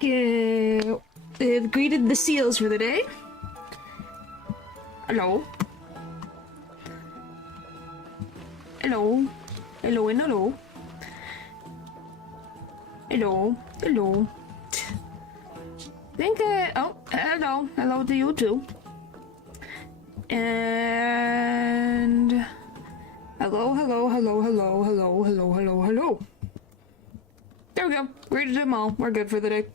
back. They've greeted the seals for the day. Hello. Hello. Hello and hello. Hello. Hello. Think oh, hello. Hello to you too. And hello, hello, hello, hello, hello, hello, hello, hello. There we go. Greeted them all. We're good for the day.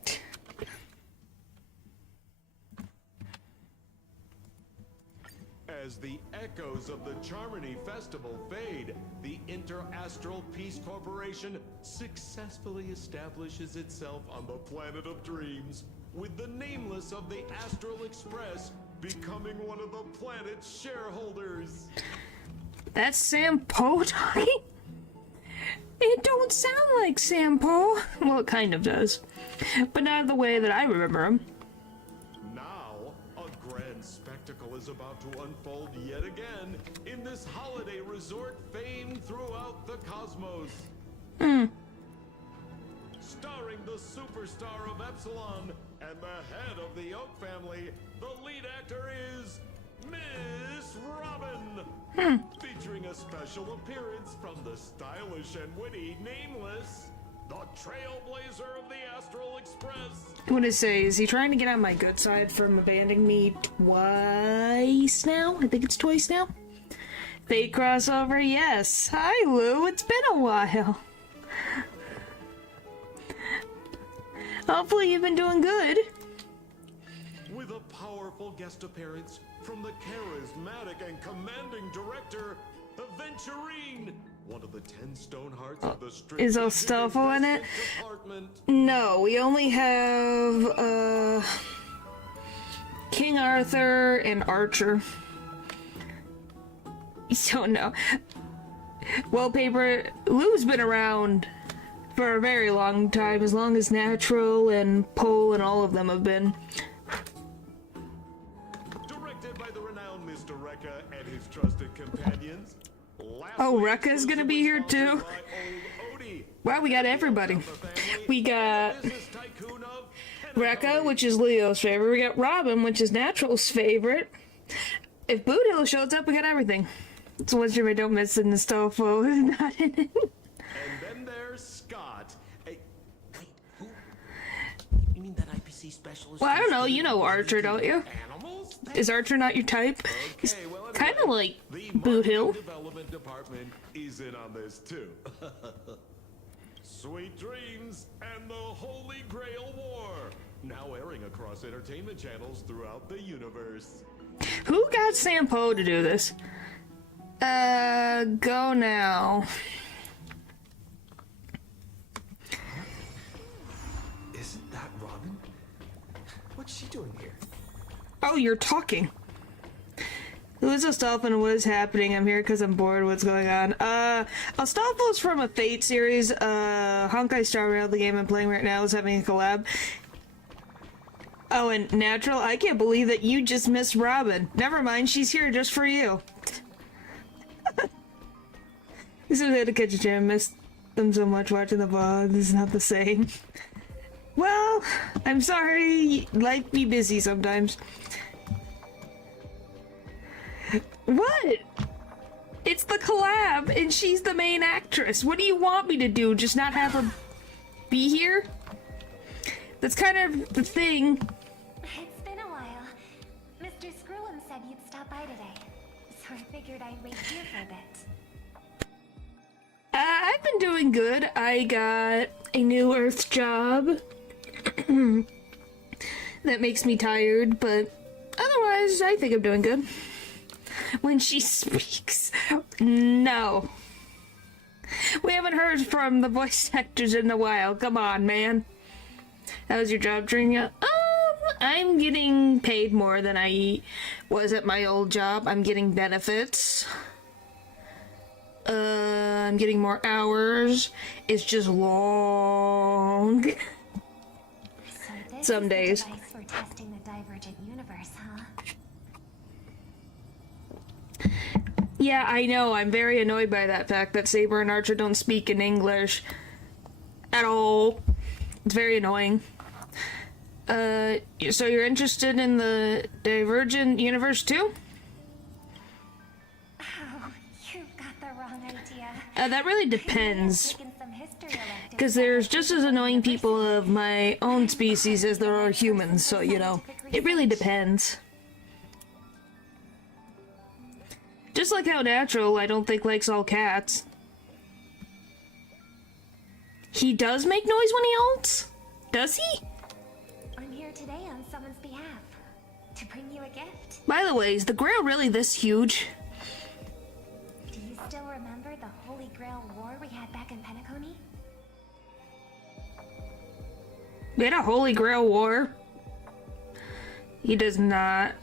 As the echoes of the Charmony Festival fade, the Inter-Astral Peace Corporation successfully establishes itself on the planet of dreams, with the nameless of the Astral Express becoming one of the planet's shareholders. That's Sam Poe talking? It don't sound like Sam Poe. Well, it kind of does. But not the way that I remember him. Now, a grand spectacle is about to unfold yet again in this holiday resort famed throughout the cosmos. Starring the superstar of Epsilon and the head of the Oak family, the lead actor is Miss Robin. Featuring a special appearance from the stylish and witty Nameless, the trailblazer of the Astral Express. What did it say? Is he trying to get on my good side from abandoning me twice now? I think it's twice now. Fate crossover, yes. Hi, Lou. It's been a while. Hopefully you've been doing good. With a powerful guest appearance from the charismatic and commanding director, Aventurine, one of the 10 stone hearts of the Is Ostafel in it? department. No, we only have King Arthur and Archer. So no. Wallpaper, Lou's been around for a very long time, as long as Natural and Pole and all of them have been. Directed by the renowned Mr. Rekka and his trusted companions. Oh, Rekka's gonna be here too. Wow, we got everybody. We got Rekka, which is Leo's favorite. We got Robin, which is Natural's favorite. If Boot Hill shows up, we got everything. So once you don't miss it, Nostalfo is not in it. And then there's Scott. Wait, who? You mean that IPC specialist? Well, I don't know. You know Archer, don't you? Animals? Is Archer not your type? He's Okay, well, kind of like the Boot Hill. marketing development department is in on this too. Sweet Dreams and the Holy Grail War, now airing across entertainment channels throughout the universe. Who got Sam Poe to do this? Go now. Isn't that Robin? What's she doing here? Oh, you're talking. Who is Astolfo and what is happening? I'm here because I'm bored. What's going on? Astolfo's from a Fate series. Honkai StarRail, the game I'm playing right now, is having a collab. Oh, and Natural, I can't believe that you just missed Robin. Never mind, she's here just for you. This is had to catch a jam. Missed them so much watching the vlog. This is not the same. Well, I'm sorry. Life be busy sometimes. What? It's the collab, and she's the main actress. What do you want me to do? Just not have her be here? That's kind of the thing. It's been a while. Mr. Screwum said you'd stop by today, so I figured I'd wait here for a bit. I've been doing good. I got a new Earth job. That makes me tired, but otherwise, I think I'm doing good. When she speaks, no. We haven't heard from the voice actors in a while. Come on, man. How's your job treating you? I'm getting paid more than I was at my old job. I'm getting benefits. I'm getting more hours. It's just long. So this Some is the days. device for testing the divergent universe, huh? Yeah, I know. I'm very annoyed by that fact that Saber and Archer don't speak in English at all. It's very annoying. So you're interested in the Divergent universe too? Oh, you've got the wrong idea. That really depends. Taken some history electives. Because there's just as annoying people of my own species as there are humans, so, you know, it really depends. Just like how Natural, I don't think, likes all cats. He does make noise when he ults? Does he? I'm here today on someone's behalf. To bring you a gift. By the way, is the Grail really this huge? Do you still remember the Holy Grail War we had back in Penacony? We had a Holy Grail War? He does not.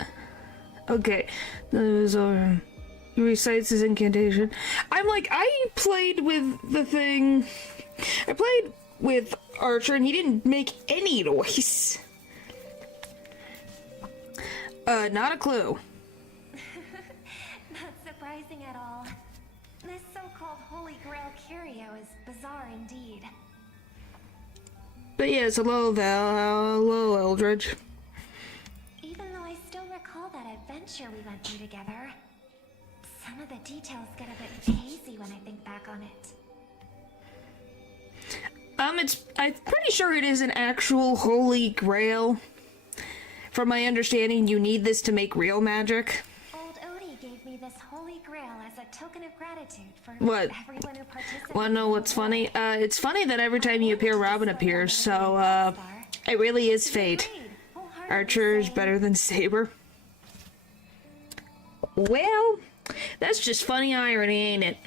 Okay. He recites his incantation. I'm like, I played with the thing. I played with Archer and he didn't make any noise. Not a clue. Not surprising at all. This so-called Holy Grail curio is bizarre indeed. But yes, hello Val, hello Eldridge. Even though I still recall that adventure we went through together, some of the details get a bit hazy when I think back on it. I'm pretty sure it is an actual Holy Grail. From my understanding, you need this to make real magic. Old Odie gave me this Holy Grail as a token of gratitude for What? everyone who participated. Wanna know what's funny? It's funny that every time you appear, Robin appears, so, it really is fate. Archer is better than Saber. Well, that's just funny irony, ain't it?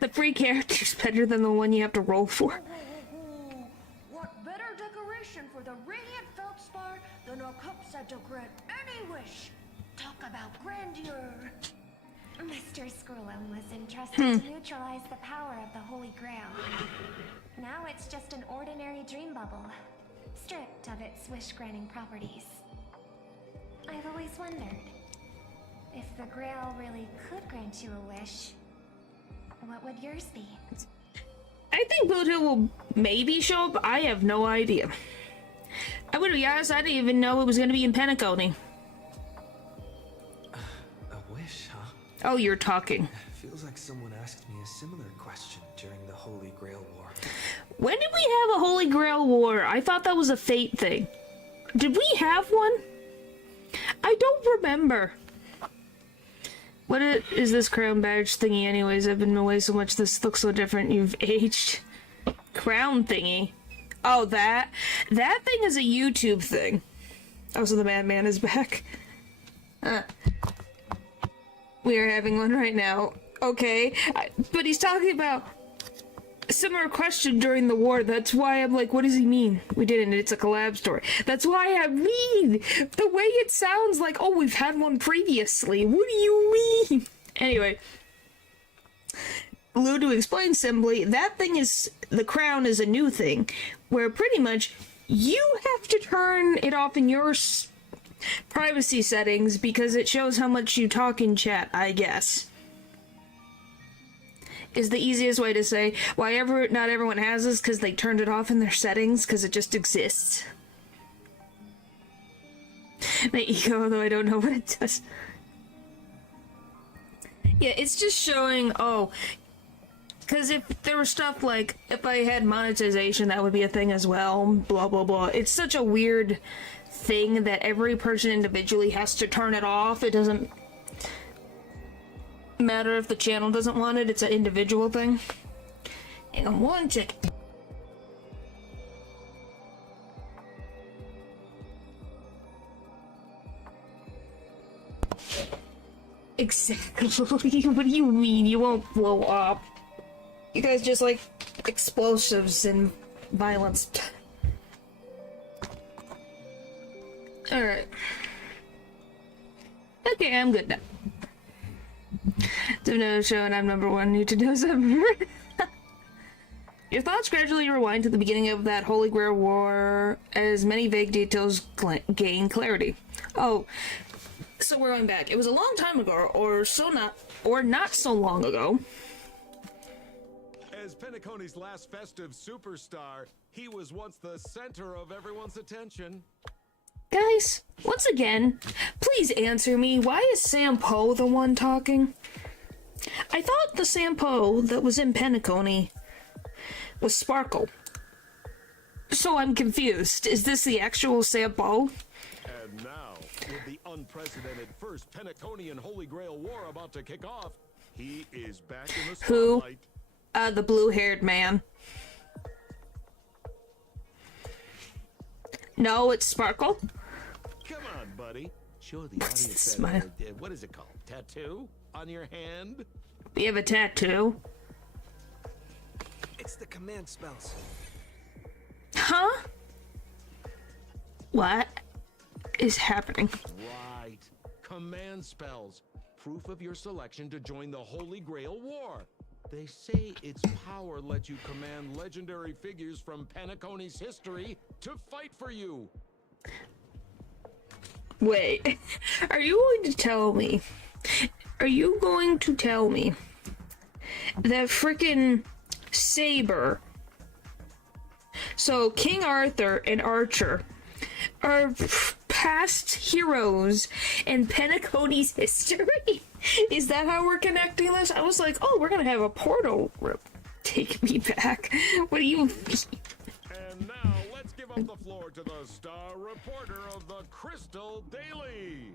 The free character's better than the one you have to roll for. What better decoration for the radiant feldspar than a cup set to grant any wish? Talk about grandeur. Mr. Screwum was entrusted to neutralize the power of the Holy Grail. Now it's just an ordinary dream bubble, stripped of its wish-granting properties. I've always wondered, if the Grail really could grant you a wish, what would yours be? I think Pluto will maybe show up. I have no idea. I would be honest, I didn't even know it was going to be in Penacony. A wish, huh? Oh, you're talking. Feels like someone asked me a similar question during the Holy Grail War. When did we have a Holy Grail War? I thought that was a fate thing. Did we have one? I don't remember. What is this crown badge thingy anyways? I've been away so much this looks so different. You've aged. Crown thingy. Oh, that thing is a YouTube thing. Oh, so the madman is back. We are having one right now. Okay. But he's talking about a similar question during the war. That's why I'm like, what does he mean? We didn't. It's a collab story. That's why I mean, the way it sounds like, oh, we've had one previously. What do you mean? Anyway. Lou, to explain simply, that thing is, the crown is a new thing, where pretty much you have to turn it off in your privacy settings because it shows how much you talk in chat, I guess. Is the easiest way to say why not everyone has this, because they turned it off in their settings, because it just exists. My ego, though I don't know what it does. Yeah, it's just showing, oh, because if there was stuff like, if I had monetization, that would be a thing as well, blah, blah, blah. It's such a weird thing that every person individually has to turn it off. It doesn't matter if the channel doesn't want it, it's an individual thing. Hang on one second. Exactly. What do you mean you won't blow up? You guys just like explosives and violence. Alright. Okay, I'm good now. To know show and I'm number one. Need to know something. Your thoughts gradually rewind to the beginning of that Holy Grail War as many vague details gain clarity. Oh, so we're going back. It was a long time ago, or not so long ago. As Penacony's last festive superstar, he was once the center of everyone's attention. Guys, once again, please answer me. Why is Sampo the one talking? I thought the Sampo that was in Penacony was Sparkle. So I'm confused. Is this the actual Sampo? And now, with the unprecedented first Penaconian Holy Grail War about to kick off, he is back in the spotlight. Who? The blue-haired man. No, it's Sparkle. Come on, buddy. Show the What's audience this that, smile? what is it called? Tattoo? On your hand? You have a tattoo? It's the command spells. Huh? What is happening? Right. Command spells. Proof of your selection to join the Holy Grail War. They say its power lets you command legendary figures from Penacony's history to fight for you. Wait, are you going to tell me? Are you going to tell me that frickin' Saber, so King Arthur and Archer, are past heroes in Penacony's history? Is that how we're connecting this? I was like, oh, we're gonna have a portal take me back. What do you mean? And now let's give up the floor to the star reporter of the Crystal Daily.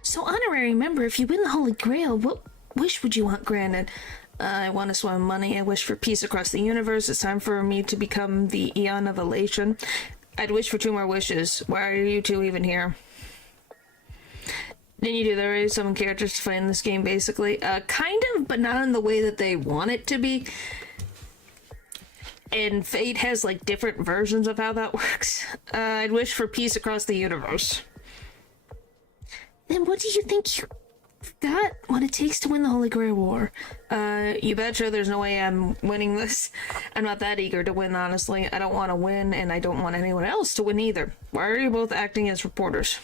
So, honorary member, if you win the Holy Grail, what wish would you want granted? I want to swim money. I wish for peace across the universe. It's time for me to become the Eon of Elation. I'd wish for 2 more wishes. Why are you 2 even here? Didn't you do there are some characters to fight in this game, basically? Kind of, but not in the way that they want it to be. And Fate has, like, different versions of how that works. I'd wish for peace across the universe. Then what do you think you got? What it takes to win the Holy Grail War? You betcha there's no way I'm winning this. I'm not that eager to win, honestly. I don't want to win, and I don't want anyone else to win either. Why are you both acting as reporters?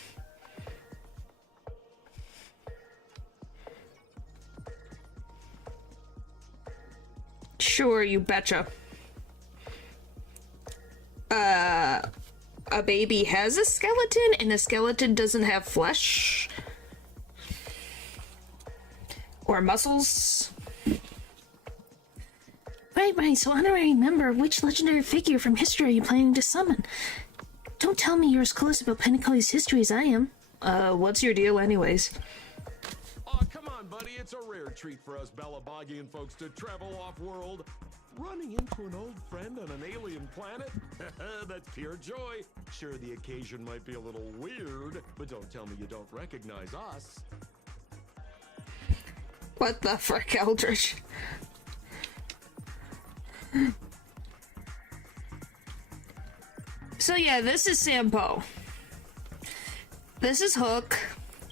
Sure, you betcha. A baby has a skeleton, and a skeleton doesn't have flesh or muscles. Right, so honorary member, which legendary figure from history are you planning to summon? Don't tell me you're as close about Penacony's history as I am. What's your deal anyways? Oh, come on, buddy. It's a rare treat for us Balabagian folks to travel off-world. Running into an old friend on an alien planet? That's pure joy. Sure, the occasion might be a little weird, but don't tell me you don't recognize us. What the frick, Eldritch? So yeah, this is Sampo. This is Hook.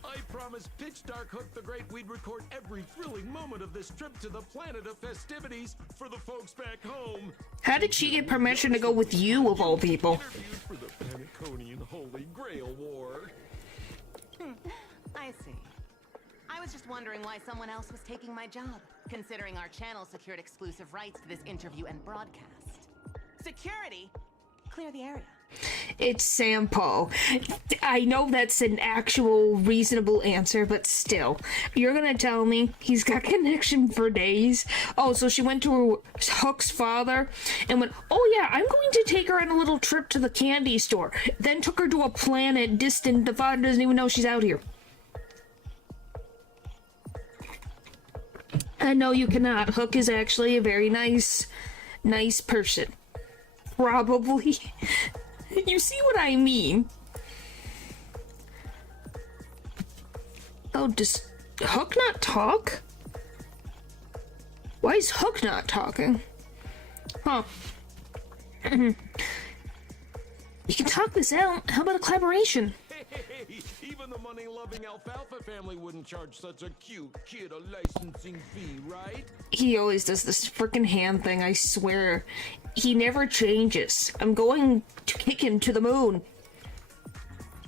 I promised Pitch Dark Hook the Great we'd record every thrilling moment of this trip to the planet of festivities for the folks back home. How did she get permission to go with you, of all people? Interviewed for the Penaconian Holy Grail War. I see. I was just wondering why someone else was taking my job, considering our channel secured exclusive rights to this interview and broadcast. Security? Clear the area. It's Sampo. I know that's an actual reasonable answer, but still. You're gonna tell me he's got connection for days? Oh, so she went to Hook's father and went, oh yeah, I'm going to take her on a little trip to the candy store. Then took her to a planet distant. The father doesn't even know she's out here. No, you cannot. Hook is actually a very nice person. Probably. You see what I mean? Oh, does Hook not talk? Why is Hook not talking? Huh. You can talk this out. How about a collaboration? Hey, even the money-loving Alfalfa family wouldn't charge such a cute kid a licensing fee, right? He always does this freaking hand thing, I swear. He never changes. I'm going to kick him to the moon.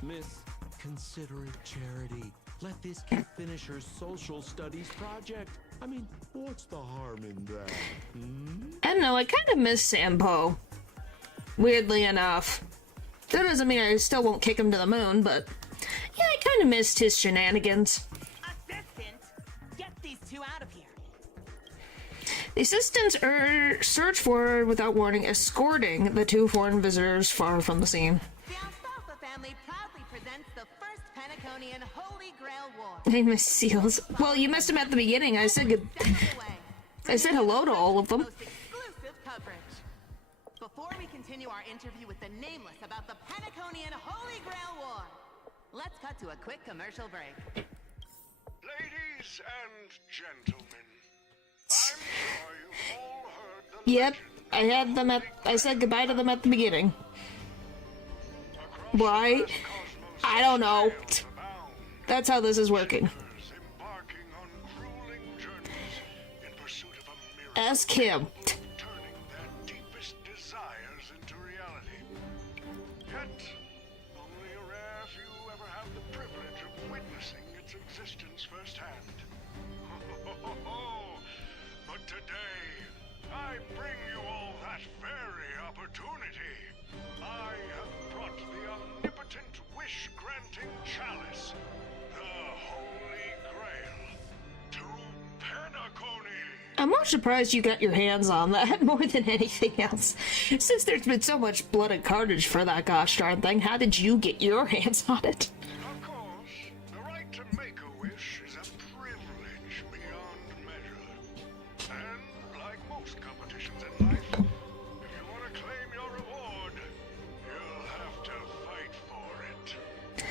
Miss, consider it charity. Let this kid finish her social studies project. I mean, what's the harm in that? I don't know, I kind of miss Sampo. Weirdly enough. That doesn't mean I still won't kick him to the moon, but yeah, I kind of missed his shenanigans. Assistant, get these two out of here. The assistants search for, without warning, escorting the two foreign visitors far from the scene. The Alfalfa family proudly presents the first Penaconian Holy Grail War. I miss seals. Well, you missed him at the beginning. I said good. I said hello to all of them. Most exclusive coverage. Before we continue our interview with the Nameless about the Penaconian Holy Grail War, let's cut to a quick commercial break. Ladies and gentlemen, I'm sure you've all heard the Yep, I had them at. I said goodbye to them at the beginning. Why? I don't know. That's how this is working. embarking on grueling journeys in pursuit of a miracle, Ask him. turning their deepest desires into reality. Yet, only a rare few ever have the privilege of witnessing its existence firsthand. But today, I bring you all that very opportunity. I have brought the omnipotent wish-granting chalice, the Holy Grail, to Penacony. I'm more surprised you got your hands on that more than anything else. Since there's been so much blood and carnage for that gosh darn thing, how did you get your hands on it? Of course, the right to make a wish is a privilege beyond measure. And like most competitions in life, if you want to claim your reward, you'll have to fight for it.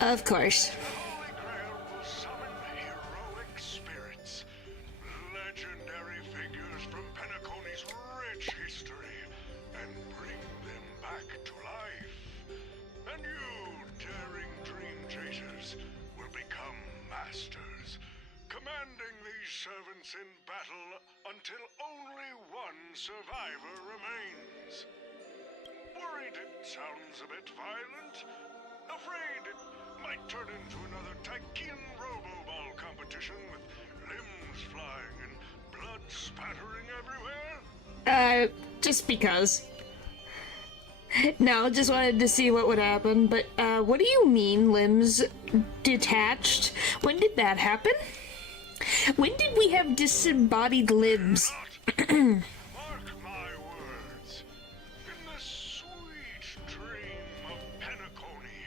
Of course. The Holy Grail will summon heroic spirits, legendary figures from Penacony's rich history, and bring them back to life. And you, daring dream chasers, will become masters, commanding these servants in battle until only one survivor remains. Worried it sounds a bit violent? Afraid it might turn into another Tykean Robo-Ball competition with limbs flying and blood spattering everywhere? Just because. No, just wanted to see what would happen, but, what do you mean, limbs detached? When did that happen? When did we have disembodied limbs? Mark my words. In the sweet dream of Penacony,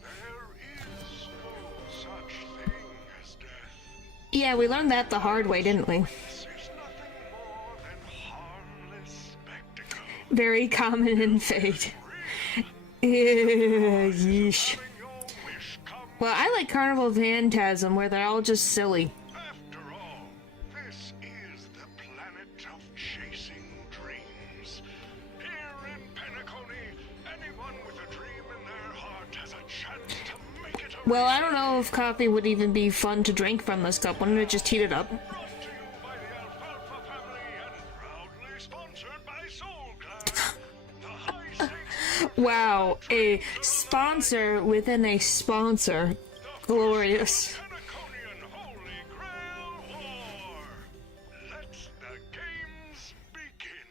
there is no such thing as death. Yeah, we learned that the hard way, didn't we? This is nothing more than harmless spectacle. Very common in Fate. Yeesh. Having your wish come. Well, I like Carnival Phantasm, where they're all just silly. After all, this is the planet of chasing dreams. Here in Penacony, anyone with a dream in their heart has a chance to make it a Well, I don't know if coffee would even be fun to drink from this cup. Wouldn't it just heat it up? Brought to you by the Alfalfa family and proudly sponsored by Soul Class. The high stakes Wow, a sponsor within a sponsor. Glorious. Penaconian Holy Grail War. Let the games begin.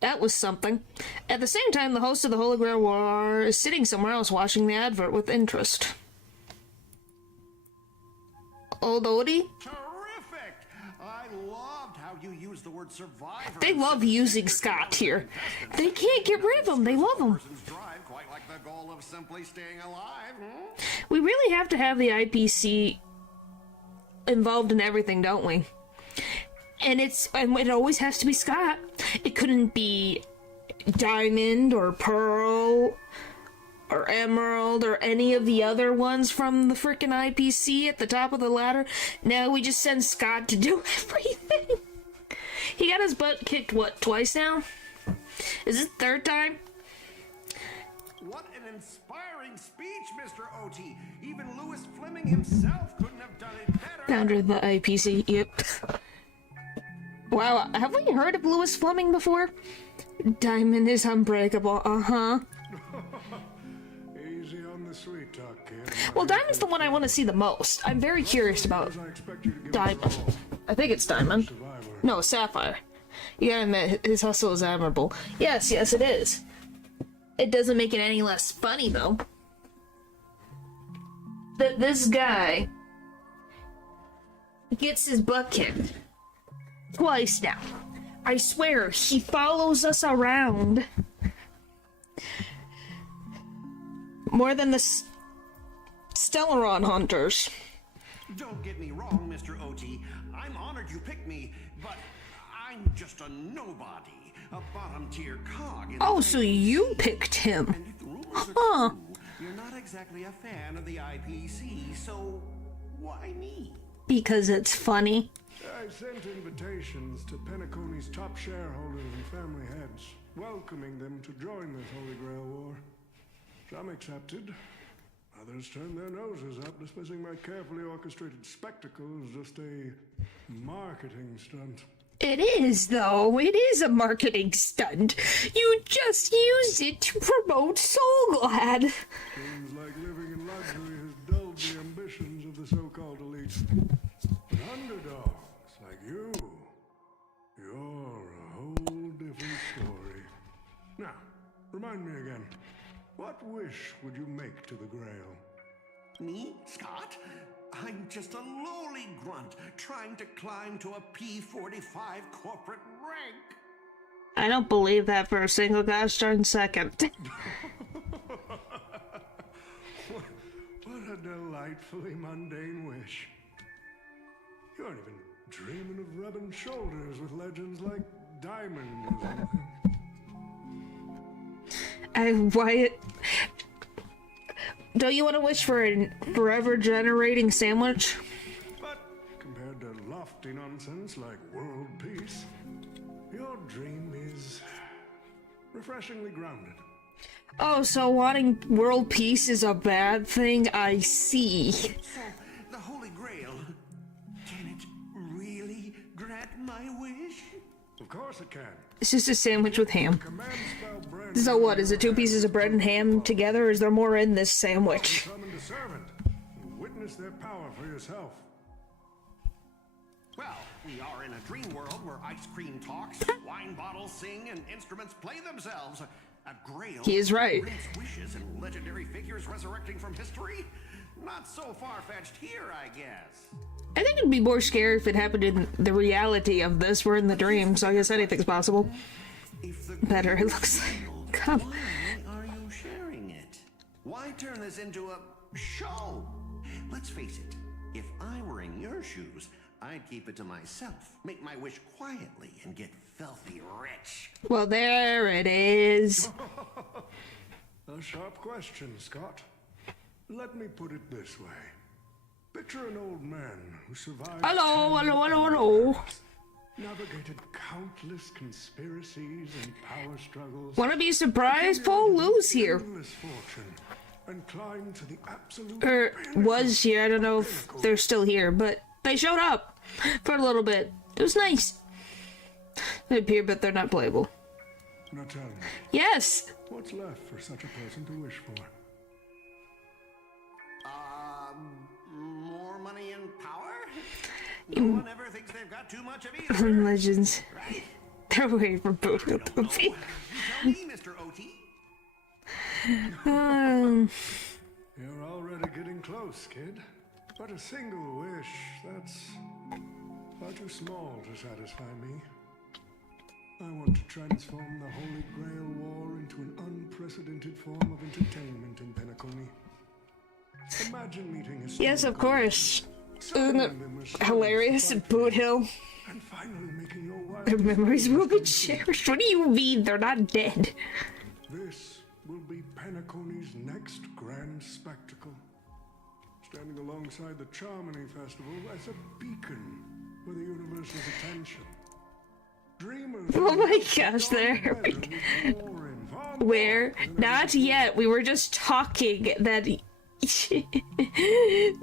That was something. At the same time, the host of the Holy Grail War is sitting somewhere else watching the advert with interest. Old Odie? Terrific! I loved how you used the word survivor. They love using Scott here. They can't get rid of him. They love him. Person's drive, quite like the goal of simply staying alive. We really have to have the IPC involved in everything, don't we? And it always has to be Scott. It couldn't be Diamond or Pearl or Emerald or any of the other ones from the frickin' IPC at the top of the ladder. No, we just send Scott to do everything. He got his butt kicked, what, twice now? Is it third time? What an inspiring speech, Mr. OT. Even Louis Fleming himself couldn't have done it better. Founder of the IPC, yep. Wow, have we heard of Louis Fleming before? Diamond is unbreakable, uh-huh. Easy on the sweet talk, kid. Well, Diamond's the one I want to see the most. I'm very curious about Diamond. I think it's Diamond. No, Sapphire. You gotta admit, his hustle is admirable. Yes, yes, it is. It doesn't make it any less funny, though. That this guy gets his butt kicked twice now. I swear, he follows us around more than the Stellaron hunters. Don't get me wrong, Mr. OT. I'm honored you picked me, but I'm just a nobody, a bottom-tier cog in Oh, the so IPC. you picked him. And if the rumors Huh. are true, you're not exactly a fan of the IPC, so why me? Because it's funny. I sent invitations to Penacony's top shareholders and family heads, welcoming them to join this Holy Grail War. Some accepted. Others turned their noses up, dismissing my carefully orchestrated spectacle as just a marketing stunt. It is, though. It is a marketing stunt. You just used it to promote Soulglad. Seems like living in luxury has dulled the ambitions of the so-called elite. But underdogs like you're a whole different story. Now, remind me again, what wish would you make to the Grail? Me, Scott? I'm just a lowly grunt trying to climb to a P45 corporate rank. I don't believe that for a single gosh darn second. What a delightfully mundane wish. You aren't even dreaming of rubbing shoulders with legends like Diamond or something. Why? Don't you want to wish for a forever generating sandwich? But compared to lofty nonsense like world peace, your dream is refreshingly grounded. Oh, so wanting world peace is a bad thing? I see. So, the Holy Grail, can it really grant my wish? Of course it can. It's just a sandwich with ham. Command spell bread. So what, is it 2 pieces of bread and ham together, or is there more in this sandwich? Summon the servant. Witness their power for yourself. Well, we are in a dream world where ice cream talks, wine bottles sing, and instruments play themselves. A grail. He is right. grants wishes and legendary figures resurrecting from history? Not so far-fetched here, I guess. I think it'd be more scary if it happened in the reality of this. We're in the dream, so I guess anything's possible. If the Better, it grail looks like. failed, Come. why are you sharing it? Why turn this into a show? Let's face it, if I were in your shoes, I'd keep it to myself, make my wish quietly, and get filthy rich. Well, there it is. A sharp question, Scott. Let me put it this way. Picture an old man who survived... Hello, hello, hello, hello. Navigated countless conspiracies and power struggles. Wanna be surprised? Paul Lou's here. Endless fortune, and climbed to the absolute Was here. I don't know if they're still here, but they showed up for a little bit. It was nice. They appear, but they're not playable. Now tell me, Yes. what's left for such a person to wish for? More money and power? No one ever thinks they've got too much of either, Legends. right? They're waiting for Boot. You tell me, Mr. OT. You're already getting close, kid. But a single wish, that's far too small to satisfy me. I want to transform the Holy Grail War into an unprecedented form of entertainment in Penacony. Imagine meeting a Yes, of course. Isn't it hilarious at Boot Hill? and finally making your wild Their memories will be cherished. What do you mean? They're not dead. This will be Penacony's next grand spectacle. Standing alongside the Charmony Festival as a beacon for the universe's attention. Dreamers. Oh my gosh, there. Where? Not yet. We were just talking that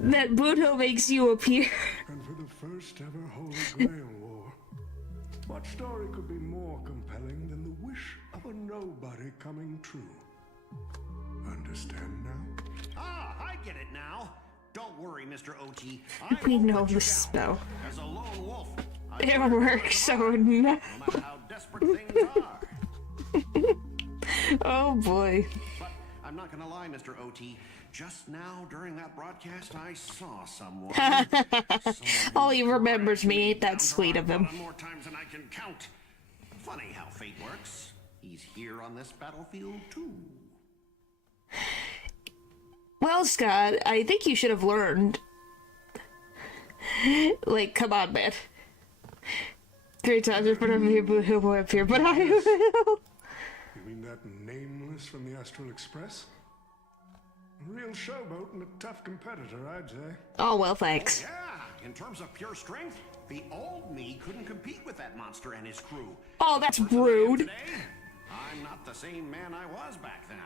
that Boot Hill makes you appear. And for the first ever Holy Grail War, what story could be more compelling than the wish of a nobody coming true? Understand now? Ah, I get it now. Don't worry, Mr. OT. We won't know let you the down. spell. As a lone wolf, It works, so no. no matter how desperate things are. Oh boy. But I'm not gonna lie, Mr. OT. Just now, during that broadcast, I saw someone. Oh, he remembers me. Ain't that sweet of him? More times than I can count. Funny how fate works. He's here on this battlefield too. Well, Scott, I think you should have learned. Like, come on, man. 3 times in front of me, but he'll up here, but I will. You mean that nameless from the Astral Express? A real showboat and a tough competitor, I'd say. Oh, well, thanks. Yeah, in terms of pure strength, the old me couldn't compete with that monster and his crew. Oh, that's The person I am rude. today, I'm not the same man I was back then.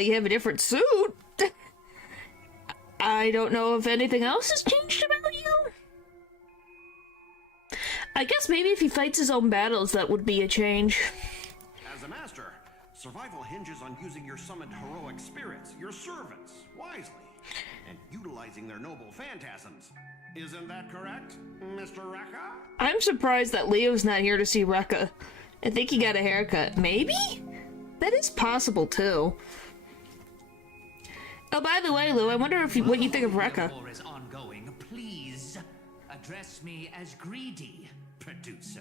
You have a different suit. I don't know if anything else has changed about you. I guess maybe if he fights his own battles, that would be a change. As a master, survival hinges on using your summoned heroic spirits, your servants, wisely, and utilizing their noble phantasms. Isn't that correct, Mr. Rekka? I'm surprised that Leo's not here to see Rekka. I think he got a haircut. Maybe? That is possible, too. Oh, by the way, Lou, I wonder if what you think of Rekka. The war is ongoing. Please address me as greedy, producer.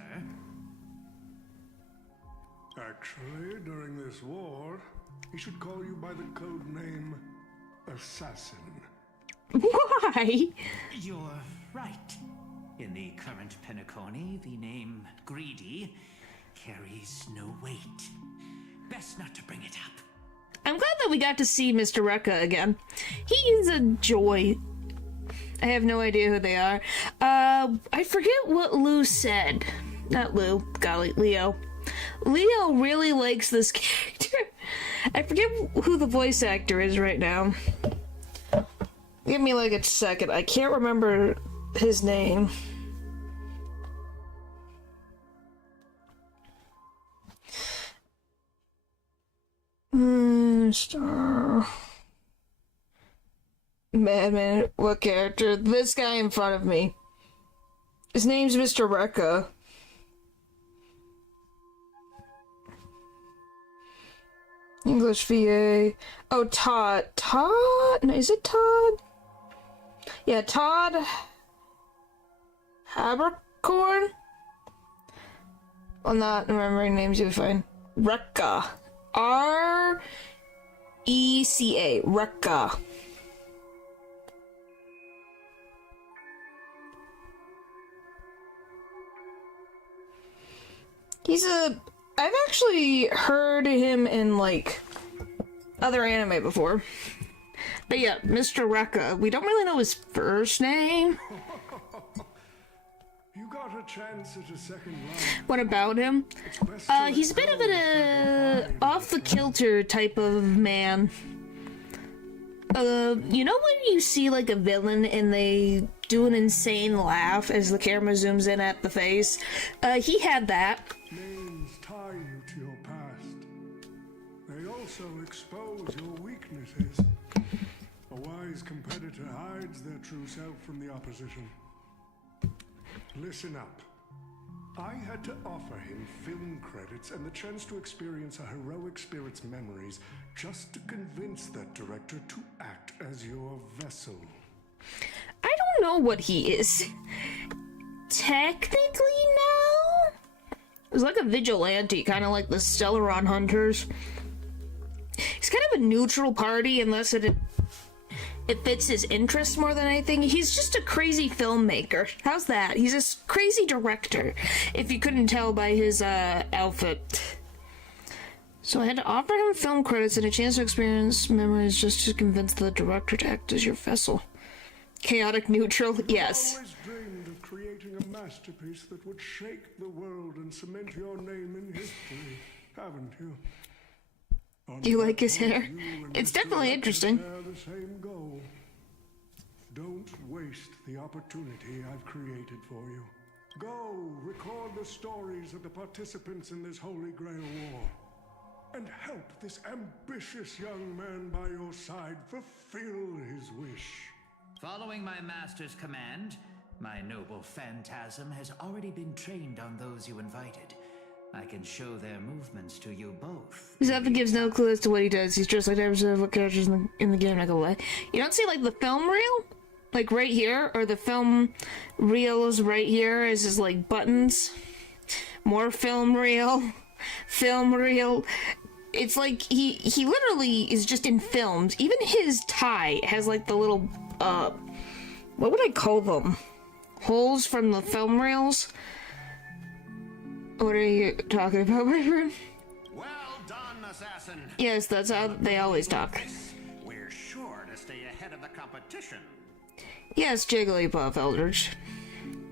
Actually, during this war, he should call you by the code name Assassin. Why? You're right. In the current Penacony, the name greedy carries no weight. Best not to bring it up. I'm glad that we got to see Mr. Rekka again. He is a joy. I have no idea who they are. I forget what Lou said. Not Lou, golly, Leo. Leo really likes this character. I forget who the voice actor is right now. Give me like a second. I can't remember his name. Star. Man, what character? This guy in front of me. His name's Mr. Rekka. English VA. Oh, Todd. Todd? No, is it Todd? Yeah, Todd Habercorn? I'm not remembering names, you'll be fine. Rekka. R-E-C-A. Rekka. I've actually heard him in, like, other anime before. But yeah, Mr. Rekka. We don't really know his first name. You got a chance at a second round. What about him? He's a bit of an off-the-kilter type of man. You know when you see, like, a villain and they do an insane laugh as the camera zooms in at the face? He had that. Names tie you to your past. They also expose your weaknesses. A wise competitor hides their true self from the opposition. Listen up. I had to offer him film credits and the chance to experience a heroic spirit's memories just to convince that director to act as your vessel. I don't know what he is. Technically, no. He's like a vigilante, kind of like the Stellaron Hunters. He's kind of a neutral party unless it fits his interests more than anything. He's just a crazy filmmaker. How's that? He's a crazy director, if you couldn't tell by his outfit. So I had to offer him film credits and a chance to experience memories just to convince the director to act as your vessel. Chaotic neutral? Yes. I've always dreamed of creating a masterpiece that would shake the world and cement your name in history, haven't you? Do you like his hair? It's definitely interesting. The same goal. Don't waste the opportunity I've created for you. Go record the stories of the participants in this Holy Grail War. and help this ambitious young man by your side fulfill his wish. Following my master's command, my noble phantasm has already been trained on those you invited. I can show their movements to you both. Zappa gives no clue as to what he does. He's just like 90% of what characters in the game, not gonna lie. You don't see, like, the film reel? Like, right here? Or the film reels right here is just, like, buttons. More film reel. Film reel. It's like, he literally is just in films. Even his tie has, like, the little, what would I call them? Holes from the film reels? What are you talking about, my friend? Well done, assassin. Yes, that's how they always talk. We're sure to stay ahead of the competition. Yes, Jigglypuff, Eldridge.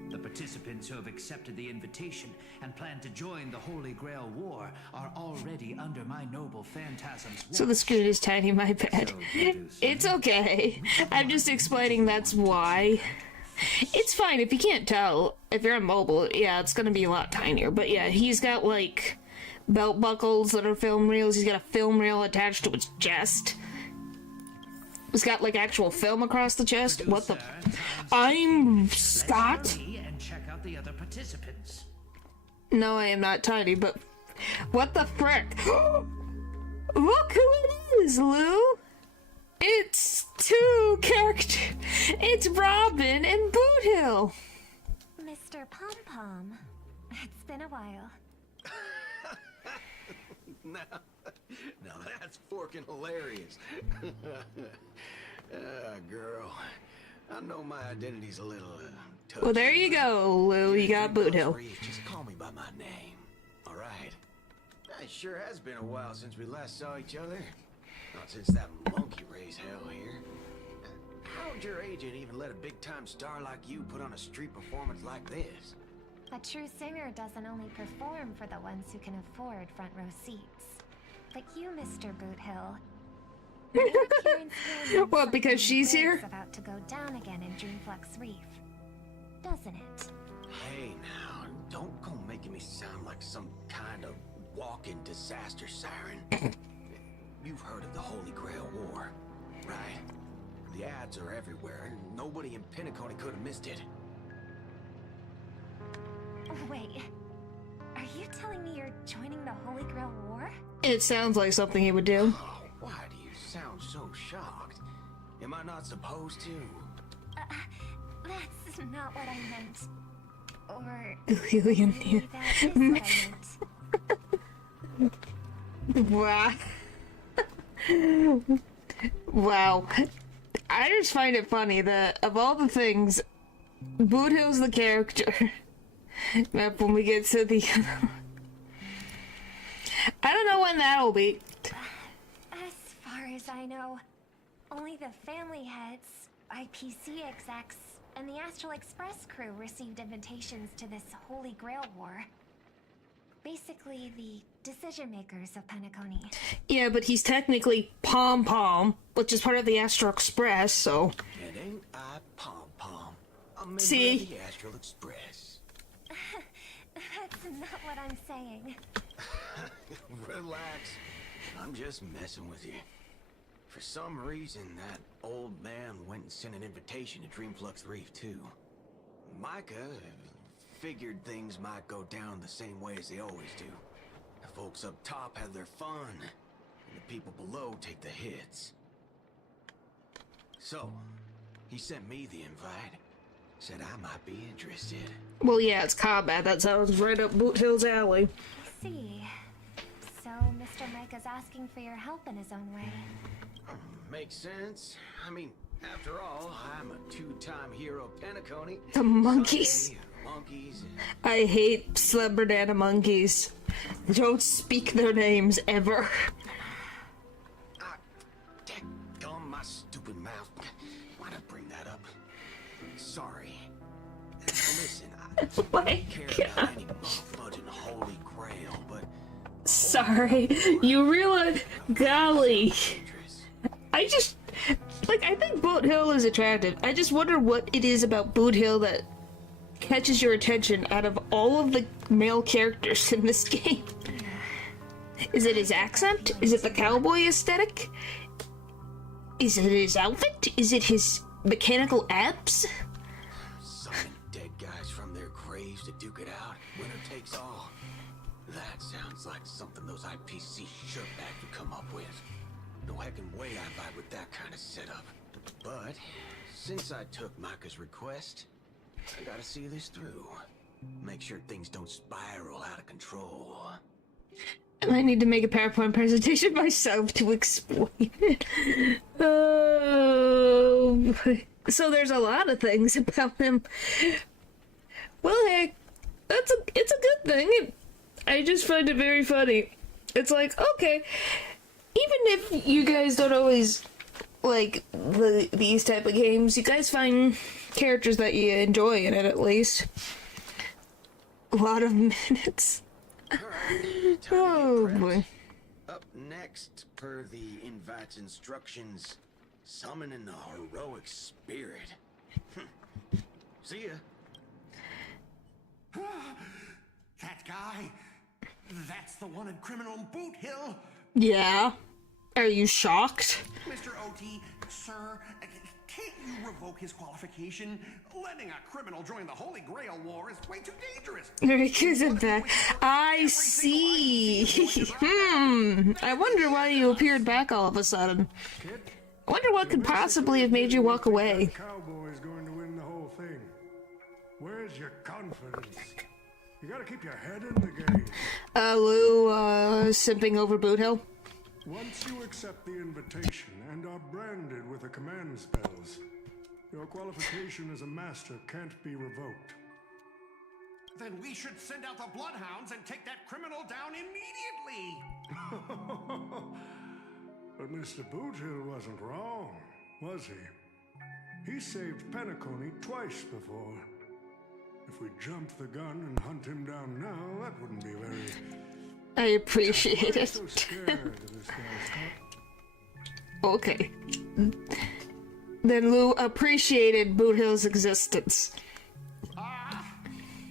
The participants who have accepted the invitation and plan to join the Holy Grail War are already under my noble phantasm's watch. So the screen is tiny, my bad. It's okay. I'm just explaining that's why. It's fine if you can't tell. If you're on mobile, yeah, it's gonna be a lot tinier. But yeah, he's got, like, belt buckles that are film reels. He's got a film reel attached to his chest. He's got, like, actual film across the chest. What the... I'm Scott? And check out the other participants. No, I am not tiny, but... What the frick? Look who it is, Lou! It's two characters. It's Robin and Boot Hill. Mr. Pom Pom, it's been a while. Now that's forking hilarious. Girl, I know my identity's a little touchy. Well, there you go, Lou. You got Boot Hill. Just call me by my name, all right? It sure has been a while since we last saw each other. Not since that monkey raised hell here. How'd your agent even let a big-time star like you put on a street performance like this? A true singer doesn't only perform for the ones who can afford front row seats. Like you, Mr. Boot Hill. What, because she's here? About to go down again in Dreamflux Reef, doesn't it? Hey now, don't go making me sound like some kind of walking disaster siren. You've heard of the Holy Grail War, right? The ads are everywhere, and nobody in Penacony could have missed it. Wait, are you telling me you're joining the Holy Grail War? It sounds like something he would do. Oh, why do you sound so shocked? Am I not supposed to? That's not what I meant. Or Alien. maybe that is what I meant. Wow. Wow. I just find it funny that of all the things, Boot Hill's the character. When we get to the... I don't know when that'll be. As far as I know, only the family heads, IPC execs, and the Astral Express crew received invitations to this Holy Grail War. Basically, the decision makers of Penacony. Yeah, but he's technically Pom Pom, which is part of the Astral Express, so... And ain't I Pom Pom? I'm member See? of the Astral Express. That's not what I'm saying. Relax. I'm just messing with you. For some reason, that old man went and sent an invitation to Dreamflux Reef, too. Micah figured things might go down the same way as they always do. The folks up top have their fun, and the people below take the hits. So, he sent me the invite. Said I might be interested. Well, yeah, it's combat. That sounds right up Boot Hill's alley. I see. So, Mr. Micah's asking for your help in his own way. Makes sense. I mean, after all, I'm a two-time hero of Penacony. The monkeys. Sunday, monkeys. I hate Celebrity monkeys. Don't speak their names ever. Dadgum my stupid mouth. Why'd I bring that up? Sorry. Listen, I don't care about any motherfucking Holy Grail, but... Sorry. You realize... Golly. I just... Like, I think Boot Hill is attractive. I just wonder what it is about Boot Hill that catches your attention out of all of the male characters in this game. Is it his accent? Is it the cowboy aesthetic? Is it his outfit? Is it his mechanical abs? Summoning dead guys from their graves to duke it out. Winner takes all. That sounds like something those IPC shirtbags would come up with. No heckin' way I vibe with that kind of setup. But since I took Micah's request, I gotta see this through. Make sure things don't spiral out of control. I might need to make a PowerPoint presentation myself to explain it. So there's a lot of things about him. Well, hey, it's a good thing. I just find it very funny. It's like, okay, even if you guys don't always like these type of games, you guys find characters that you enjoy in it at least. A lot of minutes. Oh boy. Up next, per the invite's instructions, summoning the heroic spirit. See ya. That guy? That's the wanted criminal in Boot Hill? Yeah. Are you shocked? Mr. OT, sir, can't you revoke his qualification? Letting a criminal join the Holy Grail War is way too dangerous. Because of that. I see. I wonder why you appeared back all of a sudden. I wonder what could possibly have made you walk away. The cowboy's going to win the whole thing. Where's your confidence? You gotta keep your head in the game. Lou, simping over Boot Hill. Once you accept the invitation and are branded with the command spells, your qualification as a master can't be revoked. Then we should send out the bloodhounds and take that criminal down immediately. But Mr. Boothill wasn't wrong, was he? He saved Penacony twice before. If we jump the gun and hunt him down now, that wouldn't be very... I appreciate it. So scared of this guy's talk. Okay. Then Lou appreciated Boot Hill's existence.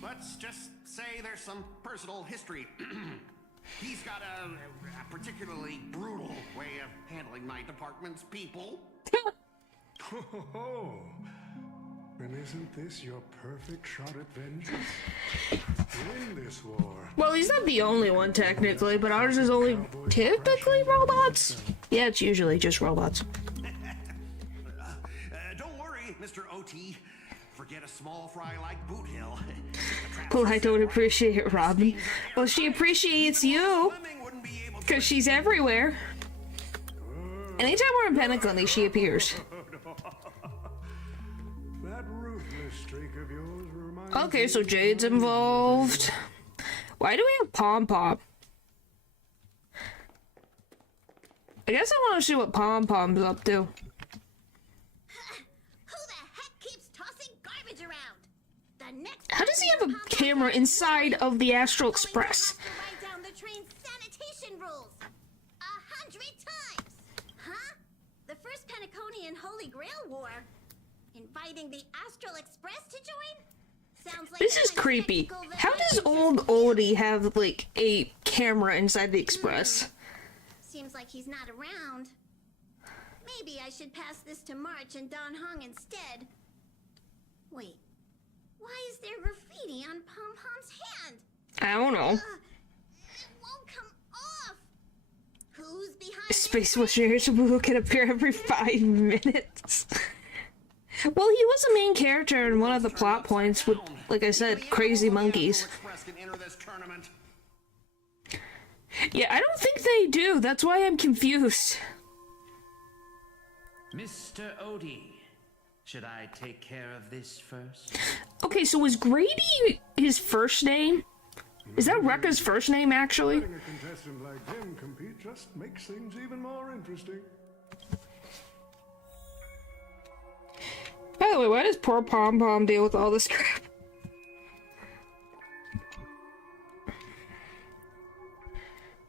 Let's just say there's some personal history. He's got a particularly brutal way of handling my department's people. Oh, and isn't this your perfect shot at vengeance? Win this war. Well, he's not the only one, technically, but ours is only typically robots. Yeah, it's usually just robots. Don't worry, Mr. OT. Forget a small fry like Boot Hill. Well, I don't appreciate Robin. Well, she appreciates you, because she's everywhere. Anytime we're in Penacony, she appears. That ruthless streak of yours reminds Okay, so Jade's involved. Why do we have Pom Pom? I guess I want to see what Pom Pom's up to. Who the heck keeps tossing garbage around? The next How does he have a camera inside of the Astral Express? write down the train's sanitation rules 100 times. Huh? The first Penaconian Holy Grail War. Inviting the Astral Express to join? Sounds like This is creepy. How does old Odie have, like, a camera inside the Express? Seems like he's not around. Maybe I should pass this to March and Don Hong instead. Wait, why is there graffiti on Pom Pom's hand? I don't know. It won't come off. Who's behind Space Wizard who can appear every 5 minutes. Well, he was a main character in one of the plot points with, like I said, crazy monkeys. Yeah, I don't think they do. That's why I'm confused. Mr. Odie, should I take care of this first? Okay, so was Grady his first name? Is that Rekka's first name, actually? letting a contestant like him compete just makes things even more interesting. By the way, why does poor Pom Pom deal with all this crap?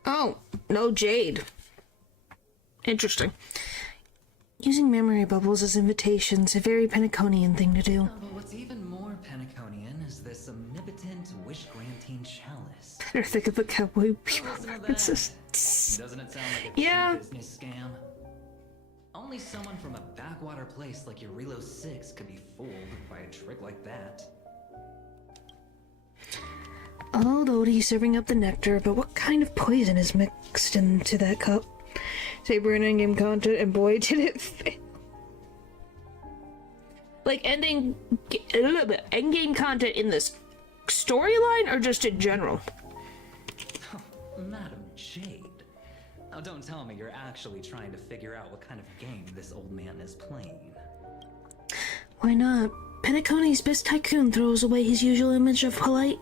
Oh, no Jade. Interesting. Using memory bubbles as invitations, a very Penaconian thing to do. But what's even more Penaconian is this omnipotent wish-granting chalice. Or think of the cowboy people references. Doesn't it sound like a Yeah. cheap business scam? Only someone from a backwater place like Eurilo 6 could be fooled by a trick like that. Oh, Lodi serving up the nectar, but what kind of poison is mixed into that cup? Saber and endgame content, and boy, did it fail. Like, endgame content in this storyline, or just in general? Madam Jade. Now don't tell me you're actually trying to figure out what kind of game this old man is playing. Why not? Penacony's best tycoon throws away his usual image of polite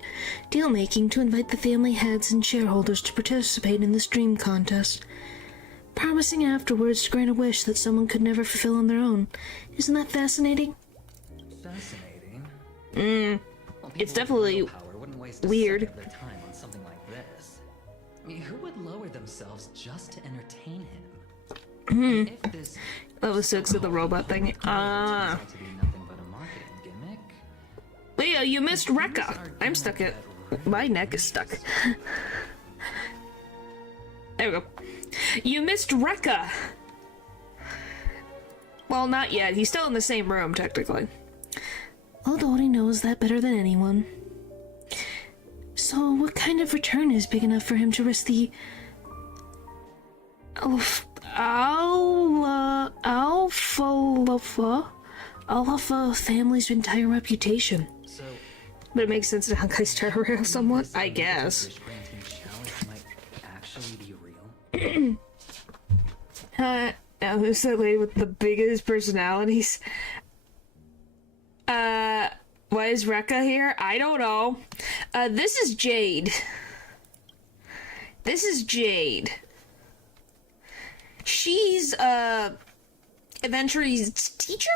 deal-making to invite the family heads and shareholders to participate in this dream contest, promising afterwards to grant a wish that someone could never fulfill on their own. Isn't that fascinating? Fascinating? Well, It's definitely weird. Their time on something like this. I mean, who would lower themselves just to entertain him? And if this Level 6 of the robot thing. Ah. turns out to be nothing but a marketing gimmick, Leo, you missed Rekka. I'm stuck at... My neck is stuck. There we go. You missed Rekka! Well, not yet. He's still in the same room, technically. Dodi knows that better than anyone. So, what kind of return is big enough for him to risk the... Alpha family's entire reputation? so But it makes sense to Honkai StarRail somewhat, I guess. wish granting challenge might actually be real. Now who's that lady with the biggest personalities? Why is Rekka here? I don't know. This is Jade. This is Jade. She's, Adventure's teacher?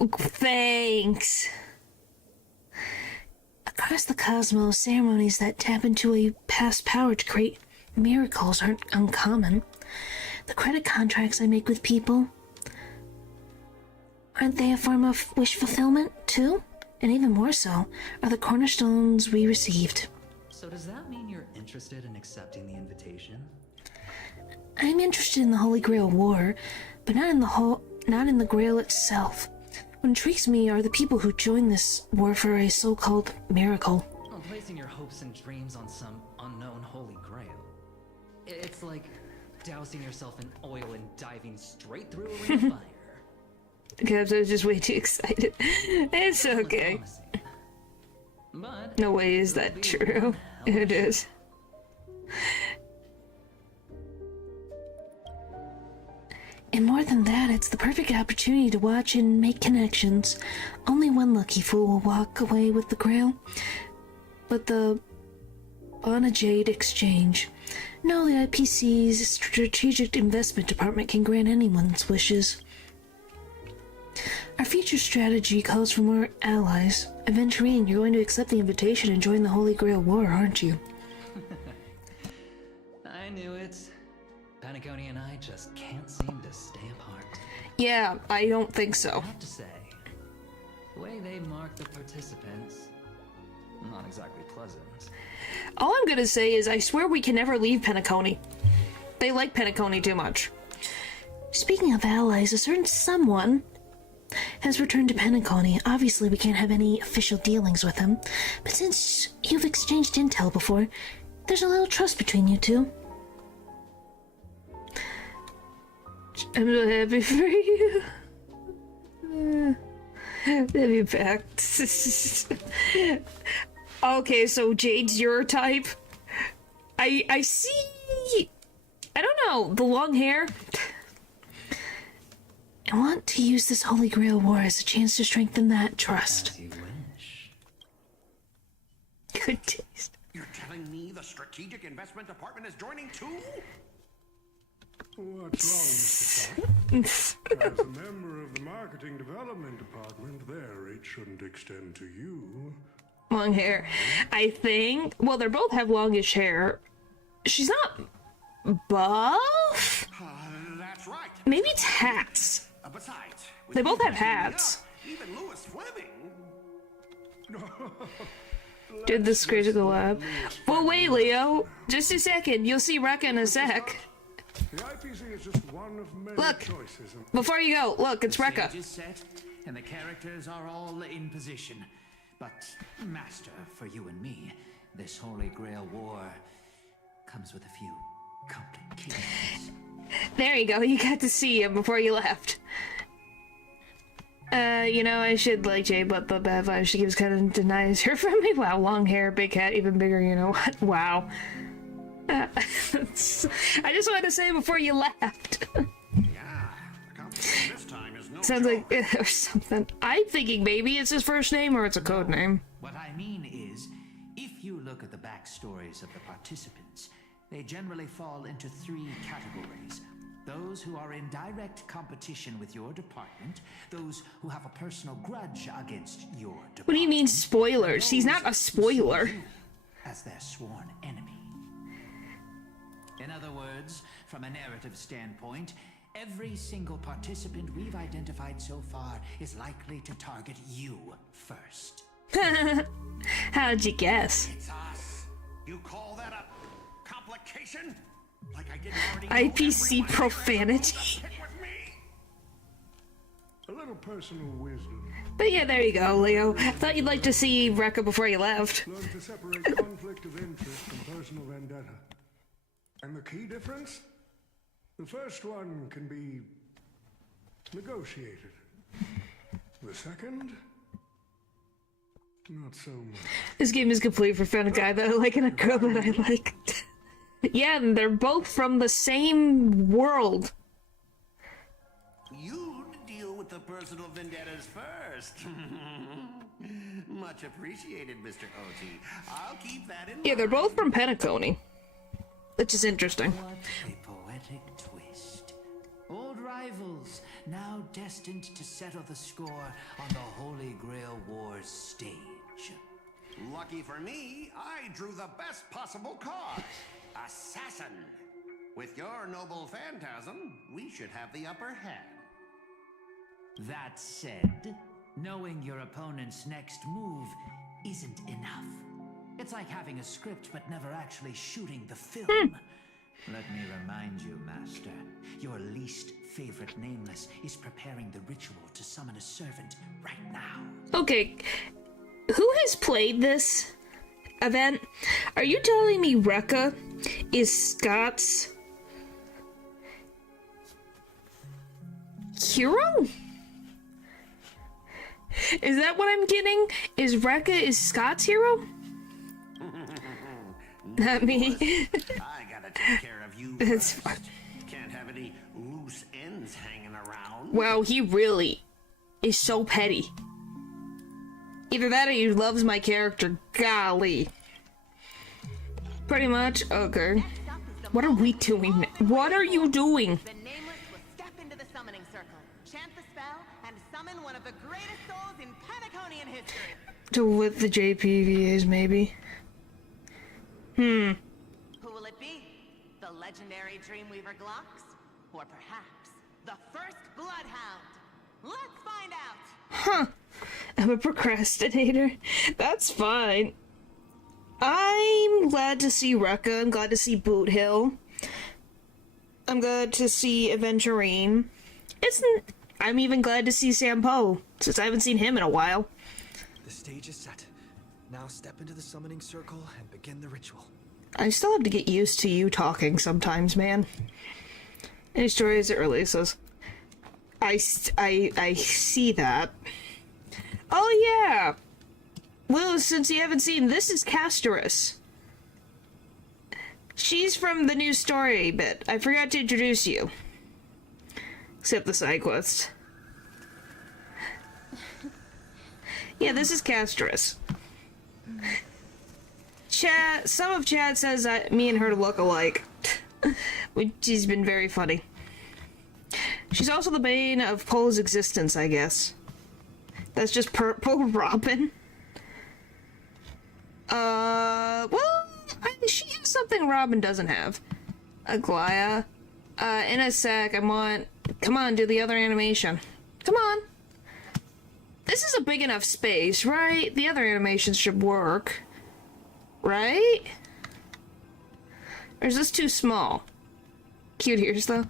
Thanks. Across the cosmos, ceremonies that tap into a past power to create miracles aren't uncommon. The credit contracts I make with people, aren't they a form of wish fulfillment, too? And even more so, are the cornerstones we received. So does that mean you're interested in accepting the invitation? I'm interested in the Holy Grail War, but not in the Grail itself. What intrigues me are the people who join this war for a so-called miracle. Well, placing your hopes and dreams on some unknown Holy Grail. It's like dousing yourself in oil and diving straight through a ring of fire. Cabs, I was just way too excited. It's okay. But No way is that true. It is. And more than that, it's the perfect opportunity to watch and make connections. Only one lucky fool will walk away with the Grail. But the Bana Jade Exchange. No, the IPC's Strategic Investment Department can grant anyone's wishes. Our future strategy calls for more allies. Aventurine, you're going to accept the invitation and join the Holy Grail War, aren't you? I knew it. Panaconi and I just can't seem to stay apart. Yeah, I don't think so. I have to say, the way they mark the participants, not exactly pleasant. All I'm gonna say is I swear we can never leave Penacony. They like Penacony too much. Speaking of allies, a certain someone has returned to Penacony. Obviously, we can't have any official dealings with him, but since you've exchanged intel before, there's a little trust between you two. I'm so happy for you. They'll be back. Okay, so Jade's your type. I see. I don't know, the long hair. I want to use this Holy Grail War as a chance to strengthen that trust. As you wish. Good taste. You're telling me the Strategic Investment Department is joining too? What's wrong, Mr. Stark? As a member of the Marketing Development Department, their reach shouldn't extend to you. Long hair. I think. Well, they both have longish hair. She's not buff? That's right. Maybe it's hats. Besides, They both have hats. Even Louis Fleming. Did this crazy collab. Well, wait, Leo. Just a second. You'll see Rekka in a sec. The IPC is just one of many Look. choices. Before you go, look, it's Rekka. Stage is set, and the characters are all in position. But, Master, for you and me, this Holy Grail War comes with a few complications. There you go. You got to see him before you left. You know, I should like Jay, but the bad vibe she gives kind of denies her from me. Wow, long hair, big hat, even bigger, you know what? Wow. I just wanted to say before you left. This time is no Sounds joke. like or something. I'm thinking maybe it's his first name or it's a code name. What I mean is, if you look at the backstories of the participants, they generally fall into 3 categories. Those who are in direct competition with your department, those who have a personal grudge against your department. What do you mean spoilers? He's not a spoiler. As their sworn enemy. In other words, from a narrative standpoint, every single participant we've identified so far is likely to target you first. How'd you guess? It's us. You call that a complication? Like I didn't already know IPC everyone profanity. here with me? A little personal wisdom. But yeah, there you go, Leo. Thought you'd like to see Rekka before you left. Learn to separate conflict of interest from personal vendetta. And the key difference? The first one can be negotiated. The second? Not so much. This game is complete for found a guy that I like and a girl that I like. Yeah, and they're both from the same world. You deal with the personal vendettas first. Much appreciated, Mr. OT. I'll keep that in mind. Yeah, they're both from Penacony. Which is interesting. What a poetic twist. Old rivals, now destined to settle the score on the Holy Grail War's stage. Lucky for me, I drew the best possible card. Assassin. With your noble phantasm, we should have the upper hand. That said, knowing your opponent's next move isn't enough. It's like having a script but never actually shooting the film. Let me remind you, Master, your least favorite nameless is preparing the ritual to summon a servant right now. Okay, who has played this event? Are you telling me Rekka is Scott's hero? Is that what I'm getting? Is Rekka is Scott's hero? Not me. I gotta take care of you That's first. fine. Can't have any loose ends hanging around. Wow, he really is so petty. Either that or he loves my character. Golly. Pretty much. Okay. What are we doing? What are you doing? The Nameless will step into the summoning circle, chant the spell, and summon one of the greatest souls in Penaconian history. To with the JPVAs, maybe. Who will it be? The legendary Dreamweaver Glocks? Or perhaps the first Bloodhound? Let's find out! Huh. I'm a procrastinator. That's fine. I'm glad to see Rekka. I'm glad to see Boot Hill. I'm glad to see Aventurine. I'm even glad to see Sampo, since I haven't seen him in a while. The stage is set. Now step into the summoning circle and begin the ritual. I still have to get used to you talking sometimes, man. Any stories it releases? I see that. Oh yeah! Well, since you haven't seen, this is Castorus. She's from the new story bit. I forgot to introduce you. Except the side quest. Yeah, this is Castorus. Chat, some of chat says that me and her look alike. Which has been very funny. She's also the bane of Poe's existence, I guess. That's just Purple Robin. She has something Robin doesn't have. Aglaya. In a sec, come on, do the other animation. Come on. This is a big enough space, right? The other animations should work. right? Or is this too small? Cute ears, though.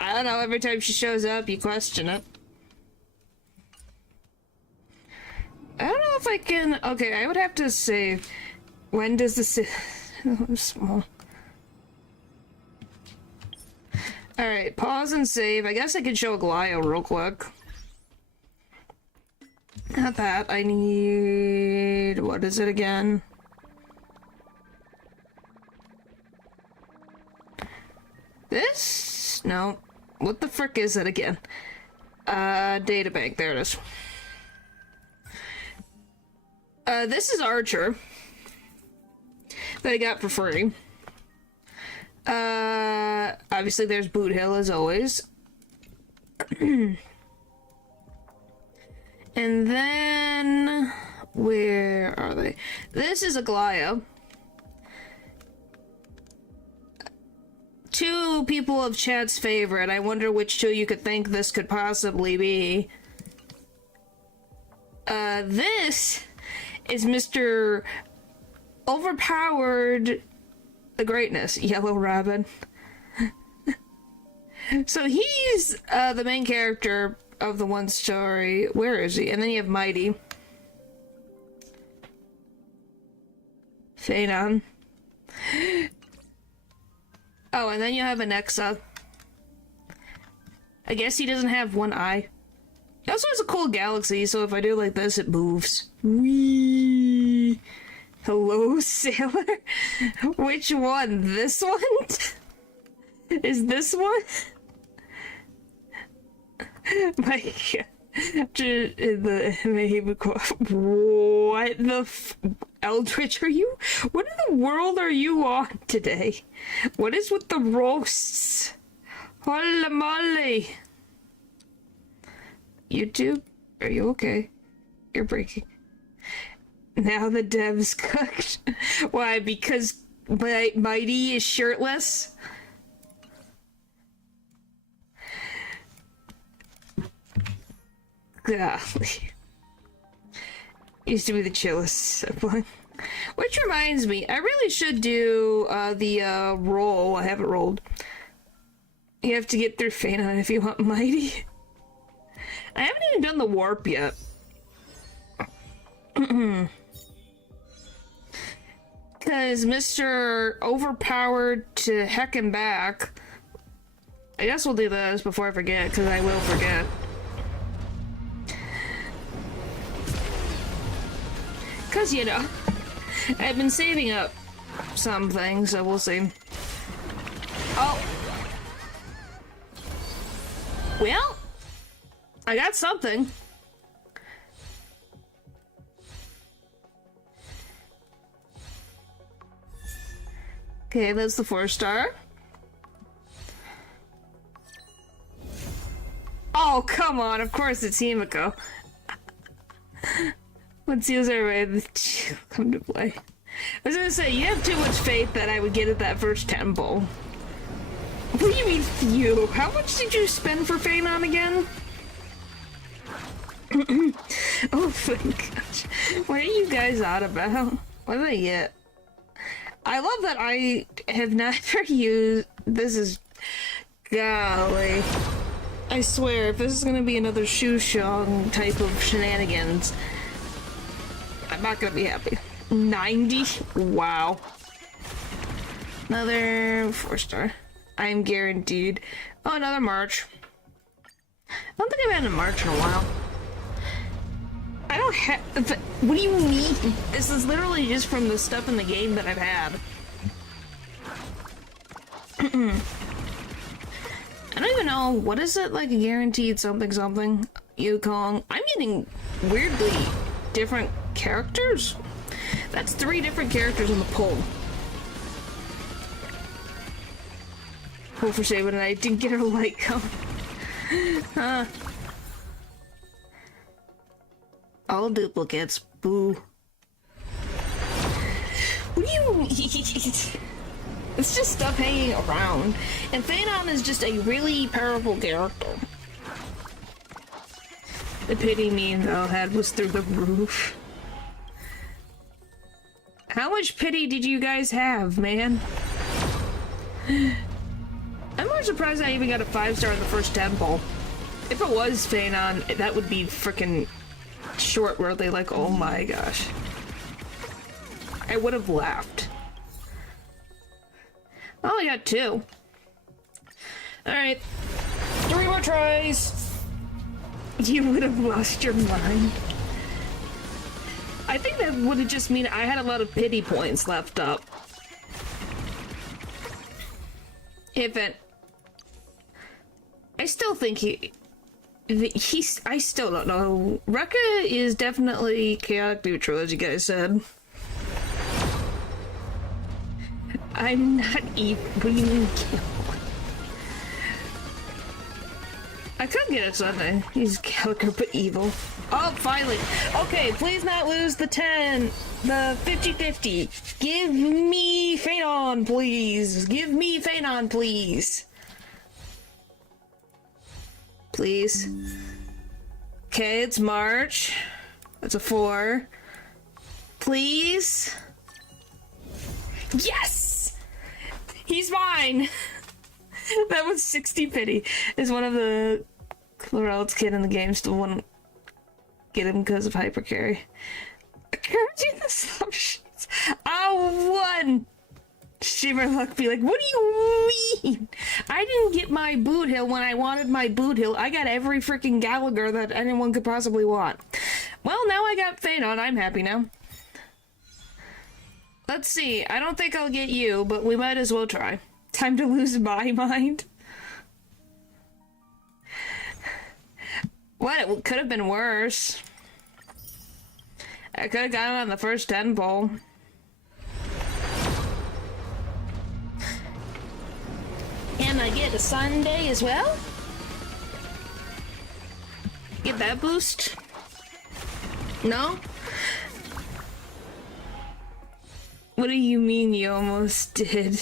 I don't know, every time she shows up, you question it. I don't know if I can... Okay, I would have to save. When does this... I'm small. Alright, pause and save. I guess I could show Glio real quick. Not that. I need... What is it again? This? No. What the frick is it again? Databank. There it is. This is Archer. That I got for free. Obviously there's Boot Hill as always. And then... Where are they? This is Aglaya. Two people of chat's favorite. I wonder which two you could think this could possibly be. This is Mr. Overpowered the Greatness, Yellow Robin. So he's the main character of the one story. Where is he? And then you have Mighty. Phanon. Oh, and then you have Anexa. I guess he doesn't have one eye. He also has a cool galaxy, so if I do like this, it moves. Whee! Hello, sailor? Which one? This one? Is this one? My God. In the what the Eldritch are you? What in the world are you on today? What is with the roasts? Holy moly! YouTube, are you okay? You're breaking. Now the dev's cooked. Why? Because Mighty is shirtless? Golly. Used to be the chillest sibling. Which reminds me, I really should do the roll. I haven't rolled. You have to get through Phanon if you want Mighty. I haven't even done the warp yet. Because Mr. Overpowered to heck and back. I guess we'll do this before I forget, because I will forget. Because, you know, I've been saving up some things, so we'll see. Oh. Well, I got something. Okay, that's the 4-star. Oh, come on, of course it's Himiko. Let's use our way to come to play. I was gonna say, you have too much faith that I would get at that first temple. What do you mean, few? How much did you spend for Phanon again? Oh my gosh. What are you guys on about? What did I get? I love that I have never used... This is... Golly. I swear, if this is gonna be another Shushong type of shenanigans, I'm not gonna be happy. 90? Wow. Another 4-star. I'm guaranteed. Oh, another March. I don't think I've had a March in a while. I don't have... What do you mean? This is literally just from the stuff in the game that I've had. I don't even know. What is it? Like a guaranteed something something? Yukong. I'm getting weirdly different characters. That's 3 different characters on the poll. Pull for saving, and I didn't get her light come. Huh. All duplicates. Boo. What do you mean? It's just stuff hanging around. And Phanon is just a really powerful character. The pity me though had was through the roof. How much pity did you guys have, man? I'm more surprised I even got a 5-star in the first temple. If it was Phanon, that would be freaking short-worthy, like, oh my gosh. I would have laughed. Oh, I got 2. Alright. 3 more tries! You would have lost your mind. I think that would have just mean I had a lot of pity points left up. If it... I still think he's... I still don't know. Rekka is definitely chaotic neutral, as you guys said. I'm not evil. What do you mean kill? I could get it Sunday. He's calico but evil. Oh, finally. Okay, please not lose the 10. The 50-50. Give me Phanon, please. Give me Phanon, please. Please. Okay, it's March. That's a 4. Please. Yes! He's mine! That was 60 pity. Is one of the Chlorel's kid in the game still wouldn't get him because of hypercarry. Encouraging assumptions. I won! Shimmerluck be like, what do you mean? I didn't get my boot hill when I wanted my boot hill. I got every freaking Gallagher that anyone could possibly want. Well, now I got Phanon. I'm happy now. Let's see. I don't think I'll get you, but we might as well try. Time to lose my mind. What? It could have been worse. I could have gotten on the first 10 bowl. Can I get a Sunday as well? Get that boost? No? What do you mean you almost did?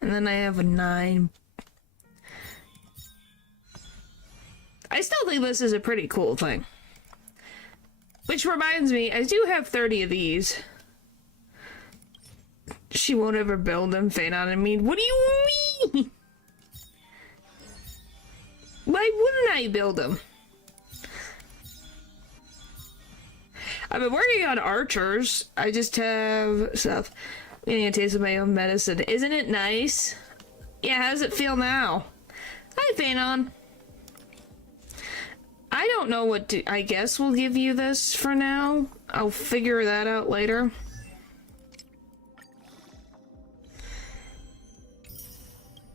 And then I have a 9. I still think this is a pretty cool thing. Which reminds me, I do have 30 of these. She won't ever build them, Phanon and me. What do you mean? Why wouldn't I build them? I've been working on archers. I just have stuff. Getting a taste of my own medicine. Isn't it nice? Yeah, how does it feel now? Hi, Phanon. I don't know what to... I guess we'll give you this for now. I'll figure that out later.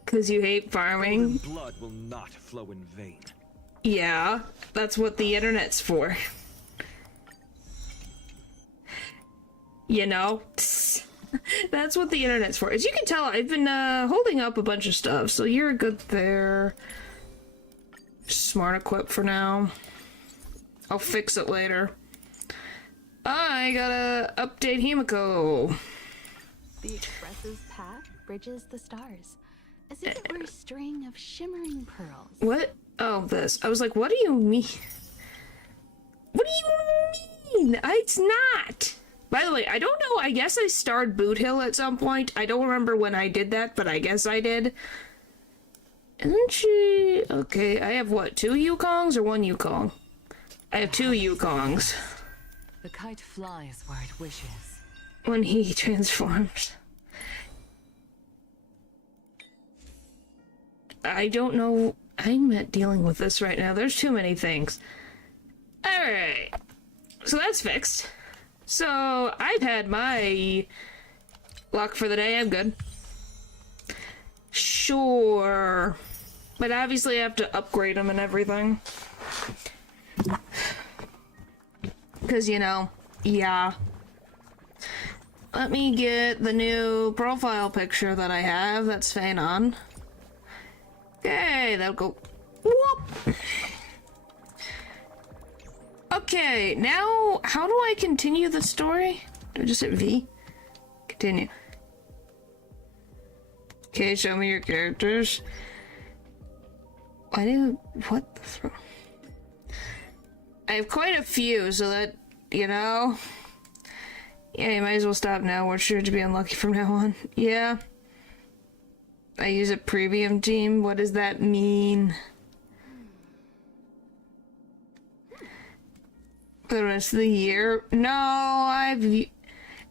Because you hate farming. Blood will not flow in vain. Yeah, that's what the internet's for. You know? That's what the internet's for. As you can tell, I've been holding up a bunch of stuff, so you're good there. Smart equip for now. I'll fix it later. I gotta update Himiko. The Express's path bridges the stars, as if it were a string of shimmering pearls. What? Oh, this. I was like, what do you mean? What do you mean? It's not! By the way, I don't know, I guess I starred Boot Hill at some point. I don't remember when I did that, but I guess I did. Isn't she... Okay, I have what, 2 Yukongs or 1 Yukong? I have 2 Yukongs. The kite flies where it wishes. When he transforms. I don't know... I'm not dealing with this right now. There's too many things. Alright. So that's fixed. So, I've had my luck for the day. I'm good. Sure. But obviously I have to upgrade them and everything. Because, you know, yeah. Let me get the new profile picture that I have. That's Phanon. Okay, that'll go. Whoop. Okay, now, how do I continue the story? Do I just hit V? Continue. Okay, show me your characters. What the fuck? I have quite a few, so that, you know... Yeah, you might as well stop now. We're sure to be unlucky from now on. Yeah. I use a premium team. What does that mean? For the rest of the year? No,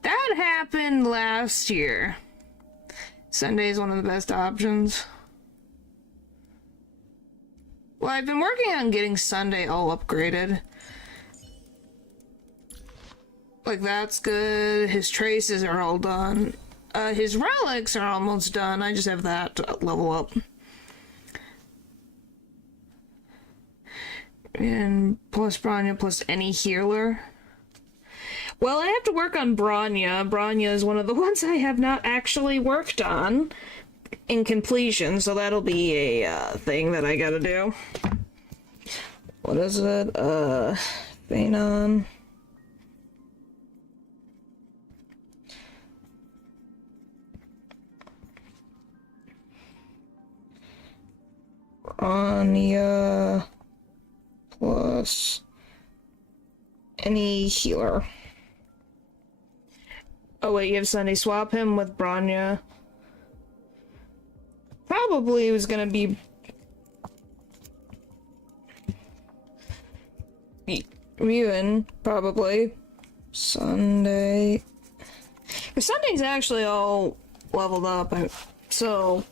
that happened last year. Sunday is one of the best options. Well, I've been working on getting Sunday all upgraded. Like, that's good. His traces are all done. His relics are almost done. I just have that to level up. And plus Bronya, plus any healer. Well, I have to work on Bronya. Bronya is one of the ones I have not actually worked on in completion, so that'll be a thing that I gotta do. What is it? Phanon. Bronya plus any healer. Oh wait, you have Sunday. Swap him with Bronya. Probably was gonna be Ryuen, probably. Sunday. Sunday's actually all leveled up, so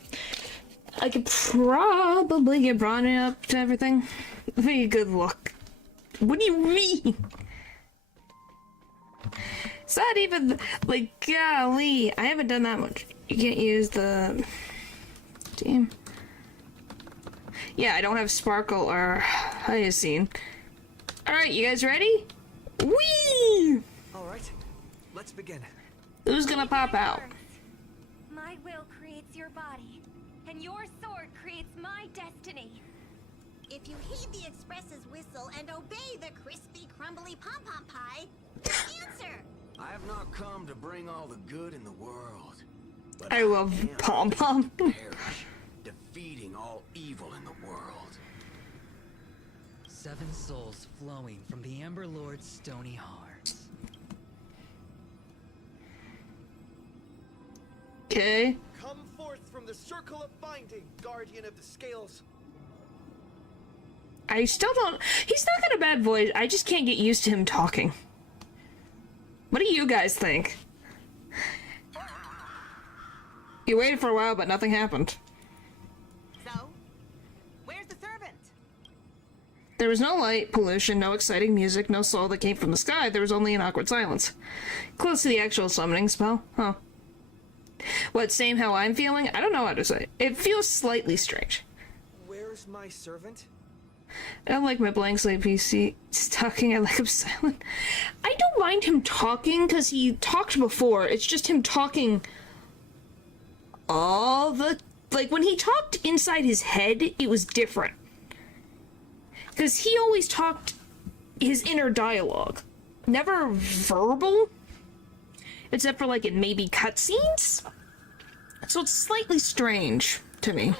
I could probably get Bronya up to everything. Very good luck. What do you mean? It's not even, like, golly. I haven't done that much. You can't use the team. Yeah, I don't have Sparkle or Hyacinth. Alright, you guys ready? Whee! Alright, let's begin. Who's gonna pop out? My will creates your body, and your sword creates my destiny. If you heed the Express's whistle and obey the crispy, crumbly pom-pom pie, answer! I have not come to bring all the good in the world, but I love pom-pom. perish, defeating all evil in the world. 7 souls flowing from the Ember Lord's stony heart. Okay. Come forth from the circle of binding, guardian of the scales. I still don't... He's not got a bad voice. I just can't get used to him talking. What do you guys think? You waited for a while, but nothing happened. So, where's the servant? There was no light, pollution, no exciting music, no soul that came from the sky. There was only an awkward silence. Close to the actual summoning spell. Huh. What, same how I'm feeling? I don't know how to say it. It feels slightly strange. Where's my servant? I don't like my blank slate PC. He's talking, I like him silent. I don't mind him talking, because he talked before. It's just him talking all the... Like, when he talked inside his head, it was different. Because he always talked his inner dialogue. Never verbal. Except for, like, in maybe cutscenes. So it's slightly strange to me.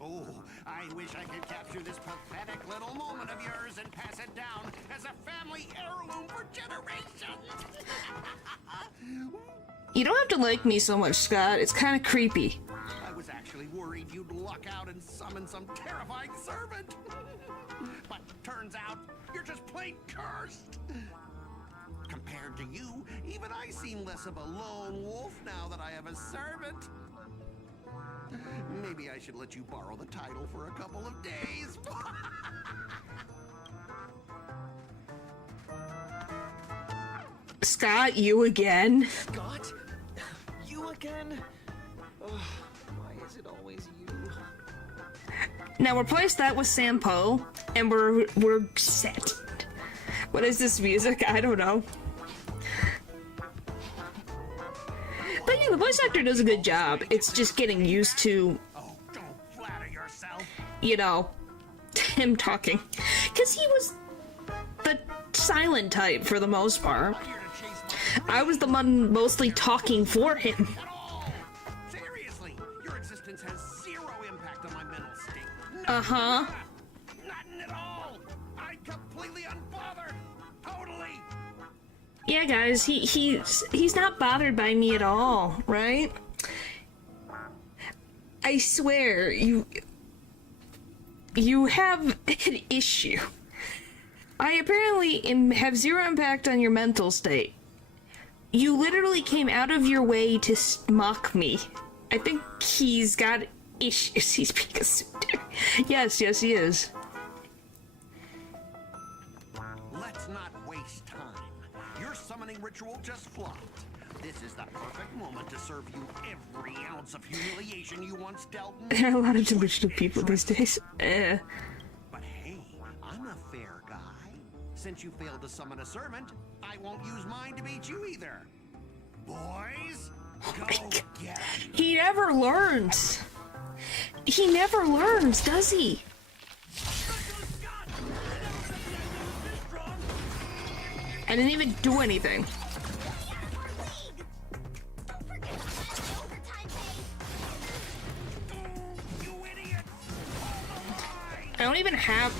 Oh, I wish I could capture this pathetic little moment of yours and pass it down as a family heirloom for generations. You don't have to like me so much, Scott. It's kind of creepy. I was actually worried you'd luck out and summon some terrifying servant. But turns out you're just plain cursed. Compared to you, even I seem less of a lone wolf now that I have a servant. Maybe I should let you borrow the title for a couple of days. Scott, you again? Scott? You again? Ugh, why is it always you? Now replace that with Sampo, and we're set. What is this music? I don't know. But yeah, the voice actor does a good job. It's just getting used to, you know, him talking. Because he was the silent type for the most part. I was the one mostly talking for him. Seriously, your existence has zero impact on my mental state. Uh-huh. Nothing at all. I'm completely unbothered. Totally. Yeah, guys, he's not bothered by me at all, right? I swear, you have an issue. I apparently have zero impact on your mental state. You literally came out of your way to mock me. I think he's got issues. He's being a suitor. Yes, he is. Let's not waste time. Your summoning ritual just flopped. This is the perfect moment to serve you every ounce of humiliation you once dealt me. There are a lot of delusional people these days. But hey, I'm a fair guy. Since you failed to summon a servant, I won't use mine to beat you either. Boys, go get him. He never learns. He never learns, does he? I didn't even do anything. I don't even have...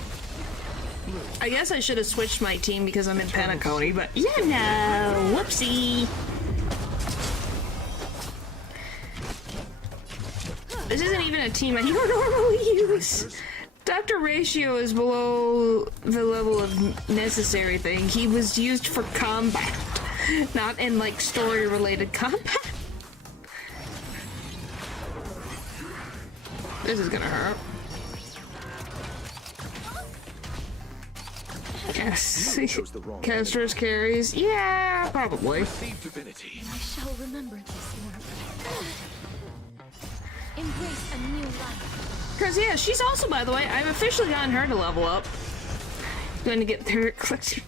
I guess I should have switched my team because I'm in Penacony, but yeah, no, whoopsie. This isn't even a team I normally use. Dr. Ratio is below the level of necessary thing. He was used for combat, not in like story-related combat. This is gonna hurt. Yes. Caster's carries. Yeah, probably. I shall remember this one. Embrace a new life. Because, yeah, she's also, by the way, I've officially gotten her to level up. Going to get their collection.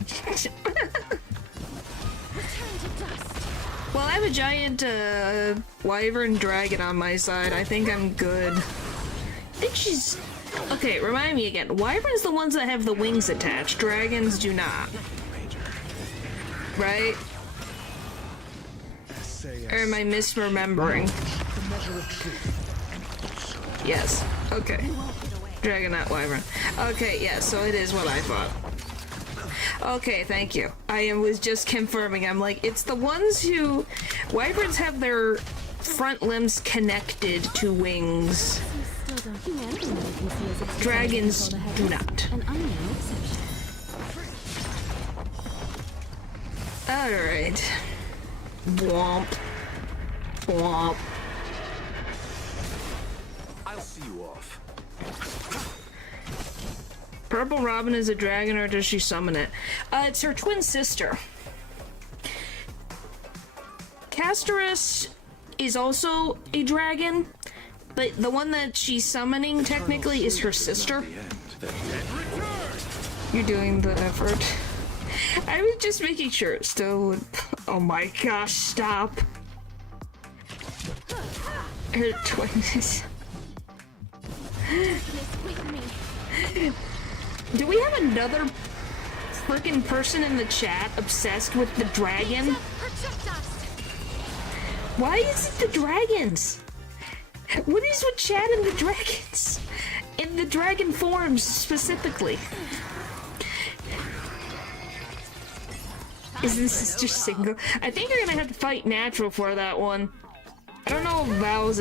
Well, I have a giant wyvern dragon on my side. I think I'm good. I think she's... Okay, remind me again. Wyverns the ones that have the wings attached. Dragons do not. Right? Or am I misremembering? Yes. Okay. Dragon, not wyvern. Okay, yeah, so it is what I thought. Okay, thank you. I was just confirming. I'm like, it's the ones who... Wyverns have their front limbs connected to wings. Dragons do not. Alright. Womp. Womp. I'll see you off. Purple Robin is a dragon, or does she summon it? It's her twin sister. Casterus is also a dragon, but the one that she's summoning technically is her sister. You're doing the effort. I was just making sure it still would... Oh my gosh, stop. Her twin is... Do we have another freaking person in the chat obsessed with the dragon? Why is it the dragons? What is with chat and the dragons? In the dragon forms specifically. Is this just single? I think you're gonna have to fight natural for that one. I don't know if Val's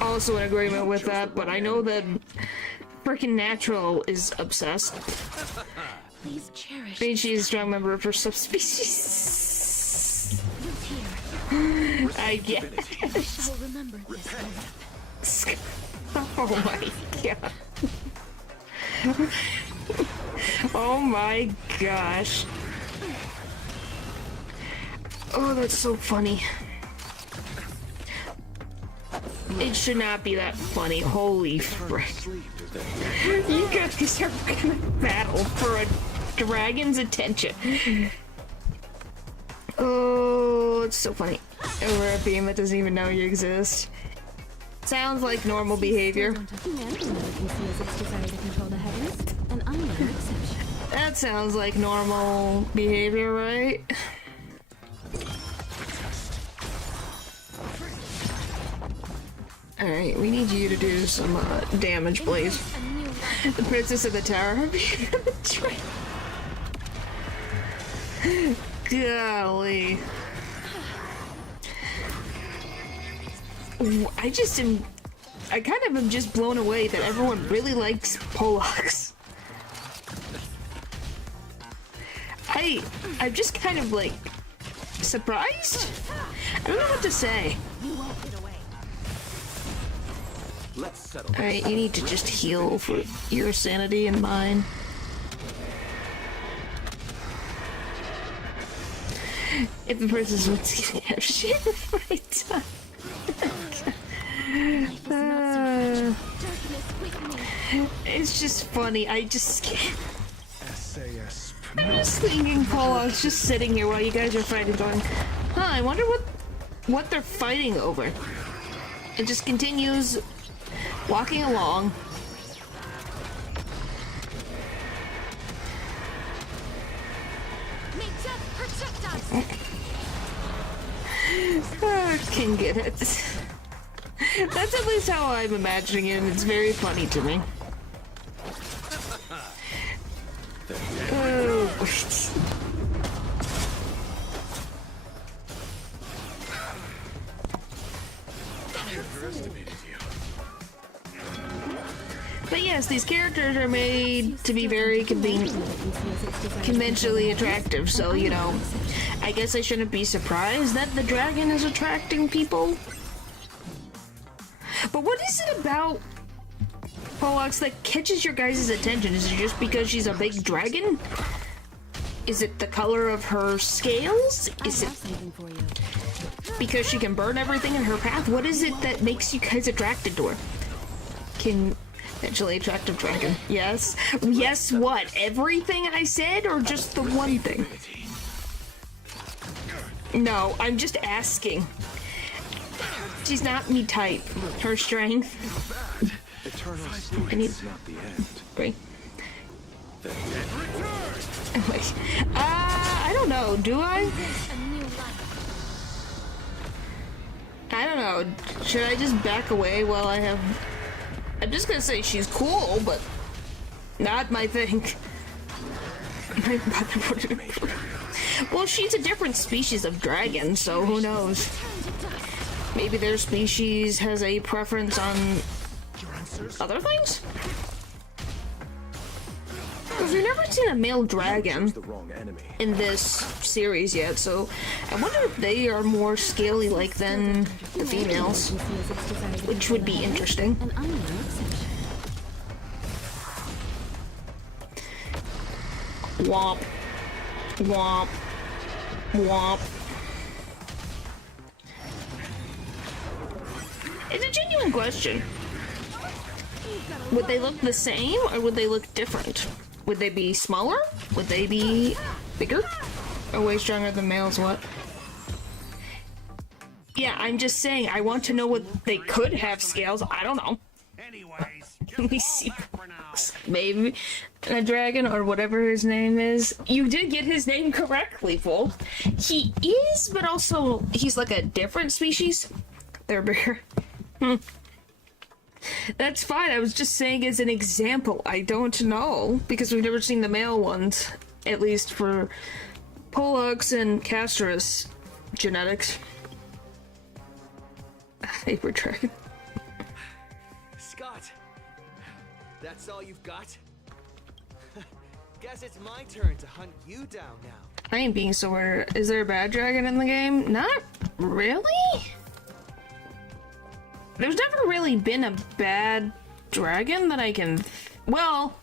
also in agreement with that, but I know that freaking natural is obsessed. Please cherish. I mean, she's a strong member of her subspecies. I get it. I shall remember this one. Oh my god. Oh my gosh. Oh, that's so funny. It should not be that funny. Holy frick. You guys are gonna battle for a dragon's attention. Oh, it's so funny. Over a beam that doesn't even know you exist. Sounds like normal behavior. That sounds like normal behavior, right? Alright, we need you to do some damage, please. The Princess of the Tower are being betrayed. Golly. I kind of am just blown away that everyone really likes Polacks. I'm just kind of like surprised? I don't know what to say. Let's settle. Alright, you need to just heal for your sanity and mine. If the person's wants to have shit right time. It's just funny. I'm just thinking Pollock's just sitting here while you guys are fighting, going, huh, I wonder what they're fighting over. It just continues walking along. I can get it. That's at least how I'm imagining it, and it's very funny to me. Oh, but yes, these characters are made to be very conventionally attractive, so, you know, I guess I shouldn't be surprised that the dragon is attracting people. But what is it about Pollux that catches your guys' attention? Is it just because she's a big dragon? Is it the color of her scales? Is it because she can burn everything in her path? What is it that makes you guys attracted to her? Conventionally attractive dragon. Yes. Yes, what? Everything I said, or just the one thing? No, I'm just asking. She's not me type. Her strength. I need. Great. Wait. I don't know. Do I? I don't know. Should I just back away while I have? I'm just gonna say she's cool, but not my thing. Well, she's a different species of dragon, so who knows? Maybe their species has a preference on other things? Because we've never seen a male dragon in this series yet, so I wonder if they are more scaly-like than the females, which would be interesting. Womp. Womp. Womp. It's a genuine question. Would they look the same, or would they look different? Would they be smaller? Would they be bigger? Or way stronger than males, what? Yeah, I'm just saying, I want to know what they could have scales. I don't know. Let me see. Maybe a dragon or whatever his name is. You did get his name correctly, Wolf. He is, but also he's like a different species. They're bigger. That's fine. I was just saying as an example. I don't know because we've never seen the male ones, at least for Pollux and Castris genetics. Paper dragon. Scott, that's all you've got? Guess it's my turn to hunt you down now. I ain't being so weird. Is there a bad dragon in the game? Not really? There's never really been a bad dragon that I can... Well...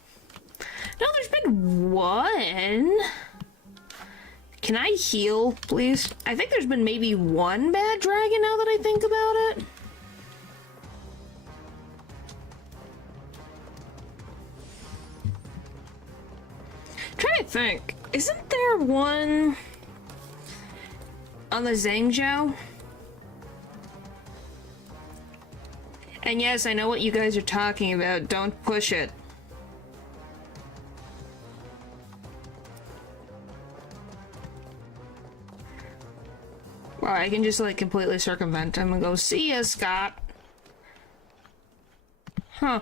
No, there's been one. Can I heal, please? I think there's been maybe one bad dragon now that I think about it. I'm trying to think. Isn't there one on the Zhangjiao? And yes, I know what you guys are talking about. Don't push it. Well, I can just like completely circumvent him and go, see ya, Scott. Huh.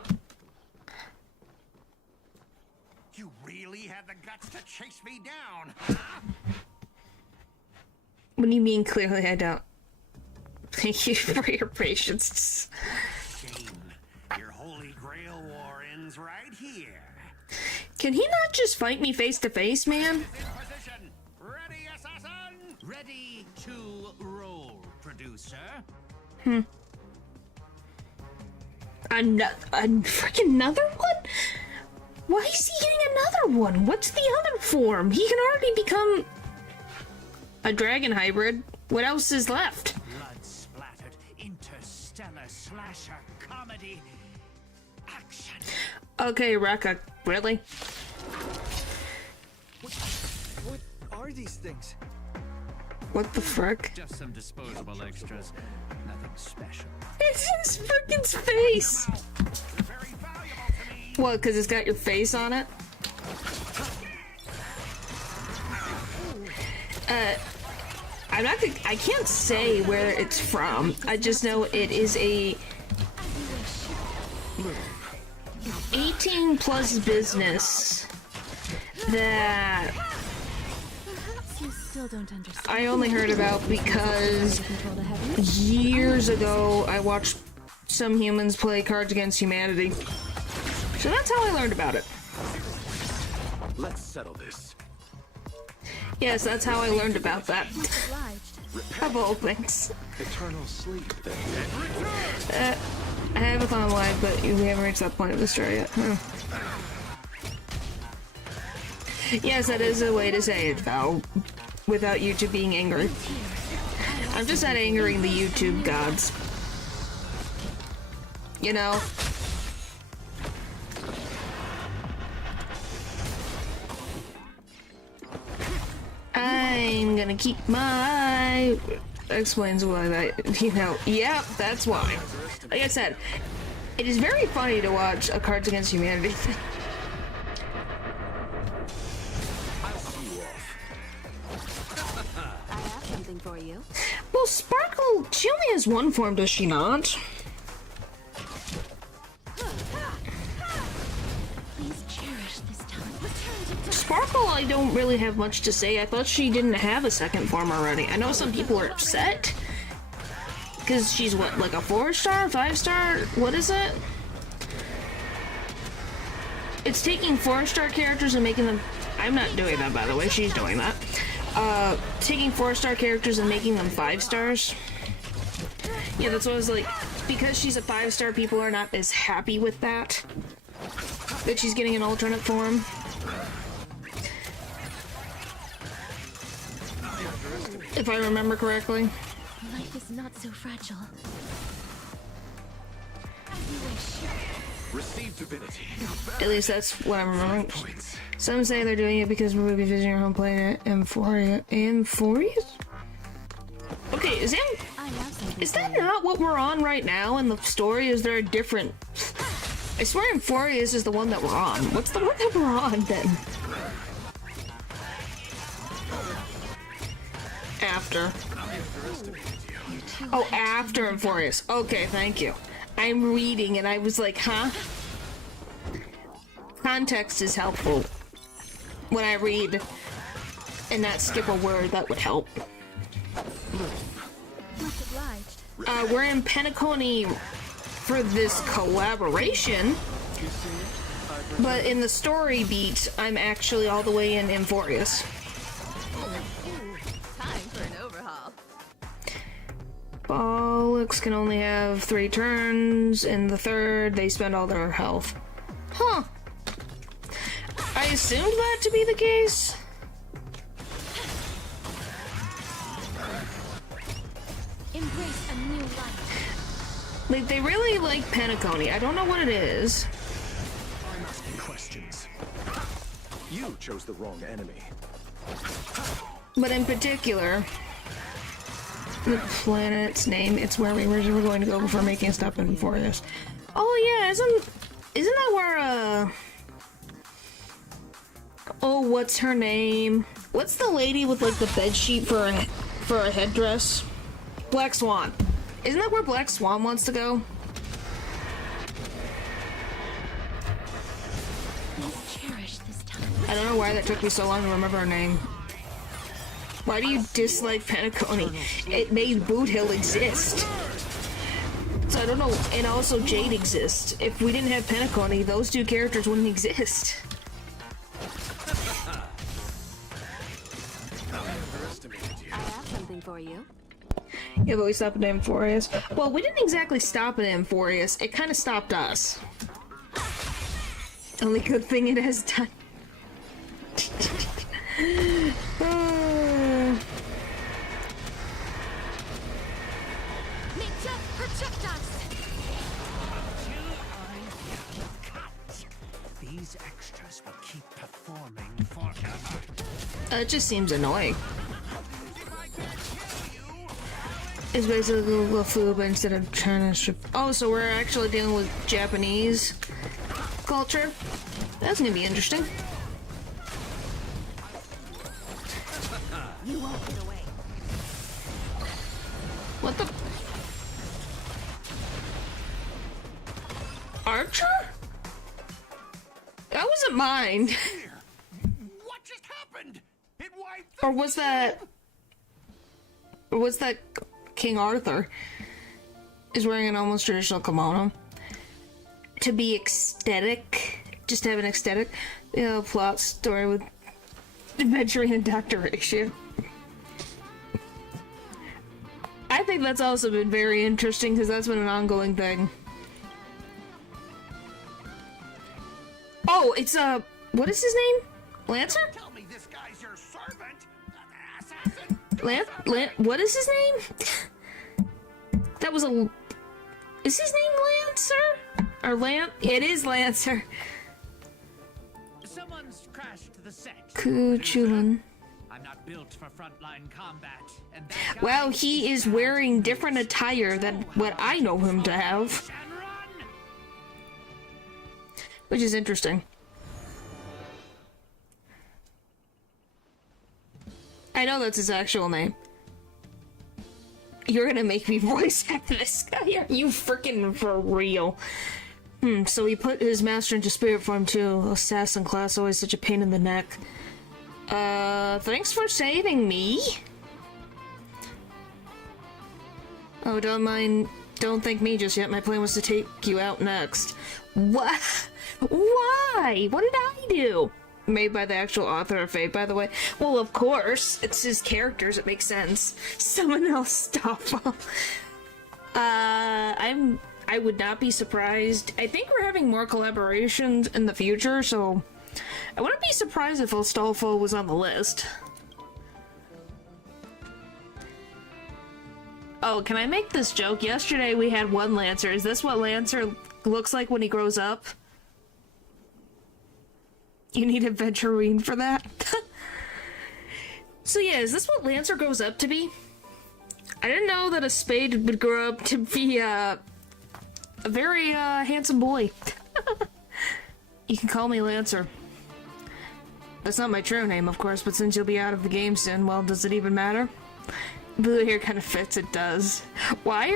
What do you mean, clearly I don't? Thank you for your patience. Your Holy Grail war ends right here. Can he not just fight me face to face, man? Ready, assassin? Ready to roll, producer. Freaking another one? Why is he getting another one? What's the other form? He can already become a dragon hybrid. What else is left? Blood-splattered interstellar slasher comedy action. Okay, Rekka, really? What are these things? What the frick? Just some disposable extras. Nothing special. It's his freaking face! What, because it's got your face on it? I can't say where it's from. I just know it is a 18+ business that You still don't understand. I only heard about because years ago I watched some humans play Cards Against Humanity. So that's how I learned about it. Let's settle this. Yes, that's how I learned about that. Of all things. Eternal sleep, then. I have a thumb lag, but we haven't reached that point of the story yet. Yes, that is a way to say it, Val, without YouTube being angry. I'm just not angering the YouTube gods. You know? I'm gonna keep my... Explains why that, you know, yeah, that's why. Like I said, it is very funny to watch a Cards Against Humanity thing. I'll see you off. I have something for you. Well, Sparkle, she only has one form, does she not? Please cherish this time. Sparkle, I don't really have much to say. I thought she didn't have a second form already. I know some people are upset. Because she's what, like a 4-star, 5-star? What is it? It's taking 4-star characters and making them... I'm not doing that, by the way. She's doing that. Taking 4-star characters and making them 5-stars. Yeah, that's what I was like. Because she's a 5-star, people are not as happy with that. That she's getting an alternate form. If I remember correctly. Life is not so fragile. Receive divinity. At least that's what I'm remembering. Some say they're doing it because we'll be visiting our home planet, Amphoria. Amphorius? Okay, is that not what we're on right now in the story? Is there a different... I swear Amphorius is the one that we're on. What's the one that we're on, then? After. Oh, after Amphorius. Okay, thank you. I'm reading and I was like, huh? Context is helpful. When I read and not skip a word, that would help. We're in Penacony for this collaboration, but in the story beat, I'm actually all the way in Amphorius. Time for an overhaul. Bollocks can only have 3 turns. In the third, they spend all their health. Huh. I assumed that to be the case. Embrace a new life. Like, they really like Penacony. I don't know what it is. I'm asking questions. You chose the wrong enemy. But in particular, the planet's name, it's where we were going to go before making a stop in for this. Oh yeah, isn't that where, oh, what's her name? What's the lady with, like, the bedsheet for a headdress? Black Swan. Isn't that where Black Swan wants to go? Please cherish this time. I don't know why that took me so long to remember her name. Why do you dislike Penacony? It made Boot Hill exist. So I don't know, and also Jade exists. If we didn't have Penacony, those two characters wouldn't exist. I have something for you. Yeah, but we stopped at Amphorius. Well, we didn't exactly stop at Amphorius. It kind of stopped us. Only good thing it has done. These extras will keep performing forever. It just seems annoying. It's basically Google food, but instead of trying to strip. Oh, so we're actually dealing with Japanese culture? That's gonna be interesting. You won't get away. What the? Archer? That wasn't mine. What just happened? It wiped Or was that... Or was that King Arthur? Is wearing an almost traditional kimono. To be ecstatic. Just to have an ecstatic plot story with adventuring and Dr. Ratio. I think that's also been very interesting because that's been an ongoing thing. Oh, it's what is his name? Lancer? Tell me this guy's your servant, assassin. What is his name? That was a. Is his name Lancer? Or It is Lancer. Someone's crashed the set. Kuchulin. I'm not built for frontline combat. And Well, he is wearing different attire than what I know him to have. Which is interesting. I know that's his actual name. You're gonna make me voice act this guy? Are you freaking for real? So he put his master into spirit form too. Assassin class, always such a pain in the neck. Thanks for saving me. Oh, don't thank me just yet. My plan was to take you out next. What? Why? What did I do? Made by the actual author of Fate, by the way. Well, of course. It's his characters. It makes sense. Someone else stop him. I would not be surprised. I think we're having more collaborations in the future, so I wouldn't be surprised if Astolfo was on the list. Oh, can I make this joke? Yesterday we had one Lancer. Is this what Lancer looks like when he grows up? You need a Venturine for that? So yeah, is this what Lancer grows up to be? I didn't know that a spade would grow up to be a very handsome boy. You can call me Lancer. That's not my true name, of course, but since you'll be out of the game soon, well, does it even matter? Blue hair kind of fits, it does. Why?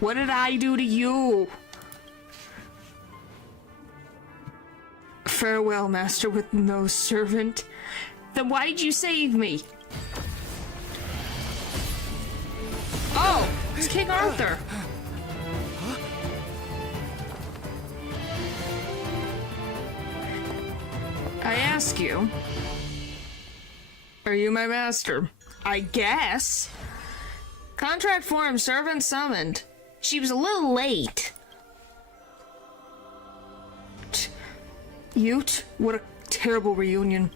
What did I do to you? Farewell, master with no servant. Then why did you save me? Oh, it's King Arthur. I ask you, are you my master? I guess. Contract form, servant summoned. She was a little late. Ute? What a terrible reunion.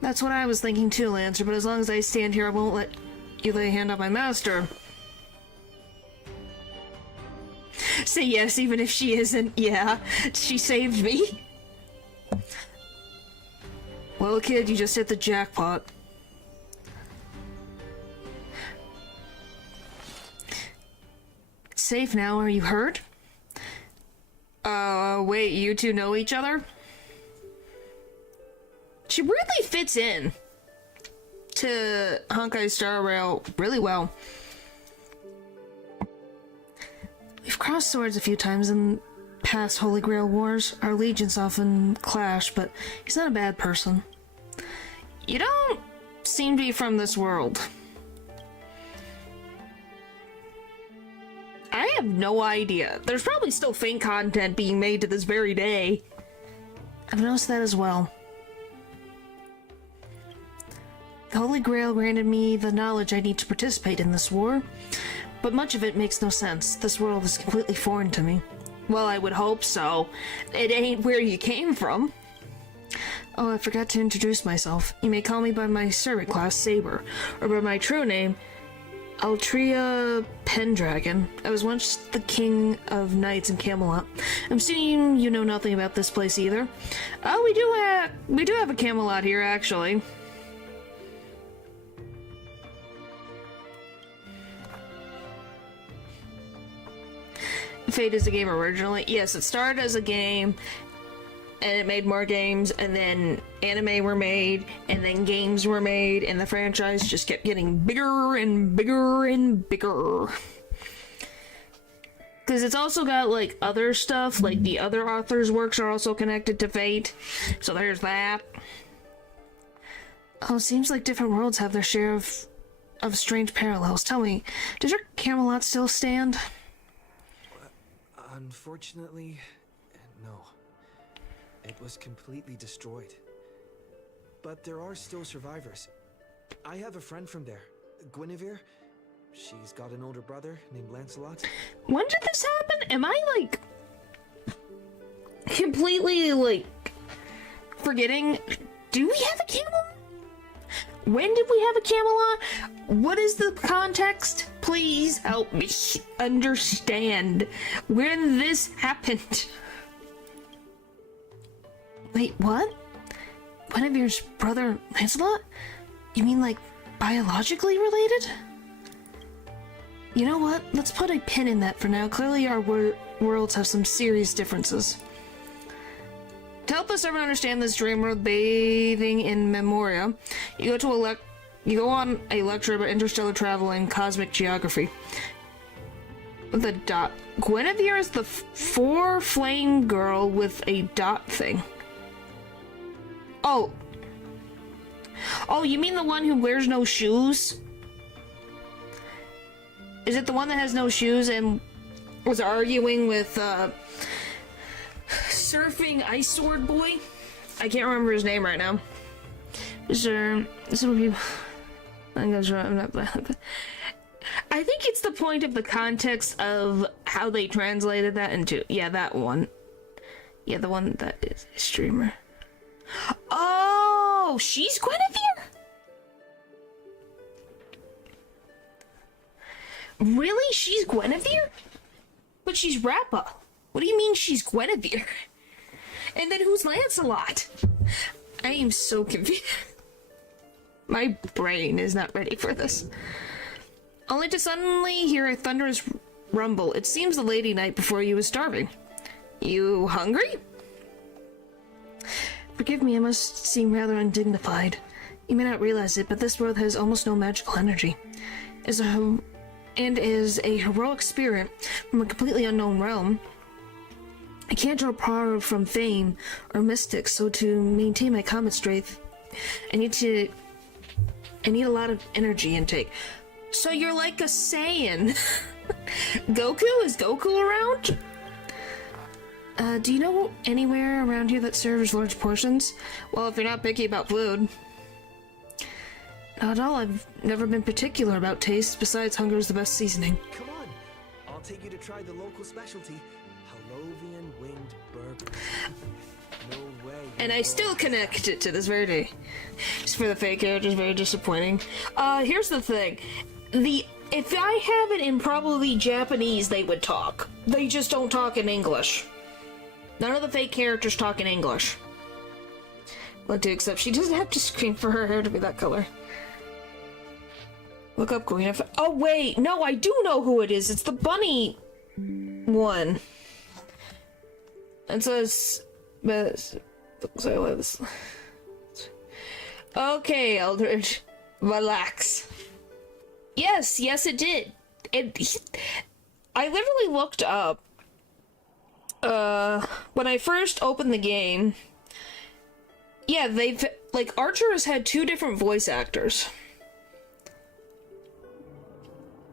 That's what I was thinking too, Lancer, but as long as I stand here, I won't let you lay a hand on my master. Say yes, even if she isn't. Yeah, she saved me. Well, kid, you just hit the jackpot. It's safe now, are you hurt? Wait, you two know each other? She really fits in to Honkai StarRail really well. We've crossed swords a few times in past Holy Grail wars. Our legions often clash, but he's not a bad person. You don't seem to be from this world. I have no idea. There's probably still fan content being made to this very day. I've noticed that as well. The Holy Grail granted me the knowledge I need to participate in this war, but much of it makes no sense. This world is completely foreign to me. Well, I would hope so. It ain't where you came from. Oh, I forgot to introduce myself. You may call me by my servant class, Saber, or by my true name, Altria Pendragon. I was once the king of knights in Camelot. I'm assuming you know nothing about this place either. Oh, we do have a Camelot here, actually. Fate is a game originally. Yes, it started as a game, and it made more games, and then anime were made, and then games were made, and the franchise just kept getting bigger and bigger and bigger. Because it's also got, like, other stuff, like the other authors' works are also connected to Fate, so there's that. Oh, it seems like different worlds have their share of strange parallels. Tell me, does your Camelot still stand? Unfortunately, no. It was completely destroyed. But there are still survivors. I have a friend from there, Guinevere. She's got an older brother named Lancelot. When did this happen? Am I, like, completely, like, forgetting? Do we have a Camelot? When did we have a Camelot? What is the context? Please help me understand when this happened. Wait, what? Guinevere's brother Lancelot? You mean like biologically related? You know what? Let's put a pin in that for now. Clearly our worlds have some serious differences. To help us everyone understand this dream world bathing in memoria, you go on a lecture about interstellar travel and cosmic geography. The dot. Guinevere is the four flame girl with a dot thing. Oh. Oh, you mean the one who wears no shoes? Is it the one that has no shoes and was arguing with, Surfing Ice Sword Boy? I can't remember his name right now. Some people. I'm not. I think it's the point of the context of how they translated that into. Yeah, that one. Yeah, the one that is a streamer. Oh, she's Guinevere? Really? She's Guinevere? But she's Rappa. What do you mean she's Guinevere? And then who's Lancelot? I am so confused. My brain is not ready for this. Only to suddenly hear a thunderous rumble. It seems the lady night before you was starving. You hungry? Forgive me, I must seem rather undignified. You may not realize it, but this world has almost no magical energy. Is a heroic spirit from a completely unknown realm, I can't draw power from fame or mystics, so to maintain my combat strength, I need a lot of energy intake. So you're like a Saiyan. Goku? Is Goku around? Do you know anywhere around here that serves large portions? Well, if you're not picky about food. Not at all. I've never been particular about taste. Besides, hunger is the best seasoning. Come on, I'll take you to try the local specialty, Halovian winged burger. No way. And I still connect it to this very day. Just for the fake characters, very disappointing. Here's the thing. If I have it in probably Japanese, they would talk. They just don't talk in English. None of the fake characters talk in English. Well, except she doesn't have to scream for her hair to be that color. Look up Queen. Oh wait, no, I do know who it is. It's the bunny one. It says, okay, Eldridge, relax. Yes, it did. I literally looked up. When I first opened the game, yeah, like, Archer has had 2 different voice actors.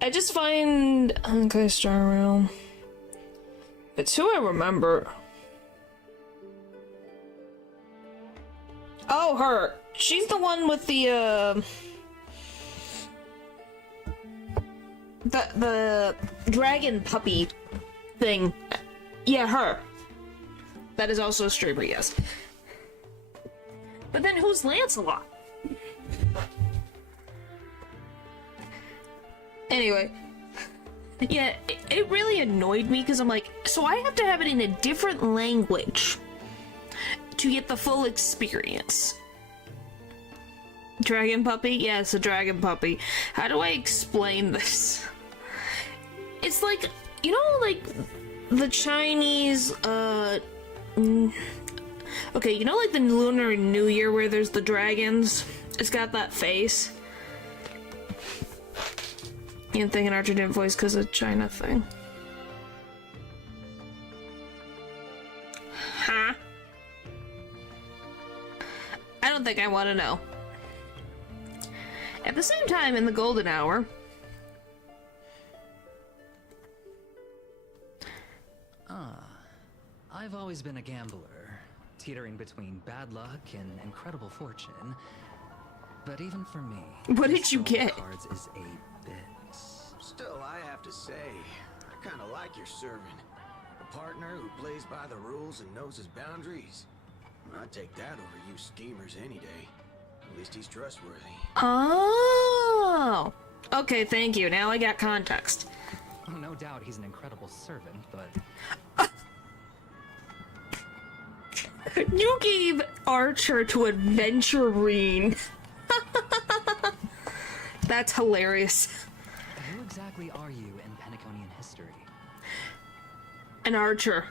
I just find Honkai StarRail. It's who I remember. Oh, her. She's the one with the dragon puppy thing. Yeah, her. That is also a streamer, yes. But then who's Lancelot? Anyway. Yeah, it really annoyed me because I'm like, so I have to have it in a different language to get the full experience. Dragon puppy? Yes, a dragon puppy. How do I explain this? It's like, you know, like the Chinese, okay, you know, like the Lunar New Year where there's the dragons? It's got that face. You didn't think an Archer didn't voice because of China thing. Huh? I don't think I want to know. At the same time, in the golden hour... I've always been a gambler, teetering between bad luck and incredible fortune. But even for me, what did you get? Cards is a bit. Still, I have to say, I kind of like your servant. A partner who plays by the rules and knows his boundaries. I'd take that over you schemers any day. At least he's trustworthy. Oh! Okay, thank you. Now I got context. Oh, no doubt he's an incredible servant, but... You gave Archer to Adventurine. That's hilarious. Who exactly are you in Penaconian history? An archer.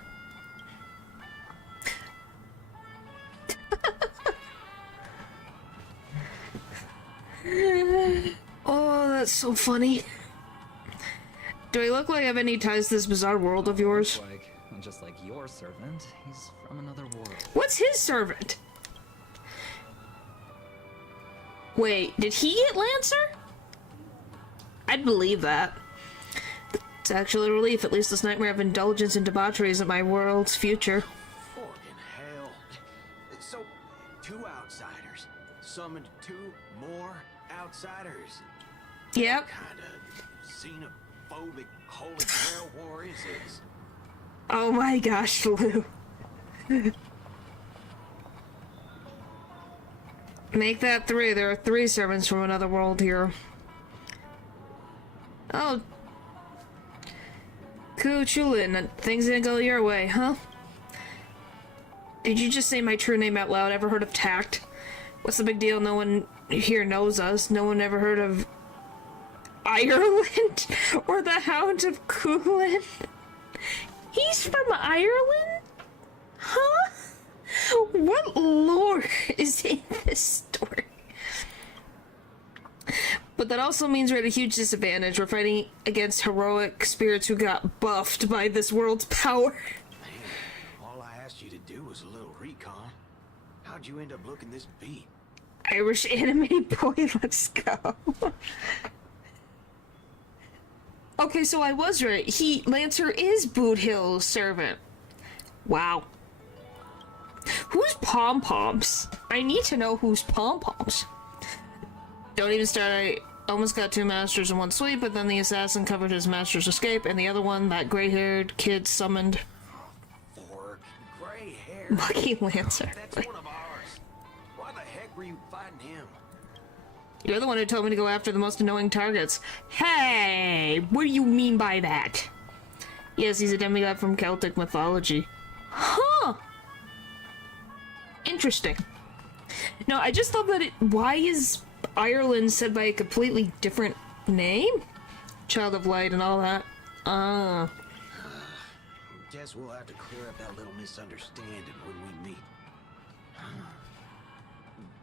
Oh, that's so funny. Do I look like I have any ties to this bizarre world of yours? Just like your servant, he's from another world. What's his servant? Wait, did he get Lancer? I'd believe that. It's actually a relief. At least this nightmare of indulgence and debauchery isn't my world's future. Fucking hell. So, 2 outsiders summoned 2 more outsiders. Yep. What kind of xenophobic Holy Grail war is this? Oh my gosh, Lou. Make that 3. There are 3 servants from another world here. Oh. Cool, Chulin. Things didn't go your way, huh? Did you just say my true name out loud? Ever heard of tact? What's the big deal? No one here knows us. No one ever heard of Ireland? Or the Hound of Coolin? He's from Ireland? Huh? What lore is in this story? But that also means we're at a huge disadvantage. We're fighting against heroic spirits who got buffed by this world's power. Man, all I asked you to do was a little recon. How'd you end up looking this beat? Irish anime boy, let's go. Okay, so I was right. Lancer is Boot Hill's servant. Wow. Who's Pom-Poms? I need to know who's Pom-Poms. Don't even start. I almost got 2 masters in one sweep, but then the assassin covered his master's escape, and the other one, that gray-haired kid, summoned... Fork, gray hair. Lucky Lancer. That's one of ours. Why the heck were you fighting him? You're the one who told me to go after the most annoying targets. Hey! What do you mean by that? Yes, he's a demigod from Celtic mythology. Huh! Interesting. No, I just thought that why is Ireland said by a completely different name? Child of Light and all that. Guess we'll have to clear up that little misunderstanding when we meet.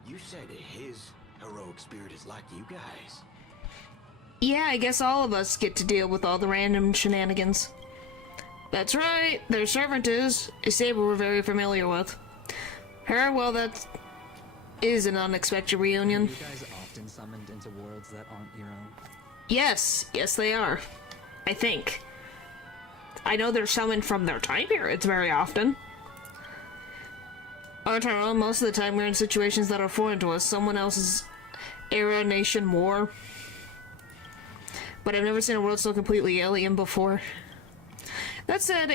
You said his heroic spirit is like you guys. Yeah, I guess all of us get to deal with all the random shenanigans. That's right, their servant is a saber we're very familiar with. Her, well, that's... is an unexpected reunion. Are you guys often summoned into worlds that aren't your own? Yes, yes they are. I think. I know they're summoned from their time periods very often. Aren't our own, most of the time we're in situations that are foreign to us, someone else's era, nation, war. But I've never seen a world so completely alien before. That said,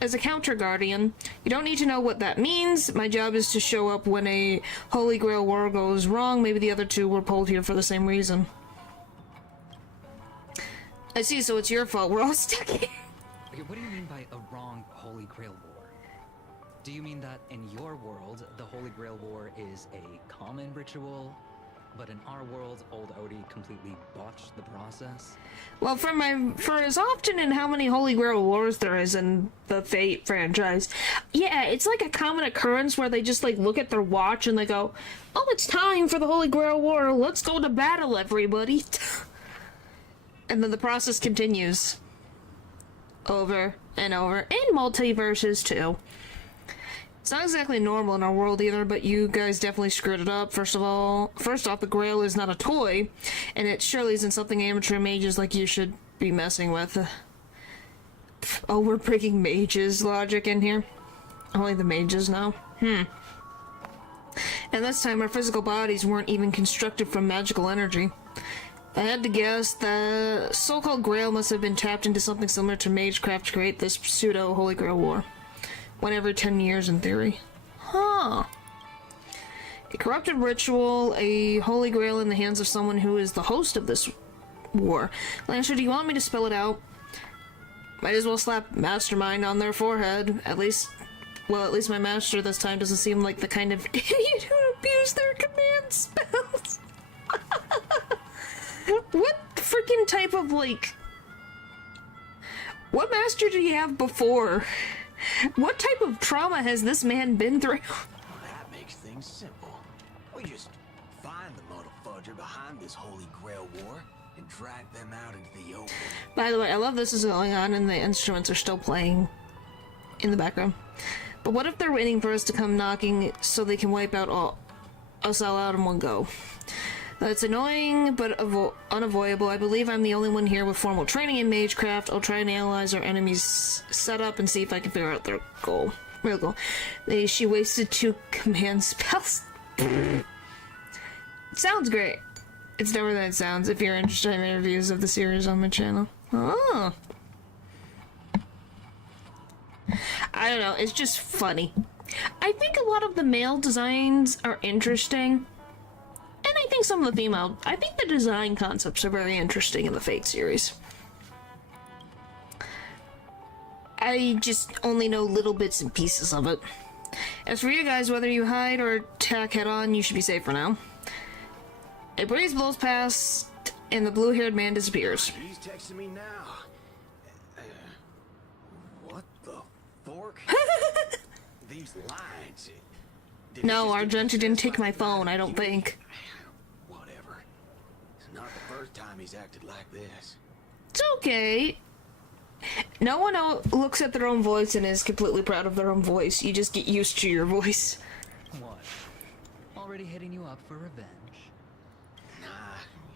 as a counter guardian, you don't need to know what that means. My job is to show up when a Holy Grail war goes wrong. Maybe the other two were pulled here for the same reason. I see, so it's your fault. We're all stuck here. Okay, what do you mean by a wrong Holy Grail war? Do you mean that in your world, the Holy Grail war is a common ritual, but in our world, old Odie completely botched the process? Well, for as often and how many Holy Grail wars there is in the Fate franchise, yeah, it's like a common occurrence where they just like look at their watch and they go, "Oh, it's time for the Holy Grail war. Let's go to battle, everybody." And then the process continues over and over in multiverses too. It's not exactly normal in our world either, but you guys definitely screwed it up. First off, the Grail is not a toy, and it surely isn't something amateur mages like you should be messing with. Oh, we're breaking mages logic in here. Only the mages know. And this time our physical bodies weren't even constructed from magical energy. I had to guess the so-called Grail must have been tapped into something similar to Magecraft to create this pseudo-Holy Grail war. 1 every 10 years in theory. Huh. A corrupted ritual, a Holy Grail in the hands of someone who is the host of this war. Lancer, do you want me to spell it out? Might as well slap Mastermind on their forehead. At least my master this time doesn't seem like the kind of idiot who abused their command spells. What freaking type of, like... What master did he have before? What type of trauma has this man been through? Well, that makes things simple. We just find the model fudger behind this Holy Grail war and drag them out into the open. By the way, I love this is going on and the instruments are still playing in the background. But what if they're waiting for us to come knocking so they can wipe out us all out in one go? That's annoying, but unavoidable. I believe I'm the only one here with formal training in Magecraft. I'll try and analyze our enemies' setup and see if I can figure out their goal. Real goal. She wasted 2 command spells. It sounds great. It's never that it sounds. If you're interested in reviews of the series on my channel. Oh. I don't know. It's just funny. I think a lot of the male designs are interesting. And I think some of the female, I think the design concepts are very interesting in the Fate series. I just only know little bits and pieces of it. As for you guys, whether you hide or attack head on, you should be safe for now. A breeze blows past, and the blue-haired man disappears. He's texting me now. What the fork? These lines. No, Argento didn't take my phone, I don't think. Whatever. It's not the first time he's acted like this. It's okay. No one looks at their own voice and is completely proud of their own voice. You just get used to your voice. What? Already hitting you up for revenge? Nah,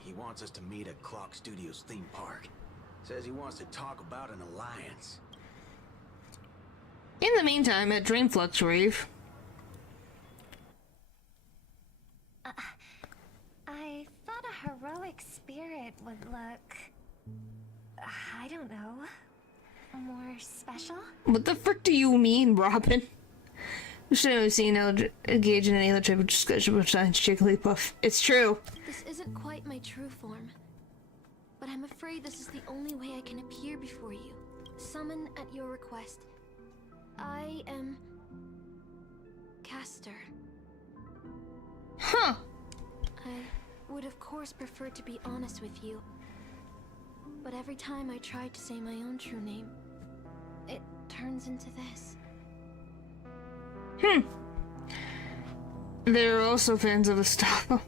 he wants us to meet at Clock Studios theme park. Says he wants to talk about an alliance. In the meantime, at Dreamflux Reef... I thought a heroic spirit would look... I don't know... more special? What the frick do you mean, Robin? We should have seen how to engage in any other type of discussion besides Jigglypuff. It's true. This isn't quite my true form. But I'm afraid this is the only way I can appear before you. Summon at your request. I am... Caster. Huh. I would of course prefer to be honest with you. But every time I try to say my own true name, it turns into this. They're also fans of the style.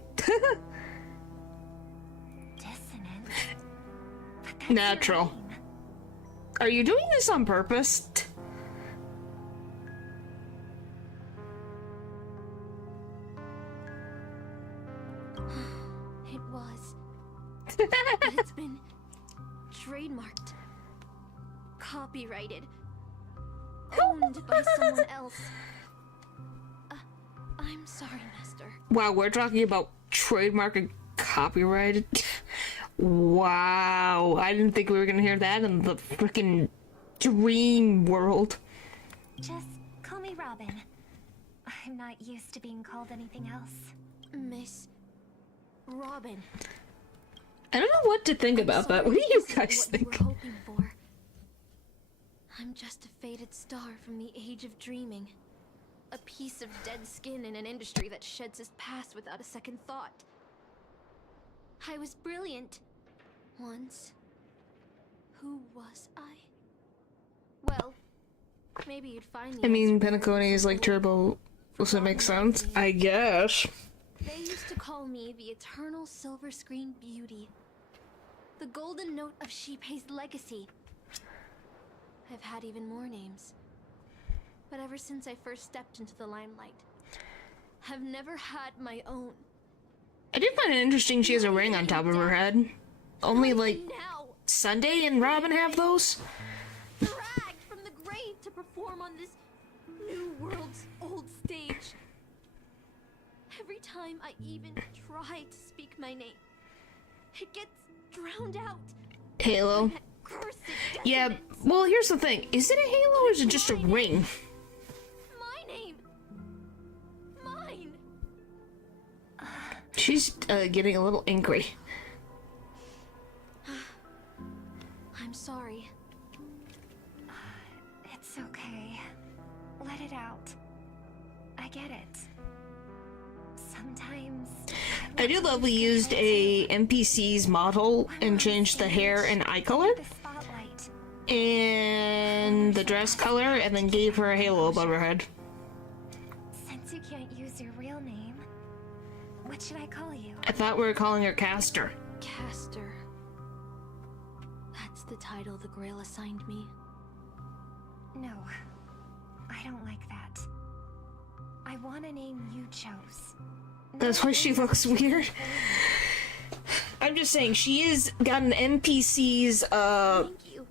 Natural. Are you doing this on purpose? but it's been trademarked, copyrighted, owned by someone else. I'm sorry, Master. Wow, we're talking about trademark and copyrighted. Wow, I didn't think we were gonna hear that in the freaking dream world. Just call me Robin. I'm not used to being called anything else. Miss Robin. I don't know what to think about that. What do you guys what think? You were hoping for. I'm just a faded star from the age of dreaming. A piece of dead skin in an industry that sheds its past without a second thought. I was brilliant. Once. Who was I? Well, maybe you'd find the I mean, answer Penacony is like Turbo. Does it make sense? I guess. They used to call me the eternal silver screen beauty. The golden note of Shipei's legacy. I've had even more names. But ever since I first stepped into the limelight, I've never had my own. I do find it interesting she has a ring on top of her head. Only like Sunday and Robin have those? Dragged from the grave to perform on this new world's old stage. Every time I even try to speak my name, it gets drowned out. Halo. Yeah, well, here's the thing. Is it a halo or is it just a ring? My name. Mine. She's getting a little angry. I'm sorry. It's okay. Let it out. I get it. Sometimes... I do love we used a NPC's model and changed the hair and eye color and the dress color and then gave her a halo above her head. Since you can't use your real name, what should I call you? I thought we were calling her Castor. Castor. That's the title the Grail assigned me. No, I don't like that. I want a name you chose. That's why she looks weird. I'm just saying, she is got an NPC's, Thank you,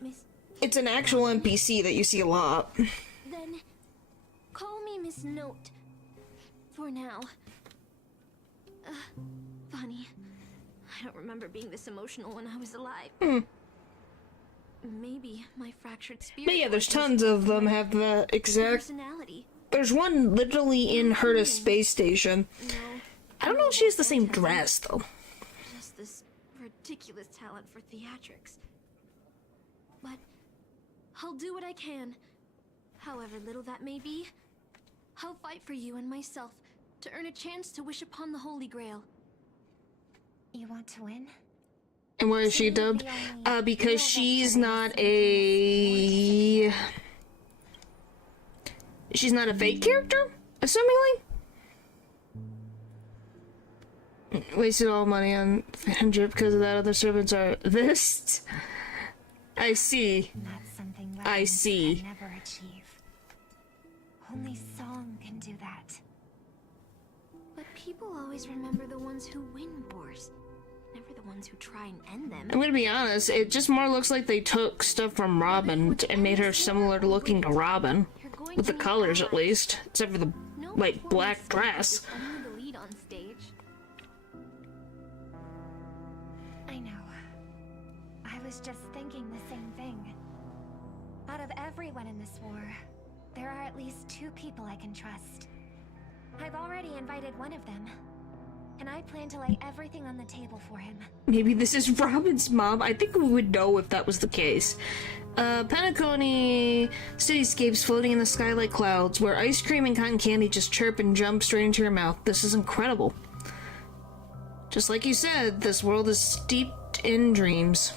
Miss. It's an actual NPC that you see a lot. Then, call me Miss Note. For now. Funny. I don't remember being this emotional when I was alive. Maybe my fractured spirit. But yeah, there's tons of them have the exact... personality. There's one literally in Herta's space station. No, I don't know if she has the same dress, though. just this ridiculous talent for theatrics. But I'll do what I can. However little that may be, I'll fight for you and myself to earn a chance to wish upon the Holy Grail. You want to win? And why is she dubbed? Because she's not a... She's not a fake character? Assumingly? Wasted all money on Fandrip because of that. Other servants are this. I see. That's something I see. can never achieve. Only song can do that. But people always remember the ones who win wars, never the ones who try and end them. I'm gonna be honest, it just more looks like they took stuff from Robin and made her similar looking to Robin. With the colors, at least. Except for the, like, black dress. Only the lead on stage. I know. I was just thinking the same thing. Out of everyone in this war, there are at least 2 people I can trust. I've already invited one of them, and I plan to lay everything on the table for him. Maybe this is Robin's mom. I think we would know if that was the case. Penacony cityscapes floating in the sky like clouds, where ice cream and cotton candy just chirp and jump straight into your mouth. This is incredible. Just like you said, this world is steeped in dreams.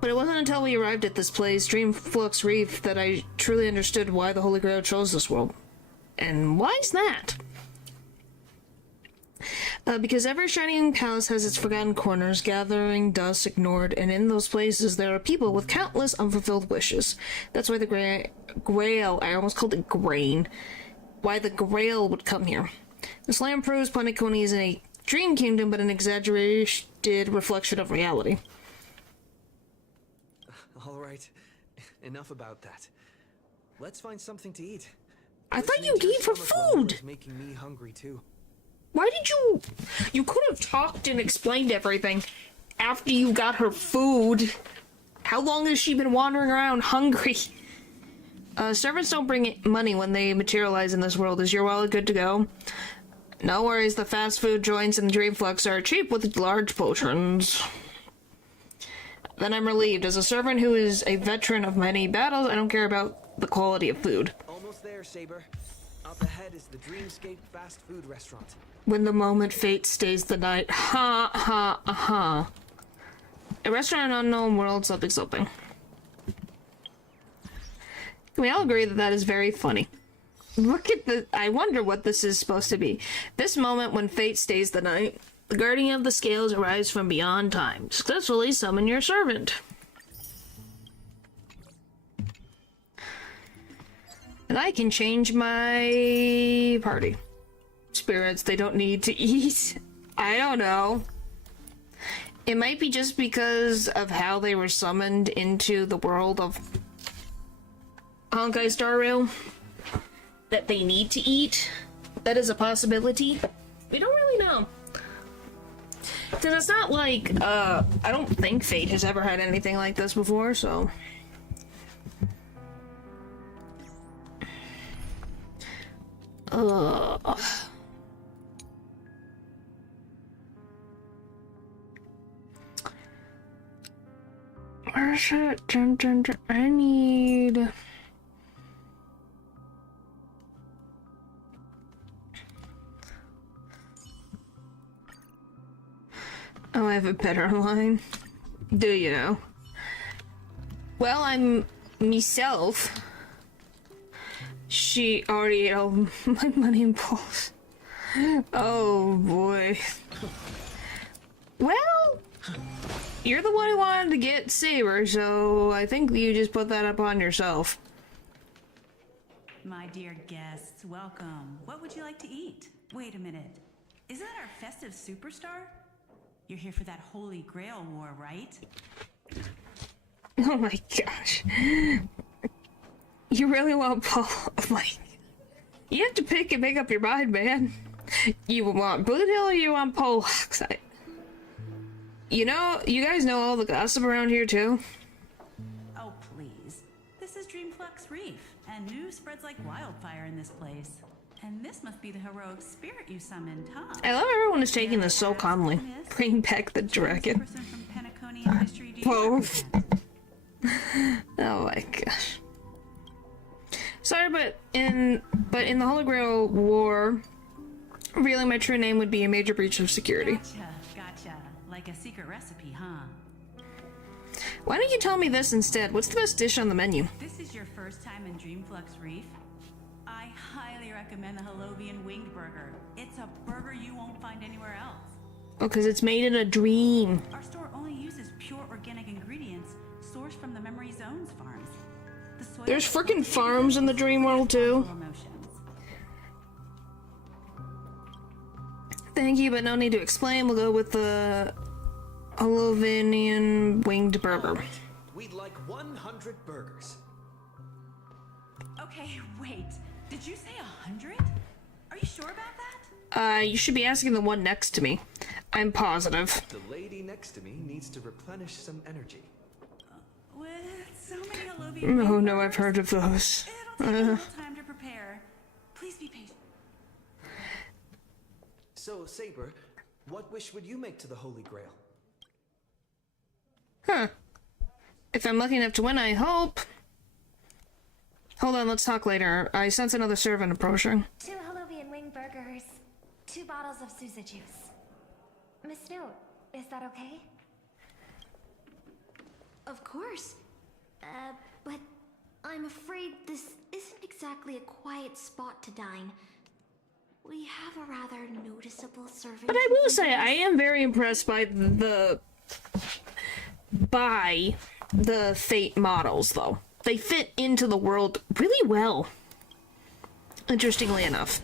But it wasn't until we arrived at this place, Dreamflux Reef, that I truly understood why the Holy Grail chose this world. And why is that? Because every shining palace has its forgotten corners, gathering dust ignored, and in those places there are people with countless unfulfilled wishes. That's why the Grail, I almost called it Grain, why the Grail would come here. This land proves Penacony is a Dream Kingdom, but an exaggerated reflection of reality. Alright, enough about that. Let's find something to eat. I thought you'd eat for food! Is making me hungry too. Why did you... You could have talked and explained everything after you got her food. How long has she been wandering around hungry? Servants don't bring money when they materialize in this world. Is your wallet good to go? No worries, the fast food joints and Dreamflux are cheap with large portions. Then I'm relieved. As a servant who is a veteran of many battles, I don't care about the quality of food. Almost there, Saber. Up ahead is the Dreamscape fast food restaurant. When the moment fate stays the night. Ha ha ha. A restaurant in unknown world, something something. Can we all agree that that is very funny? Look at the... I wonder what this is supposed to be. This moment when fate stays the night. The guardian of the scales arrives from beyond time. Successfully summon your servant. And I can change my party. Spirits, they don't need to eat. I don't know. It might be just because of how they were summoned into the world of Honkai StarRail that they need to eat. That is a possibility. We don't really know. Because it's not like, I don't think Fate has ever had anything like this before, so... Where's it? I need... Oh, I have a better line. Do you know? Well, I'm myself. She already ate all my money in balls. Oh boy. Well, you're the one who wanted to get Saber, so I think you just put that up on yourself. My dear guests, welcome. What would you like to eat? Wait a minute. Isn't that our festive superstar? You're here for that Holy Grail war, right? Oh my gosh. You really want Paul? Like, you have to pick and make up your mind, man. You want Blue Hill or you want Pollock's? You know, you guys know all the gossip around here too? Oh, please. This is Dreamflux Reef, and news spreads like wildfire in this place. And this must be the heroic spirit you summoned, huh? I love everyone is taking this so calmly. Bring back the dragon. Both. Oh my gosh. Sorry, but in the Holy Grail War, revealing my true name would be a major breach of security. Gotcha. Like a secret recipe, huh? Why don't you tell me this instead? What's the best dish on the menu? This is your first time in Dreamflux Reef? I highly recommend the Holovian Winged Burger. It's a burger you won't find anywhere else. Oh, because it's made in a dream. Our store only uses pure organic ingredients sourced from the Memory Zones farms. There's freaking farms in the dream world too. Thank you, but no need to explain. We'll go with the Holovian Winged Burger. We'd like 100 burgers. Okay, wait. Did you say 100? Are you sure about that? You should be asking the one next to me. I'm positive. The lady next to me needs to replenish some energy. With so many Holovian Oh no, I've heard of those. It'll take a little time to prepare. Please be patient. So, Saber, what wish would you make to the Holy Grail? Huh. If I'm lucky enough to win, I hope. Hold on, let's talk later. I sense another servant approaching. 2 Holovian wing burgers, 2 bottles of Sousa juice. Miss Note, is that okay? Of course. But I'm afraid this isn't exactly a quiet spot to dine. We have a rather noticeable servant. But I will say, I am very impressed by the Fate models, though. They fit into the world really well. Interestingly enough.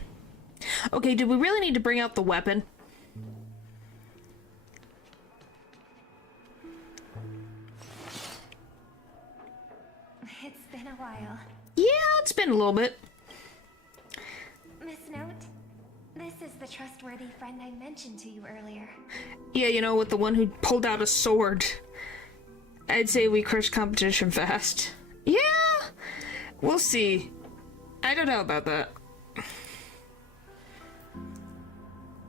Okay, do we really need to bring out the weapon? It's been a while. Yeah, it's been a little bit. Miss Note, this is the trustworthy friend I mentioned to you earlier. Yeah, you know, with the one who pulled out a sword. I'd say we crushed competition fast. Yeah, we'll see. I don't know about that.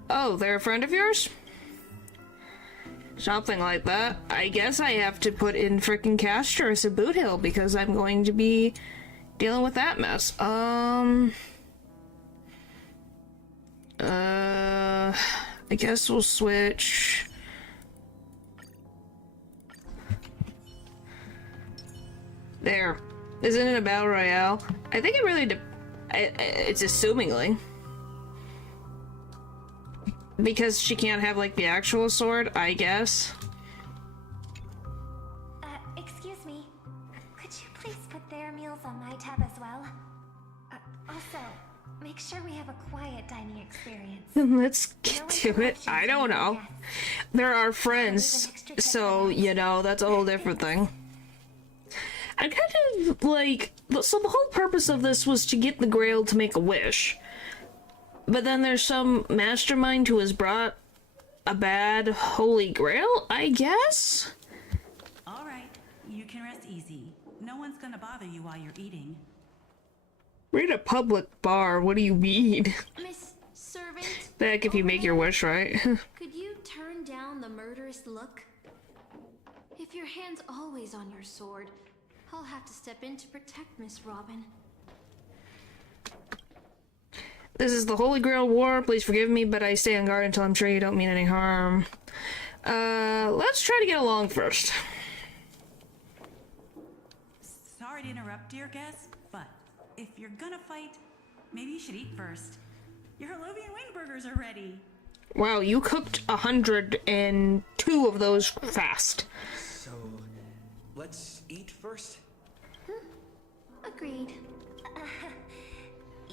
Oh, they're a friend of yours? Something like that. I guess I have to put in frickin' Castor as a boot hill because I'm going to be dealing with that mess. I guess we'll switch. There. Isn't it a battle royale? I think it really it's assumingly. Because she can't have, like, the actual sword, I guess. Excuse me. Could you please put their meals on my tab as well? Also, make sure we have a quiet dining experience. Let's get to it. I don't know. They're our friends, so, you know, that's a whole different thing. I'm kind of, like... So the whole purpose of this was to get the Grail to make a wish. But then there's some mastermind who has brought a bad Holy Grail, I guess? Alright, you can rest easy. No one's gonna bother you while you're eating. We're in a public bar, what do you mean? Miss Servant? Back if you make your wish, right? Could you turn down the murderous look? If your hand's always on your sword, I'll have to step in to protect Miss Robin. This is the Holy Grail War. Please forgive me, but I stay on guard until I'm sure you don't mean any harm. Let's try to get along first. Sorry to interrupt, dear guest, but if you're gonna fight, maybe you should eat first. Your Holovian wing burgers are ready. Wow, you cooked 102 of those fast. So, let's eat first? Agreed.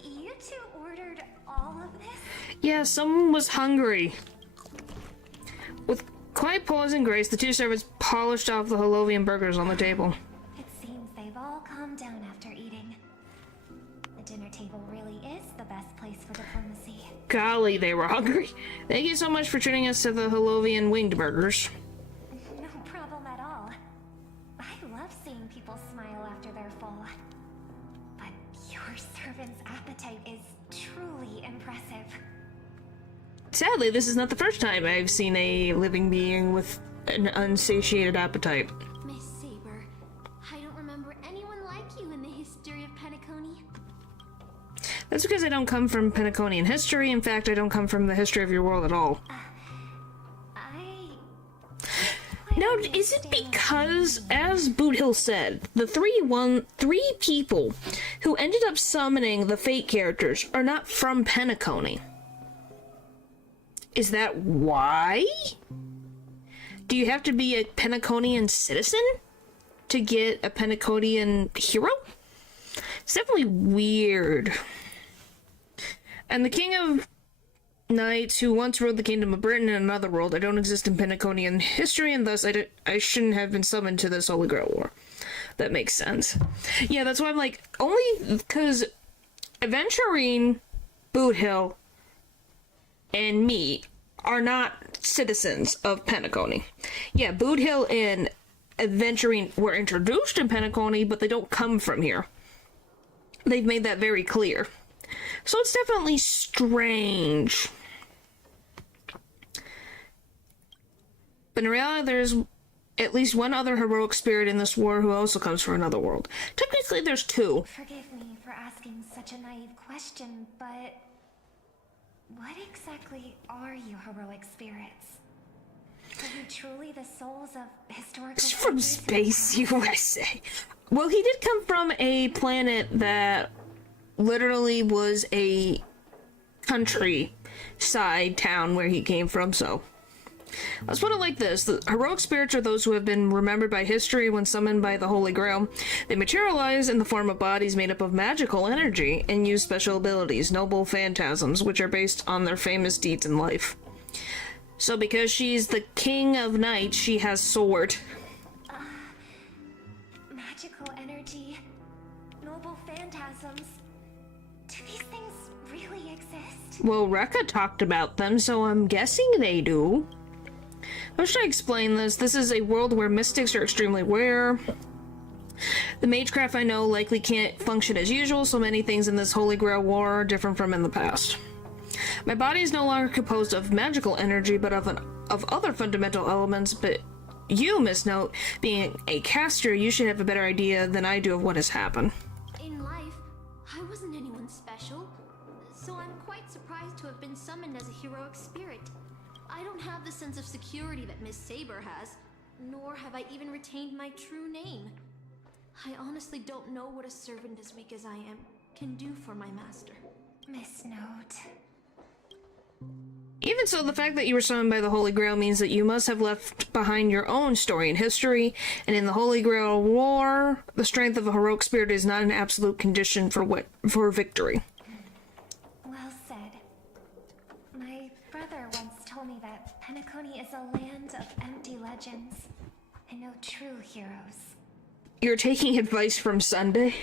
You two ordered all of this? Yeah, someone was hungry. With quiet pause and grace, the two servants polished off the Holovian burgers on the table. It seems they've all calmed down after eating. The dinner table really is the best place for diplomacy. Golly, they were hungry. Thank you so much for treating us to the Holovian winged burgers. No problem at all. I love seeing people smile after they're full. But your servant's appetite is truly impressive. Sadly, this is not the first time I've seen a living being with an unsatiated appetite. Miss Saber, I don't remember anyone like you in the history of Penacony. That's because I don't come from Penaconian history. In fact, I don't come from the history of your world at all. Now, is it because, as Boothill said, the three people who ended up summoning the Fate characters are not from Penacony? Is that why? Do you have to be a Penaconian citizen to get a Penaconian hero? It's definitely weird. And the King of Knights, who once ruled the Kingdom of Britain in another world, I don't exist in Penaconian history, and thus I shouldn't have been summoned to this Holy Grail War. That makes sense. Yeah, that's why I'm like, only because Aventurine, Boothill, and me are not citizens of Penacony. Yeah, Boothill and Aventurine were introduced in Penacony, but they don't come from here. They've made that very clear. So it's definitely strange. But in reality, there's at least one other heroic spirit in this war who also comes from another world. Technically, there's two. Forgive me for asking such a naive question, but what exactly are you heroic spirits? Are you truly the souls of historical It's from figures who Space USA. Well, he did come from a planet that literally was a countryside town where he came from, so let's put it like this. The heroic spirits are those who have been remembered by history when summoned by the Holy Grail. They materialize in the form of bodies made up of magical energy and use special abilities, noble phantasms, which are based on their famous deeds in life. So because she's the King of Knights, she has sword. Magical energy. noble phantasms. Do these things really exist? Well, Rekka talked about them, so I'm guessing they do. How should I explain this? This is a world where mystics are extremely rare. The magecraft I know likely can't function as usual, so many things in this Holy Grail war are different from in the past. My body is no longer composed of magical energy, but of other fundamental elements, but you, Miss Note, being a caster, you should have a better idea than I do of what has happened. In life, I wasn't anyone special, so I'm quite surprised to have been summoned as a heroic spirit. I don't have the sense of security that Miss Saber has, nor have I even retained my true name. I honestly don't know what a servant as weak as I am can do for my master. Miss Note. Even so, the fact that you were summoned by the Holy Grail means that you must have left behind your own story and history, and in the Holy Grail War, the strength of a heroic spirit is not an absolute condition for victory. Well said. My brother once told me that Penacony is a land of empty legends, and no true heroes. You're taking advice from Sunday?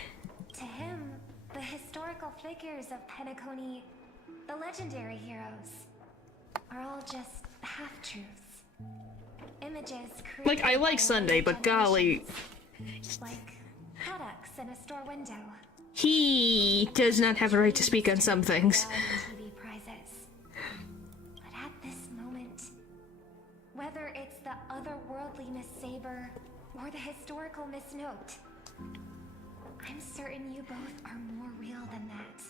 To him, the historical figures of Penacony, the legendary heroes, are all just half-truths. Images created Like, I like Sunday, but golly. like products in a store window. He does not have a right to speak on some things. TV prizes. But at this moment, whether it's the otherworldly Miss Saber or the historical Miss Note, I'm certain you both are more real than that.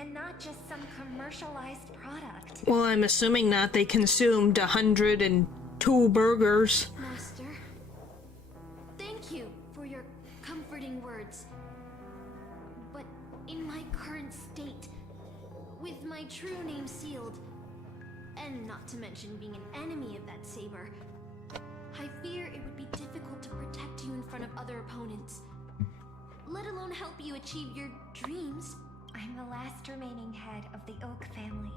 And not just some commercialized product. Well, I'm assuming not. They consumed 102 burgers. Master, thank you for your comforting words. But in my current state, with my true name sealed, and not to mention being an enemy of that saber, I fear it would be difficult to protect you in front of other opponents, let alone help you achieve your dreams. I'm the last remaining head of the Oak family,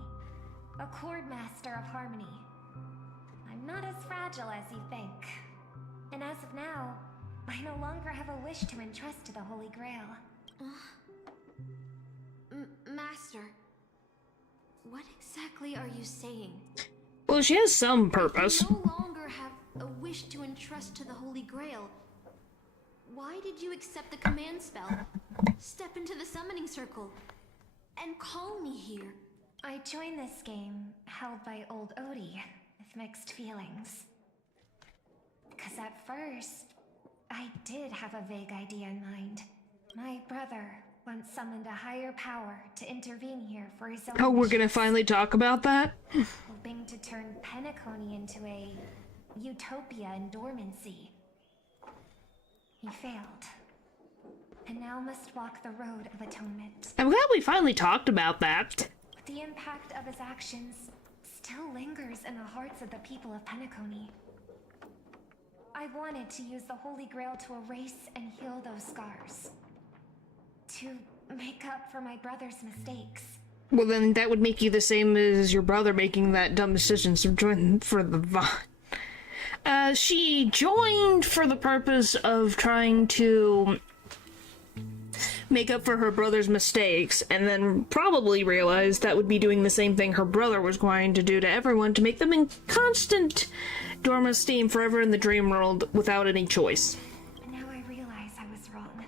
a chord master of harmony. I'm not as fragile as you think. And as of now, I no longer have a wish to entrust to the Holy Grail. Master, what exactly are you saying? Well, she has some purpose. You no longer have a wish to entrust to the Holy Grail. Why did you accept the command spell, step into the summoning circle, and call me here? I joined this game held by old Odie with mixed feelings. Because at first, I did have a vague idea in mind. My brother once summoned a higher power to intervene here for his own Oh, we're missions, gonna finally talk about that? hoping to turn Penacony into a utopia in dormancy. He failed, and now must walk the road of atonement. I'm glad we finally talked about that. But the impact of his actions still lingers in the hearts of the people of Penacony. I wanted to use the Holy Grail to erase and heal those scars. To make up for my brother's mistakes. Well, then that would make you the same as your brother making that dumb decision to join for the Vine. She joined for the purpose of trying to make up for her brother's mistakes, and then probably realized that would be doing the same thing her brother was going to do to everyone to make them in constant dormant steam forever in the dream world without any choice. Now I realize I was wrong.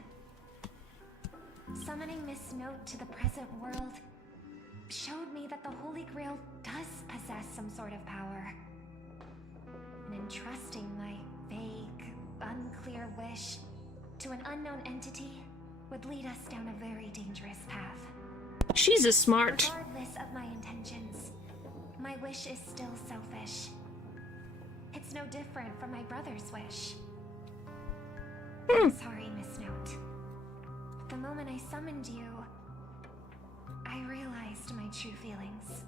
Summoning Miss Note to the present world showed me that the Holy Grail does possess some sort of power. And entrusting my vague, unclear wish to an unknown entity would lead us down a very dangerous path. She's a smart. Regardless of my intentions, my wish is still selfish. It's no different from my brother's wish. I'm sorry, Miss Note. The moment I summoned you, I realized my true feelings.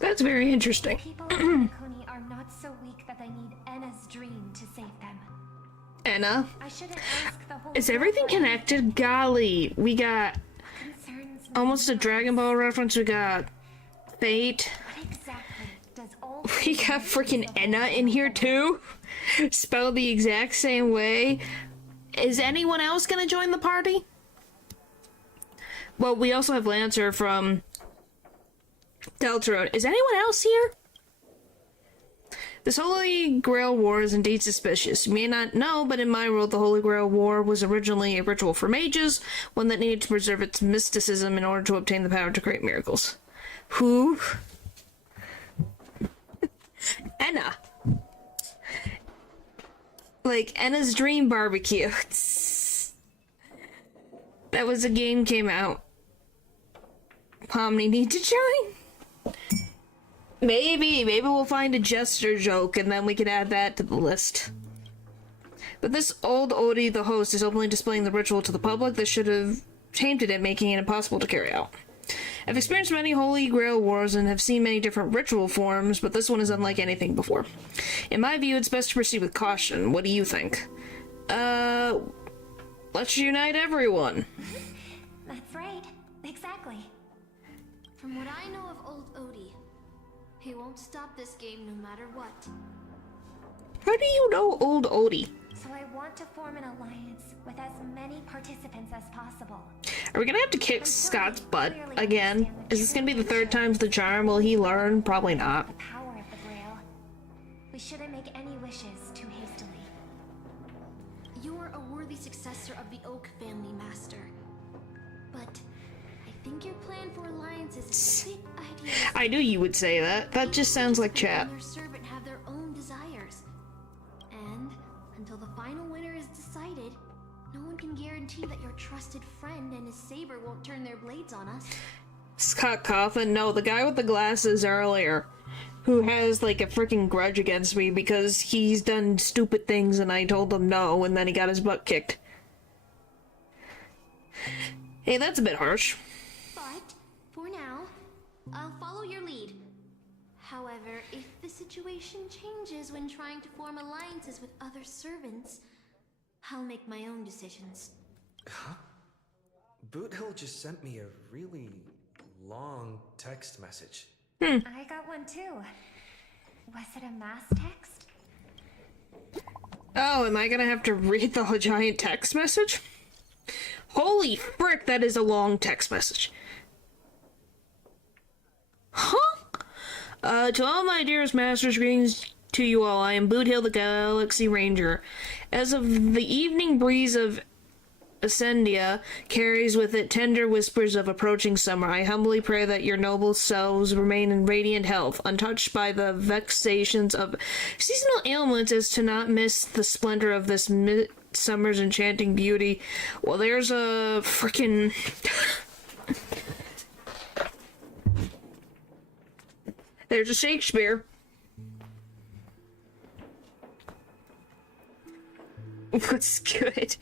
That's very interesting. People of Penacony are not so weak that they need Enna's dream to save them. Enna? I shouldn't ask the Holy Is everything connected? Golly, we got almost a Dragon Ball reference. We got Fate. What exactly does all We got freaking Enna in here too. Spelled the exact same way. Is anyone else gonna join the party? Well, we also have Lancer from Deltarune. Is anyone else here? This Holy Grail War is indeed suspicious. You may not know, but in my world, the Holy Grail War was originally a ritual for mages, one that needed to preserve its mysticism in order to obtain the power to create miracles. Who? Enna. Like, Enna's Dream Barbecue. That was a game came out. Pomni need to join? Maybe we'll find a jester joke and then we can add that to the list. But this old Odie, the host, is openly displaying the ritual to the public that should have tainted it, making it impossible to carry out. I've experienced many Holy Grail wars and have seen many different ritual forms, but this one is unlike anything before. In my view, it's best to proceed with caution. What do you think? Let's unite everyone. That's right. Exactly. From what I know of old Odie, he won't stop this game no matter what. How do you know old Odie? So I want to form an alliance with as many participants as possible. Are we gonna have to kick Scott's butt again? Is this gonna be the third time's the charm? Will he learn? Probably not. The power of the Grail. We shouldn't make any wishes too hastily. You're a worthy successor of the Oak family, Master. But I think your plan for alliances is a bit idealistic. I knew you would say that. That just sounds like chat. Your servant have their own desires. And until the final winner is decided, no one can guarantee that your trusted friend and his saber won't turn their blades on us. Scott Coffin? No, the guy with the glasses earlier. Who has, like, a freaking grudge against me because he's done stupid things and I told him no, and then he got his butt kicked. Hey, that's a bit harsh. But, for now, I'll follow your lead. However, if the situation changes when trying to form alliances with other servants, I'll make my own decisions. Huh? Boot Hill just sent me a really long text message. I got one too. Was it a mass text? Oh, am I gonna have to read the whole giant text message? Holy frick, that is a long text message. Huh? To all my dearest masters, greetings to you all. I am Boot Hill, the Galaxy Ranger. As of the evening breeze of Ascendia carries with it tender whispers of approaching summer, I humbly pray that your noble selves remain in radiant health, untouched by the vexations of seasonal ailments, as to not miss the splendor of this midsummer's enchanting beauty. Well, there's a frickin' there's a Shakespeare. What's good?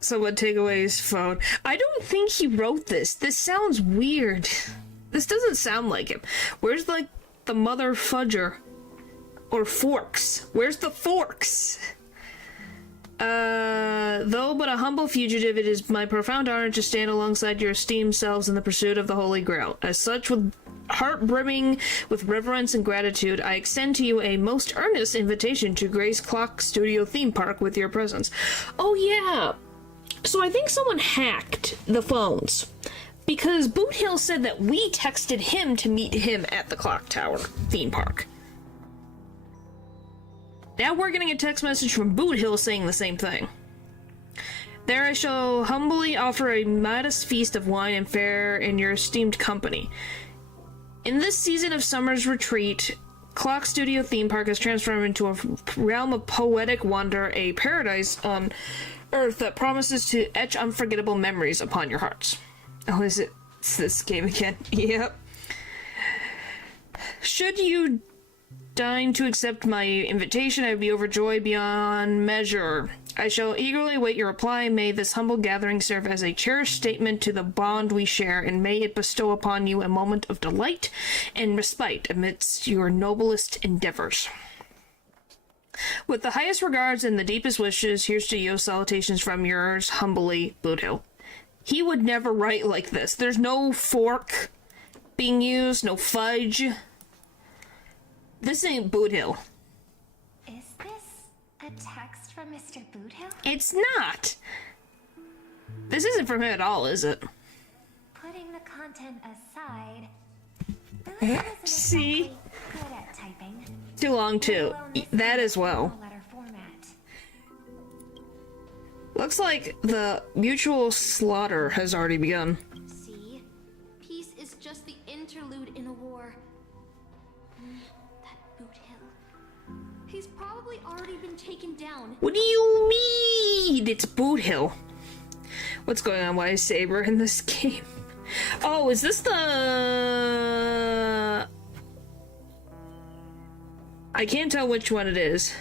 Someone take away his phone. I don't think he wrote this. This sounds weird. This doesn't sound like him. Where's, like, the mother fudger? Or forks? Where's the forks? Though but a humble fugitive, it is my profound honor to stand alongside your esteemed selves in the pursuit of the Holy Grail. As such, with heart brimming with reverence and gratitude, I extend to you a most earnest invitation to Grace Clock Studio theme park with your presence. Oh yeah! So I think someone hacked the phones. Because Boot Hill said that we texted him to meet him at the Clock Tower theme park. Now we're getting a text message from Boot Hill saying the same thing. There I shall humbly offer a modest feast of wine and fare in your esteemed company. In this season of summer's retreat, Clock Studio Theme Park has transformed into a realm of poetic wonder, a paradise on Earth that promises to etch unforgettable memories upon your hearts. Oh, is it? It's this game again. Yep. Should you deign to accept my invitation, I would be overjoyed beyond measure. I shall eagerly await your reply. May this humble gathering serve as a cherished statement to the bond we share, and may it bestow upon you a moment of delight and respite amidst your noblest endeavors. With the highest regards and the deepest wishes, here's to you. Salutations from yours humbly, Boot Hill. He would never write like this. There's no fork being used, no fudge. This ain't Boot Hill. Is this a text from Mr. Boot Hill? It's not. This isn't from him at all, is it? Putting the content aside, Lewis isn't See? exactly good at typing. Too long, too. That as well. Letter format. Looks like the mutual slaughter has already begun. See? Peace is just the interlude in a war. That Boot Hill. He's probably already been taken down. What do you mean? It's Boot Hill. What's going on? Why is Saber in this game? Oh, is this the... I can't tell which one it is.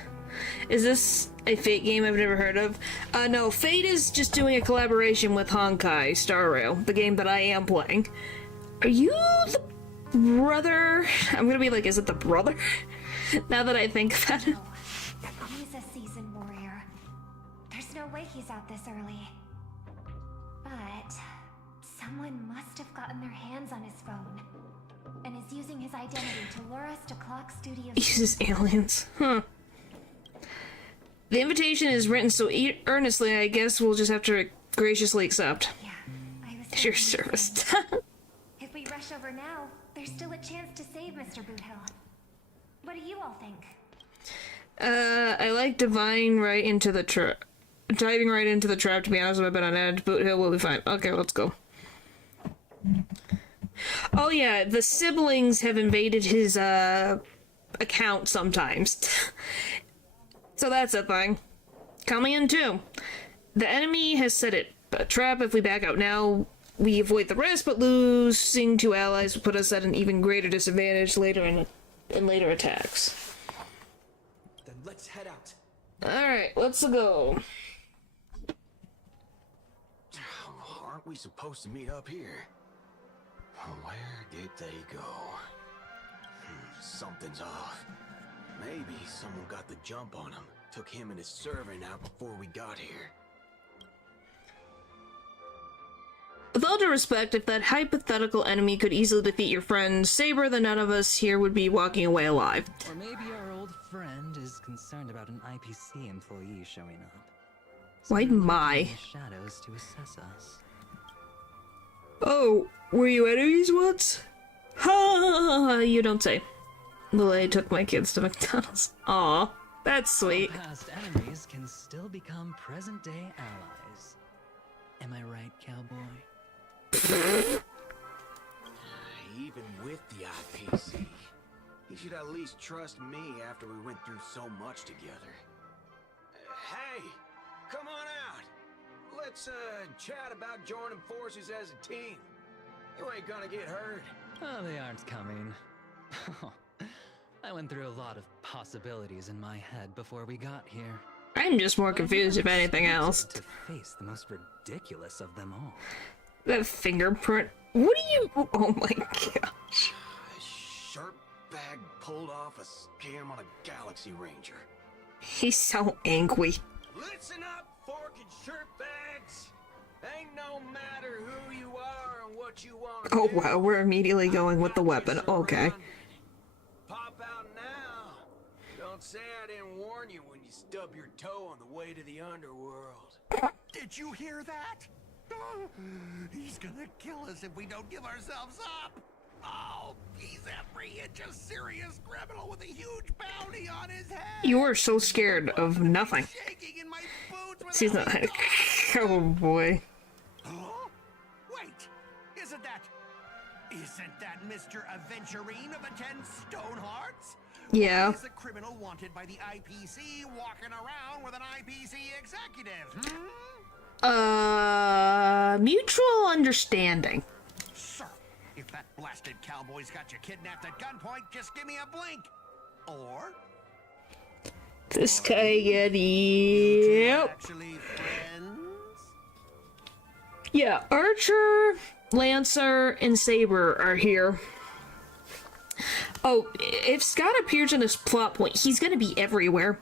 Is this a Fate game I've never heard of? No, Fate is just doing a collaboration with Honkai, StarRail, the game that I am playing. Are you the brother? I'm gonna be like, is it the brother? Now that I think about it. He's a seasoned warrior. There's no way he's out this early. But someone must have gotten their hands on his phone and is using his identity to lure us to Clock Studios. Uses aliens. Huh. The invitation is written so earnestly, I guess we'll just have to graciously accept. Yeah, I was Your service. If we rush over now, there's still a chance to save Mr. Boothill. What do you all think? I like diving right into the trap, to be honest with you, but on edge. Boothill will be fine. Okay, let's go. Oh yeah, the siblings have invaded his, account sometimes. So that's a thing. Coming in too. The enemy has set it a trap. If we back out now, we avoid the risk, but losing 2 allies will put us at an even greater disadvantage later in later attacks. Then let's head out. Alright, let's go. Aren't we supposed to meet up here? Where did they go? Something's off. Maybe someone got the jump on him. Took him and his servant out before we got here. With all due respect, if that hypothetical enemy could easily defeat your friend Saber, then none of us here would be walking away alive. Or maybe our old friend is concerned about an IPC employee showing up. Why my? Shadows to assess us. Oh, were you enemies once? Ha! You don't say. Lily took my kids to McDonald's. Aw, that's sweet. Past enemies can still become present-day allies. Am I right, cowboy? Even with the IPC, he should at least trust me after we went through so much together. Hey, come on out. Let's chat about joining forces as a team. You ain't gonna get hurt. Oh, they aren't coming. I went through a lot of possibilities in my head before we got here. I'm just more confused if anything else. To face the most ridiculous of them all. That fingerprint. What are you? Oh my gosh. A sharp bag pulled off a scam on a Galaxy Ranger. He's so angry. Listen up, fork and shirt bags. Ain't no matter who you are and what you want. Oh wow, we're immediately going with the weapon. Okay. Pop out now. Don't say I didn't warn you when you stub your toe on the way to the underworld. Did you hear that? He's gonna kill us if we don't give ourselves up. Oh, he's every inch a serious criminal with a huge bounty on his head. You are so scared of nothing. She's not. Oh boy. Huh? Wait, isn't that Mr. Aventurine of the 10 Stonehearts? Yeah. He's a criminal wanted by the IPC walking around with an IPC executive. Mutual understanding. Sir, if that blasted cowboy's got you kidnapped at gunpoint, just give me a blink. Or this guy again. Yep. actually friends? Yeah, Archer, Lancer, and Saber are here. Oh, if Scott appears in this plot point, he's gonna be everywhere.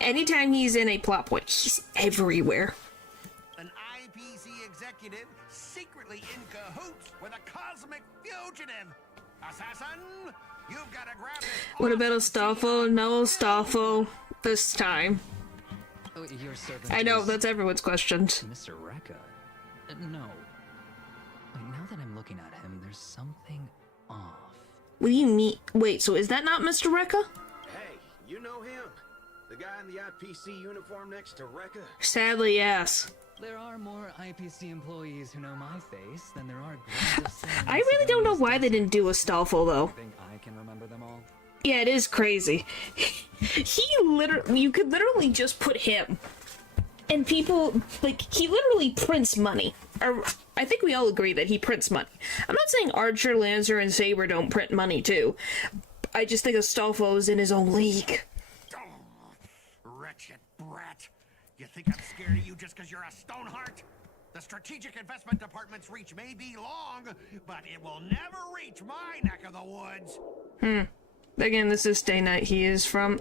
Anytime he's in a plot point, he's everywhere. An IPC executive secretly in cahoots with a cosmic fugitive. Assassin, you've got to grab this. What about Astolfo? No Astolfo this time. Oh, your servant I know, is that's everyone's question. Mr. Rekka? No. Wait, now that I'm looking at him, there's something off. What do you mean? Wait, so is that not Mr. Rekka? Hey, you know him? The guy in the IPC uniform next to Rekka? Sadly, yes. There are more IPC employees who know my face than there are grains of sand. I really don't know why they didn't do Astolfo, though. I think I can remember them all. Yeah, it is crazy. He literally, you could literally just put him. And people, like, he literally prints money. Or, I think we all agree that he prints money. I'm not saying Archer, Lancer, and Saber don't print money, too. I just think Astolfo is in his own league. Wretched brat. You think I'm scared of you just because you're a Stoneheart? The Strategic Investment Department's reach may be long, but it will never reach my neck of the woods. Again, this is Stay Night. He's from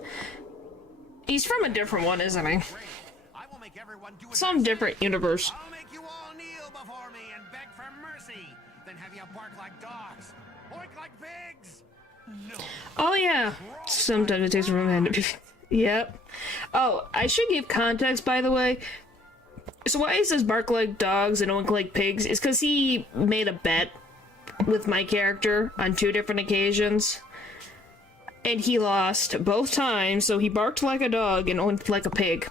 a different one, isn't he? Some different universe. I'll make you all kneel before me and beg for mercy, then have you bark like dogs, oink like pigs. No. Oh yeah. Sometimes it takes a man to be... Yep. Oh, I should give context, by the way. So why he says bark like dogs and oink like pigs is because he made a bet with my character on 2 different occasions. And he lost both times, so he barked like a dog and oinked like a pig.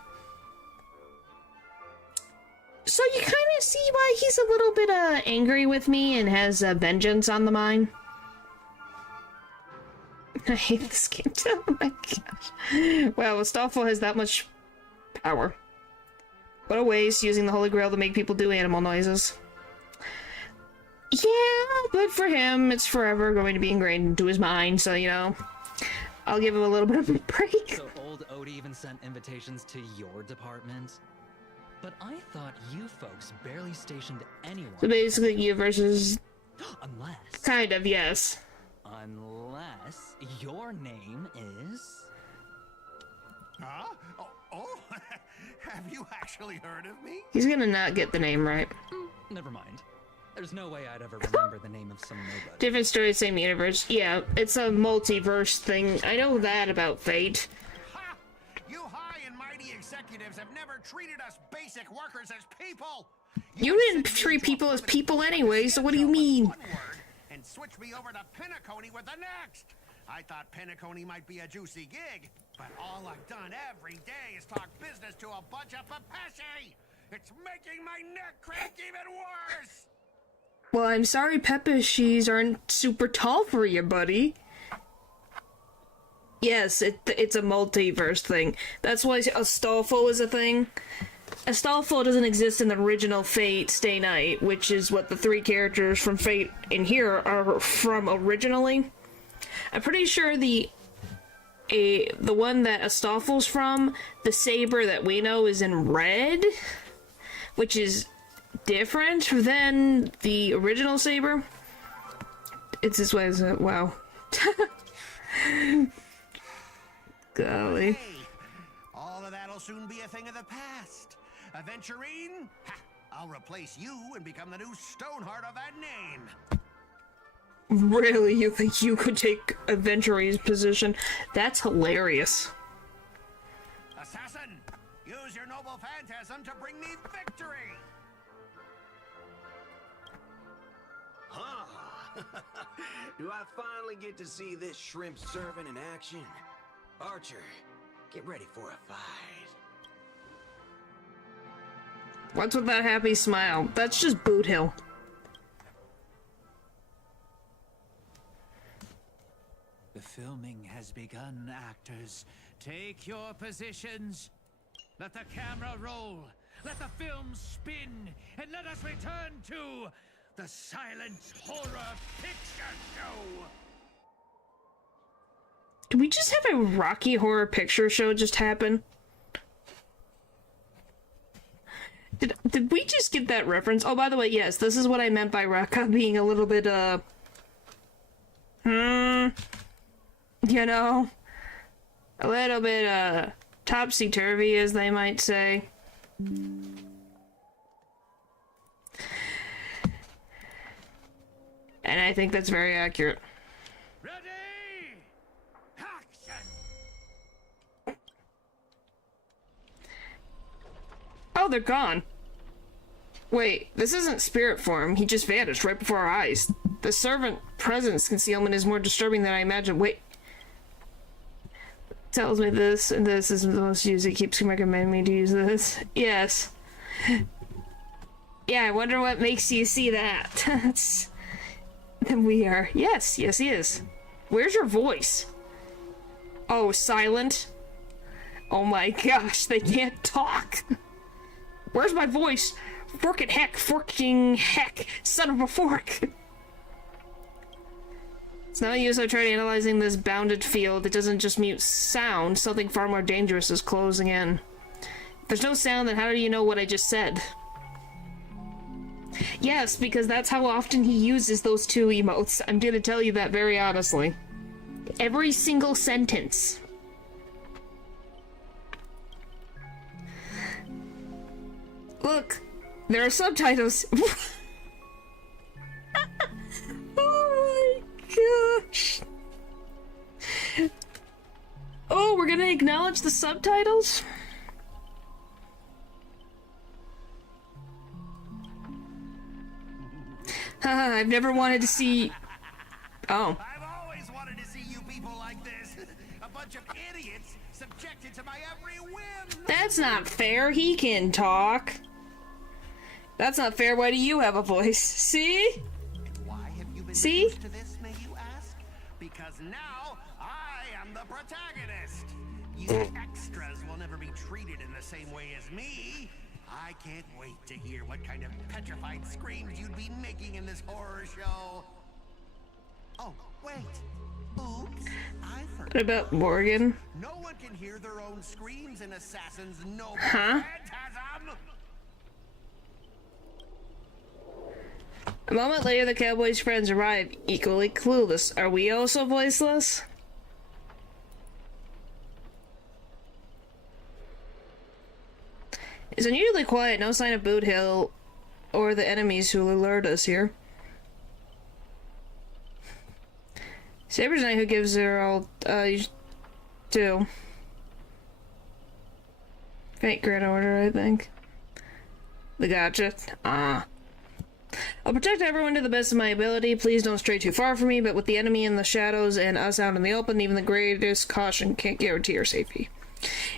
So you kind of see why he's a little bit angry with me and has vengeance on the mind. I hate this game too. Oh my gosh. Wow, Astolfo has that much power. What a waste using the Holy Grail to make people do animal noises. Yeah, but for him, it's forever going to be ingrained into his mind, so, you know, I'll give him a little bit of a break. So old Odie even sent invitations to your department? But I thought you folks barely stationed anyone. So basically, you versus... Unless... Kind of, yes. Unless your name is... Huh? Oh, have you actually heard of me? He's gonna not get the name right. Never mind. There's no way I'd ever remember the name of some nobody. Different story, same universe. Yeah, it's a multiverse thing. I know that about Fate. Ha! You high and mighty executives have never treated us basic workers as people. You didn't treat people as people anyway, so what do you mean? And switch me over to Penacony with the next. I thought Penacony might be a juicy gig, but all I've done every day is talk business to a bunch of papashi. It's making my neck crack even worse. Well, I'm sorry Pepishis aren't super tall for you, buddy. Yes, it's a multiverse thing. That's why Astolfo is a thing. Astolfo doesn't exist in the original Fate Stay Night, which is what the 3 characters from Fate in here are from originally. I'm pretty sure the one that Astolfo's from, the saber that we know, is in red, which is different than the original saber. It's this way, isn't it? Wow. Golly. Hey, all of that'll soon be a thing of the past. Aventurine, I'll replace you and become the new Stoneheart of that name. Really? You think you could take Aventurine's position? That's hilarious. Assassin, use your noble phantasm to bring me victory. Huh? Do I finally get to see this shrimp servant in action? Archer, get ready for a fight. What's with that happy smile? That's just Boot Hill. The filming has begun, actors. Take your positions. Let the camera roll. Let the film spin. And let us return to the silent horror picture show. Did we just have a Rocky Horror Picture Show just happen? Did we just get that reference? Oh, by the way, yes, this is what I meant by Rekka being a little bit, you know, a little bit, topsy-turvy, as they might say. And I think that's very accurate. Ready? Action! Oh, they're gone. Wait, this isn't spirit form. He just vanished right before our eyes. The servant presence concealment is more disturbing than I imagined. Wait. Tells me this, and this is the most used. It keeps recommending me to use this. Yes. Yeah, I wonder what makes you see that. Then we are. Yes, he is. Where's your voice? Oh, silent? Oh my gosh, they can't talk. Where's my voice? Forking heck, son of a fork. It's not use I tried analyzing this bounded field. It doesn't just mute sound. Something far more dangerous is closing in. If there's no sound, then how do you know what I just said? Yes, because that's how often he uses those two emotes. I'm gonna tell you that very honestly. Every single sentence. Look, there are subtitles. Oh my gosh. Oh, we're gonna acknowledge the subtitles? I've never wanted to see... Oh. I've always wanted to see you people like this. A bunch of idiots subjected to my every whim. That's not fair. He can talk. That's not fair. Why do you have a voice? See? Why have you been See? used to this, may you ask? Because now I am the protagonist. You extras will never be treated in the same way as me. I can't wait to hear what kind of petrified screams you'd be making in this horror show. Oh, wait. Oops, I forgot. What about Morgan? No one can hear their own screams in Assassin's Noble Huh? Phantasm. A moment later, the cowboy's friends arrive, equally clueless. Are we also voiceless? It's unusually quiet, no sign of Boot Hill or the enemies who lured us here. Saber's Knight who gives her all, two. Fate Grand Order, I think. The gotcha. I'll protect everyone to the best of my ability. Please don't stray too far from me, but with the enemy in the shadows and us out in the open, even the greatest caution can't guarantee our safety.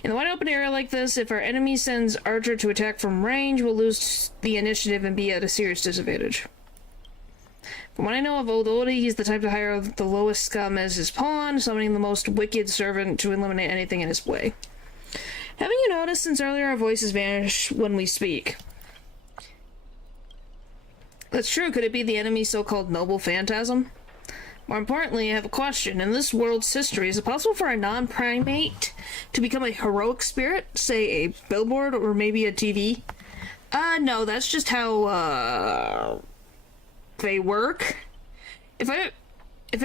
In the wide open area like this, if our enemy sends Archer to attack from range, we'll lose the initiative and be at a serious disadvantage. From what I know of Old Odie, he's the type to hire the lowest scum as his pawn, summoning the most wicked servant to eliminate anything in his way. Haven't you noticed since earlier our voices vanish when we speak? That's true. Could it be the enemy's so-called noble phantasm? More importantly, I have a question. In this world's history, is it possible for a non-primate to become a heroic spirit? Say a billboard or maybe a TV? No, that's just how, they work. If it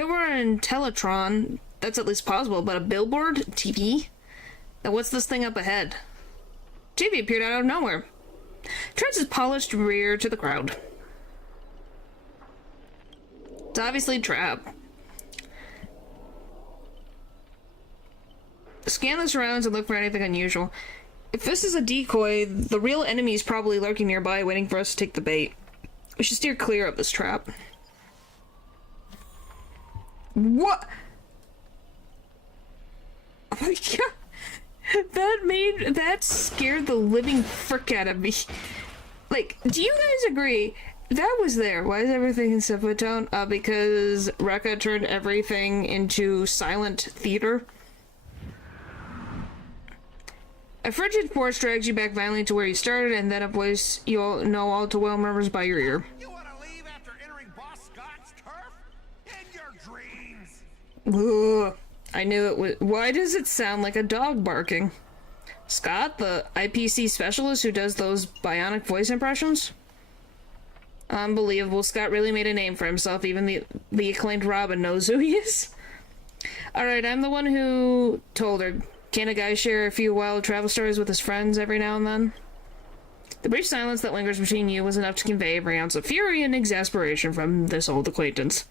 were in Teletron, that's at least possible, but a billboard? TV? Now what's this thing up ahead? TV appeared out of nowhere. Turns his polished rear to the crowd. It's obviously a trap. Scan the surrounds and look for anything unusual. If this is a decoy, the real enemy is probably lurking nearby, waiting for us to take the bait. We should steer clear of this trap. What? Oh my god. That scared the living frick out of me. Like, do you guys agree? That was there. Why is everything in separate tone? Because Rekka turned everything into silent theater. A frigid force drags you back violently to where you started, and then a voice you all know all too well murmurs by your ear. You want to leave after entering Boss Scott's turf? In your dreams! Ugh, I knew it was. Why does it sound like a dog barking? Scott, the IPC specialist who does those bionic voice impressions? Unbelievable. Scott really made a name for himself. Even the acclaimed Robin knows who he is. Alright, I'm the one who told her. Can a guy share a few wild travel stories with his friends every now and then? The brief silence that lingers between you was enough to convey every ounce of fury and exasperation from this old acquaintance.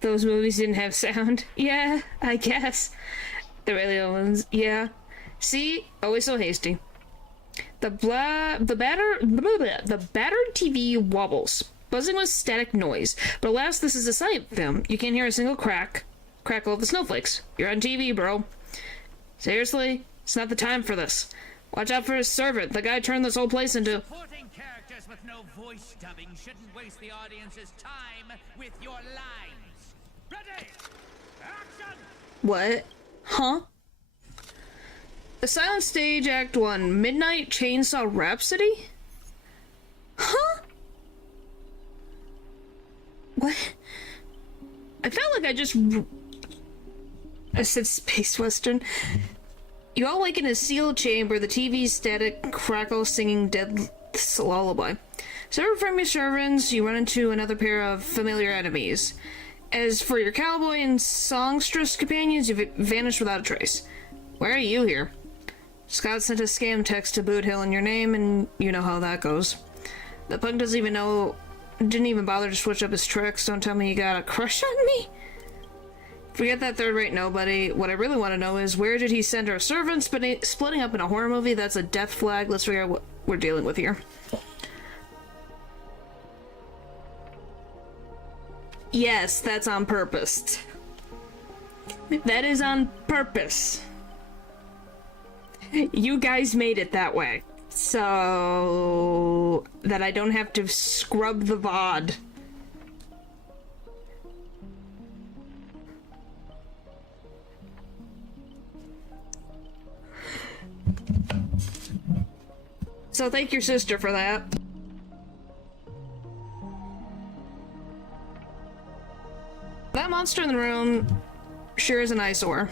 The Those movies didn't have sound. Yeah, I guess. The radio ones, yeah. See? Always so hasty. The battered TV wobbles, buzzing with static noise. But alas, this is a silent film. You can't hear a single crackle of the snowflakes. You're on TV, bro. Seriously? It's not the time for this. Watch out for his servant. The guy turned this whole place into... Supporting characters with no voice dubbing shouldn't waste the audience's time with your lines. Ready? Action! What? Huh? The Silent Stage Act 1, Midnight Chainsaw Rhapsody? Huh? What? I felt like I said space western. You all wake in a sealed chamber, the TV's static crackle singing dead lullaby. Separate from your servants, you run into another pair of familiar enemies. As for your cowboy and songstress companions, you've vanished without a trace. Why are you here? Scott sent a scam text to Boot Hill in your name, and you know how that goes. The punk didn't even bother to switch up his tricks. Don't tell me you got a crush on me? Forget that third-rate nobody. What I really want to know is, where did he send our servants? Splitting up in a horror movie? That's a death flag. Let's figure out what we're dealing with here. Yes, that's on purpose. That is on purpose. You guys made it that way. So... that I don't have to scrub the VOD. So thank your sister for that. That monster in the room sure is an eyesore.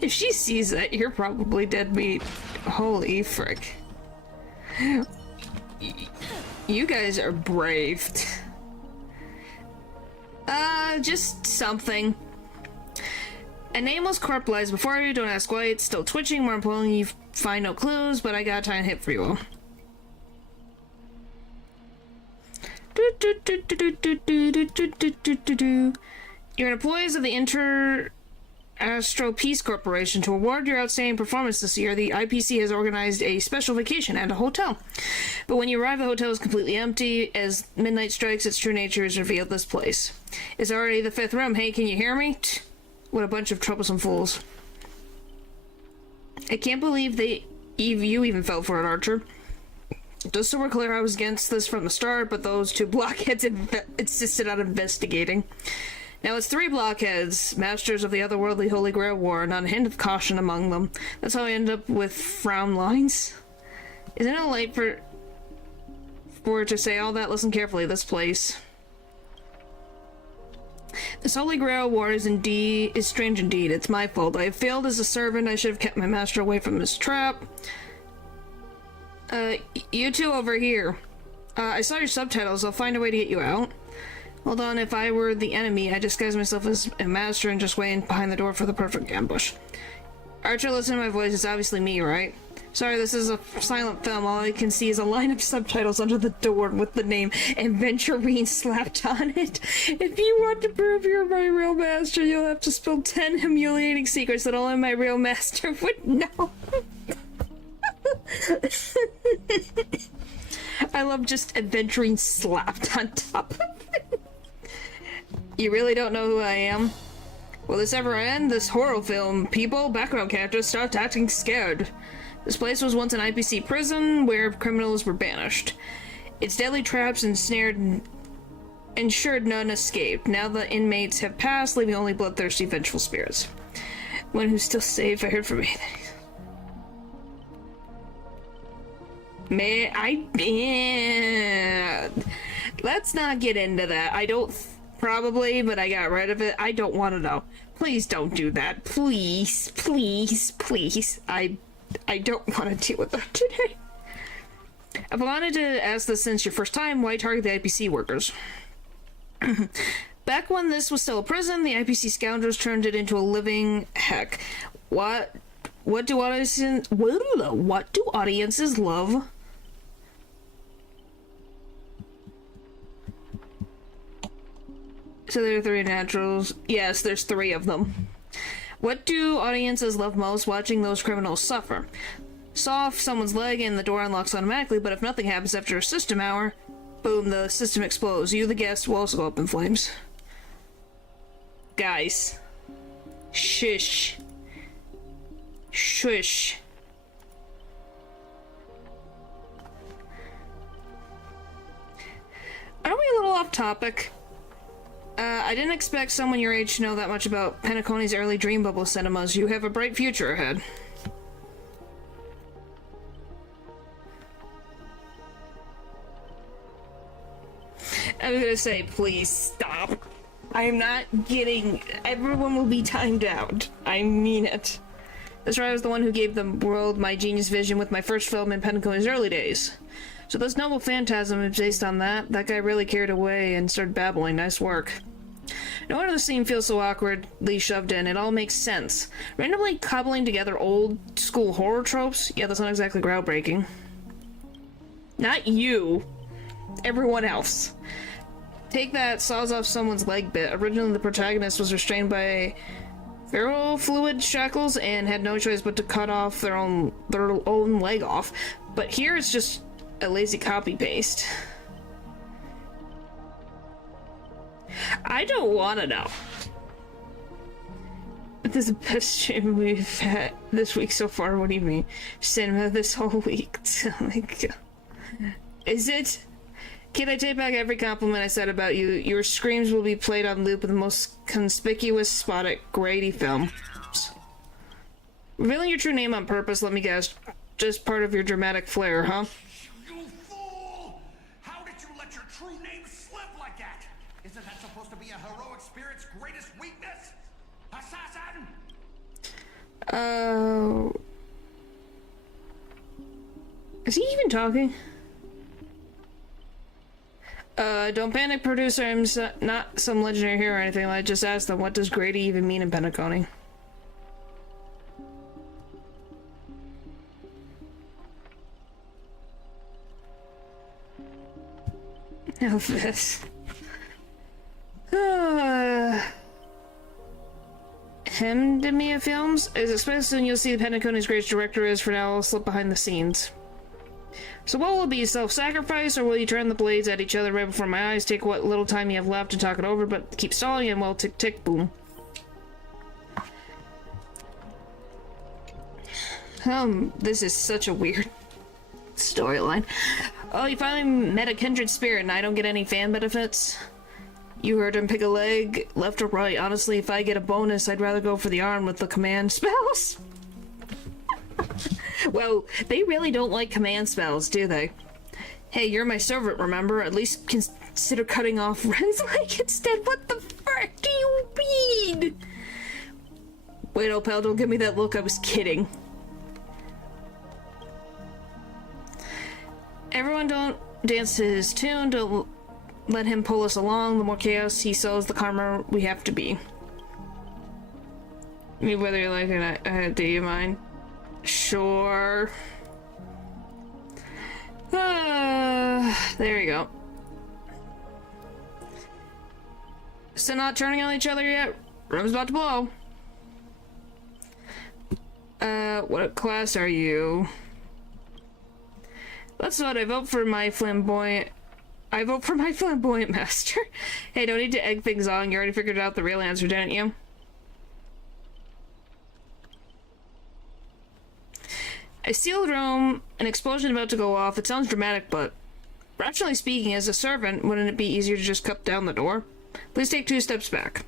If she sees that, you're probably dead meat. Holy frick. You guys are braved. Just something. A nameless corpse lies before you. Don't ask why. It's still twitching. More importantly, you find no clues, but I got a tiny hit for you all. You're employees of the Astro Peace Corporation. To reward your outstanding performance this year, the IPC has organized a special vacation at a hotel. But when you arrive, the hotel is completely empty. As midnight strikes, its true nature is revealed. This place is already the fifth room. Hey, can you hear me? What a bunch of troublesome fools. I can't believe you even fell for it, Archer. Just so we're clear, I was against this from the start, but those two blockheads insisted on investigating. Now it's 3 blockheads, masters of the otherworldly Holy Grail War, not a hint of caution among them. That's how I end up with frown lines. Isn't it late for to say all that? Listen carefully, this place. This Holy Grail War is strange indeed. It's my fault. I have failed as a servant. I should have kept my master away from this trap. You two over here. I saw your subtitles. I'll find a way to get you out. Hold on, if I were the enemy, I'd disguise myself as a master and just wait behind the door for the perfect ambush. Archer, listen to my voice. It's obviously me, right? Sorry, this is a silent film. All I can see is a line of subtitles under the door with the name Adventurine slapped on it. If you want to prove you're my real master, you'll have to spill 10 humiliating secrets that only my real master would know. I love just Adventurine slapped on top of it. You really don't know who I am? Will this ever end? This horror film, people, background characters start acting scared. This place was once an IPC prison where criminals were banished. Its deadly traps ensured none escaped. Now the inmates have passed, leaving only bloodthirsty, vengeful spirits. One who's still safe, I heard from me. Let's not get into that. I don't... Probably, but I got rid of it. I don't want to know. Please don't do that. Please, please, please. I don't want to deal with that today. I've wanted to ask this since your first time. Why target the IPC workers? Back when this was still a prison, the IPC scoundrels turned it into a living heck. What do audiences love? So there are 3 naturals. Yes, there's 3 of them. What do audiences love most? Watching those criminals suffer. Saw off someone's leg and the door unlocks automatically, but if nothing happens after a system hour, boom, the system explodes. You, the guest, will also go up in flames. Guys. Shush. Shush. Are we a little off topic? I didn't expect someone your age to know that much about Penacony's early Dream Bubble cinemas. You have a bright future ahead. I was gonna say, please stop. I am not getting... Everyone will be timed out. I mean it. That's right, I was the one who gave the world my genius vision with my first film in Penacony's early days. So this noble phantasm is based on that. That guy really carried away and started babbling. Nice work. No wonder the scene feels so awkwardly shoved in. It all makes sense. Randomly cobbling together old school horror tropes? Yeah, that's not exactly groundbreaking. Not you. Everyone else. Take that, saws off someone's leg bit. Originally the protagonist was restrained by feral fluid shackles and had no choice but to cut off their own leg off. But here it's just a lazy copy paste. I don't want to know. This is the best stream we've had this week so far. What do you mean? Cinema this whole week. Oh my god. Is it? Kid, I take back every compliment I said about you. Your screams will be played on loop in the most conspicuous spot at Grady Films. Revealing your true name on purpose, let me guess. Just part of your dramatic flair, huh? You fool! How did you let your true name slip like that? Isn't that supposed to be a heroic spirit's greatest weakness? Assassin! Oh. Is he even talking? Don't panic, producer. I'm not some legendary hero or anything. I just asked them, what does Grady even mean in Penacony? Elvis. Hemdemia Films is expected soon. You'll see the Penacony's greatest director is. For now, I'll slip behind the scenes. So what will it be, self-sacrifice, or will you turn the blades at each other right before my eyes, take what little time you have left to talk it over, but keep stalling and well, tick-tick, boom. This is such a weird storyline. Oh, you finally met a kindred spirit and I don't get any fan benefits? You heard him pick a leg, left or right. Honestly, if I get a bonus, I'd rather go for the arm with the command spells. Well, they really don't like command spells, do they? Hey, you're my servant, remember? At least consider cutting off Ren's leg instead. What the frick do you mean? Wait, oh pal, don't give me that look. I was kidding. Everyone don't dance to his tune. Don't let him pull us along. The more chaos he sows, the calmer we have to be. I mean, whether you like it or not, do you mind? Sure. There you go. Still not turning on each other yet? Room's about to blow. What class are you? That's what I vote for my flamboyant... I vote for my flamboyant master. Hey, don't need to egg things on. You already figured out the real answer, didn't you? A sealed room, an explosion about to go off. It sounds dramatic, but rationally speaking, as a servant, wouldn't it be easier to just cut down the door? Please take 2 steps back.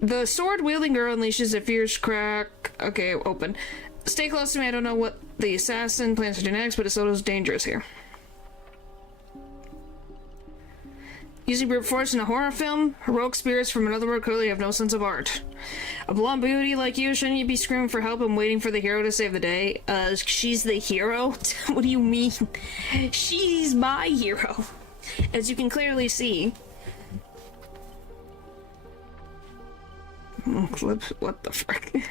The sword-wielding girl unleashes a fierce crack. Okay, open. Stay close to me. I don't know what the assassin plans to do next, but it's so dangerous here. Using brute force in a horror film? Heroic spirits from another world clearly have no sense of art. A blonde beauty like you, shouldn't you be screaming for help and waiting for the hero to save the day? She's the hero? What do you mean? She's my hero. As you can clearly see. Clips, what the frick?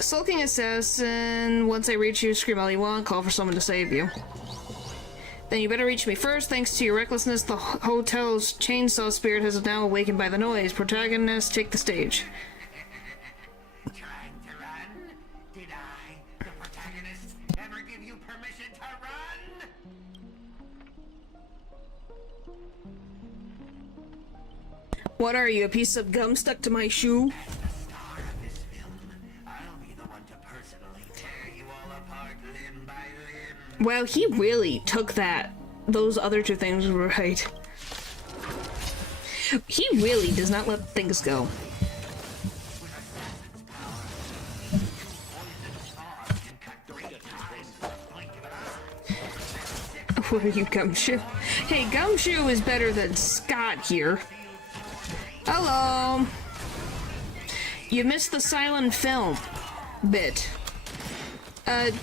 Sulking assassin, once I reach you, scream all you want, call for someone to save you. Then you better reach me first. Thanks to your recklessness, the hotel's chainsaw spirit has now awakened by the noise. Protagonist, take the stage. Trying to run? Did I, the protagonist, ever give you permission to run? What are you, a piece of gum stuck to my shoe? Well, he really took those other two things right. He really does not let things go. What are you, Gumshoe? Hey, Gumshoe is better than Scott here. Hello! You missed the silent film bit.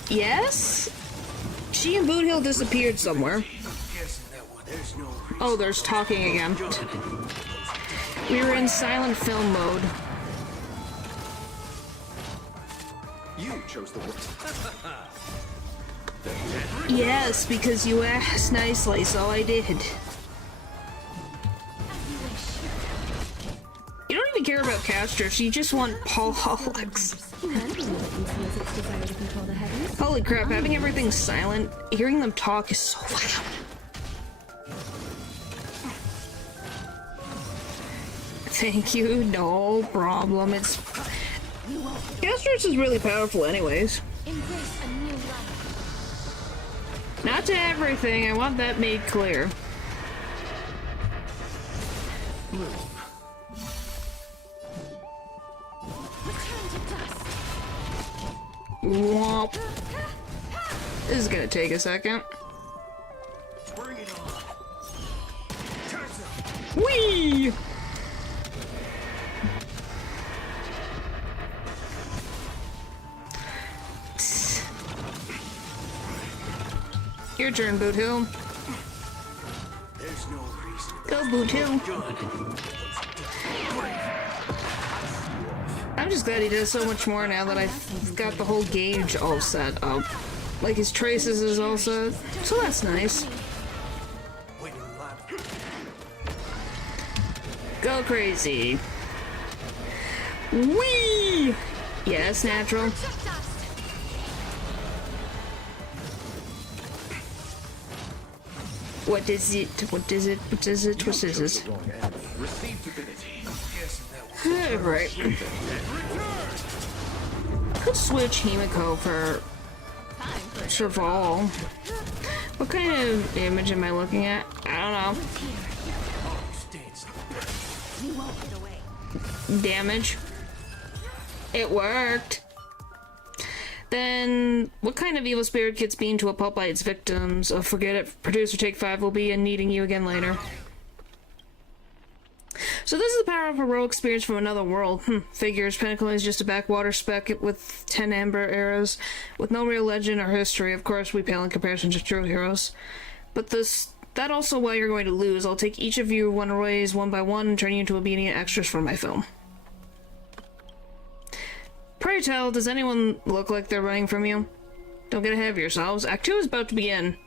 Yes? She and Boot Hill disappeared somewhere. Oh, there's talking again. We were in silent film mode. You chose the word. Yes, because you asked nicely, so I did. You don't even care about Castro, you just want Paul Holics. Holy crap, having everything silent, hearing them talk is so loud. Thank you, no problem. Castro's is really powerful anyways. Not to everything, I want that made clear. Womp. This is gonna take a second. Bring it on. Whee! Your turn, Boot Hill. There's no reason. Go, Boot Hill. I'm just glad he does so much more now that I've got the whole gauge all set up. Like his traces is all set. So that's nice. Go crazy. Whee! Yes, natural. What is it? What is it? What is it? What is it? Right. Could switch Himiko for Serval. What kind of image am I looking at? I don't know. Damage. It worked. Then, what kind of evil spirit gets beaten to a pulp by its victims? Oh, forget it. Producer Take 5 will be needing you again later. So this is the power of heroic spirits from another world. Figures. Pinnacle is just a backwater speck with 10 amber arrows, with no real legend or history. Of course, we pale in comparison to true heroes. But that also why you're going to lose. I'll take each of you ways one by one and turn you into obedient extras for my film. Pray tell, does anyone look like they're running from you? Don't get ahead of yourselves. Act 2 is about to begin.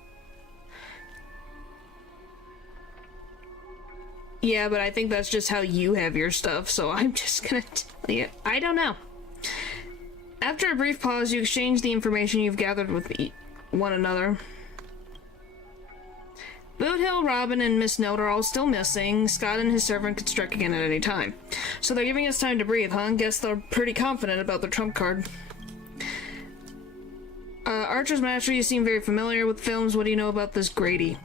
Yeah, but I think that's just how you have your stuff, so I'm just gonna tell you. I don't know. After a brief pause, you exchange the information you've gathered with one another. Boot Hill, Robin, and Miss Note are all still missing. Scott and his servant could strike again at any time. So they're giving us time to breathe, huh? Guess they're pretty confident about their trump card. Archer's Master, you seem very familiar with films. What do you know about this Grady?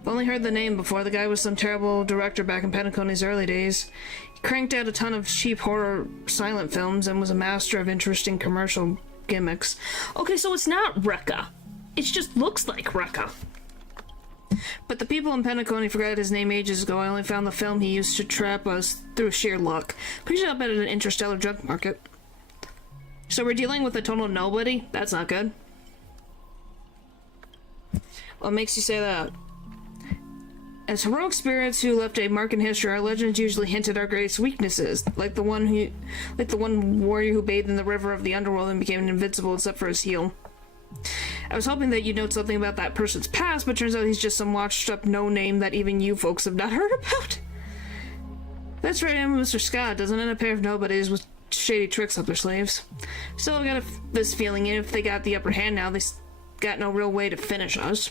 I've only heard the name before. The guy was some terrible director back in Penacony's early days. He cranked out a ton of cheap horror silent films and was a master of interesting commercial gimmicks. Okay, so it's not Rekka. It just looks like Rekka. But the people in Penacony forgot his name ages ago. I only found the film he used to trap us through sheer luck. Pretty sure up at an interstellar drug market. So we're dealing with a total nobody? That's not good. What makes you say that? As heroic spirits who left a mark in history, our legends usually hint at our greatest weaknesses, like the one warrior who bathed in the river of the underworld and became invincible except for his heel. I was hoping that you'd note something about that person's past, but turns out he's just some washed-up no-name that even you folks have not heard about. That's right, I'm Mr. Scott, doesn't it? A pair of nobodies with shady tricks up their sleeves. Still, I've got this feeling if they got the upper hand now, they got no real way to finish us.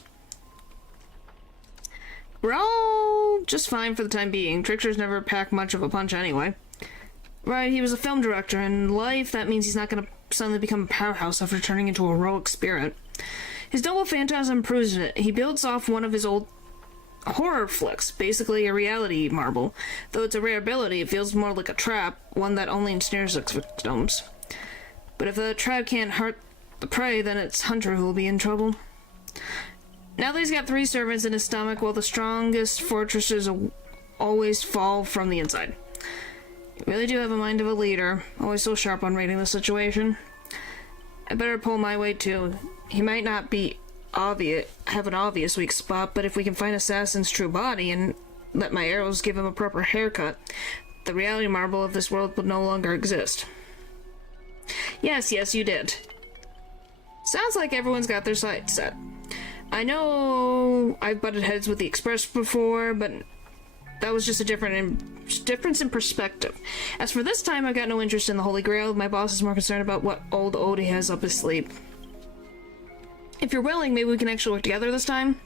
We're all just fine for the time being. Tricksters never pack much of a punch anyway. Right, he was a film director. In life, that means he's not going to suddenly become a powerhouse after turning into a heroic spirit. His double phantasm proves it. He builds off one of his old horror flicks, basically a reality marble. Though it's a rare ability, it feels more like a trap, one that only ensnares its victims. But if the trap can't hurt the prey, then it's Hunter who will be in trouble. Now that he's got 3 servants in his stomach, well, the strongest fortresses always fall from the inside. You really do have a mind of a leader, always so sharp on reading the situation. I better pull my weight too. He might not be have an obvious weak spot, but if we can find Assassin's true body and let my arrows give him a proper haircut, the reality marble of this world would no longer exist. Yes, you did. Sounds like everyone's got their sights set. I know I've butted heads with the Express before, but that was just a difference in perspective. As for this time, I've got no interest in the Holy Grail. My boss is more concerned about what old Odie has up his sleeve. If you're willing, maybe we can actually work together this time?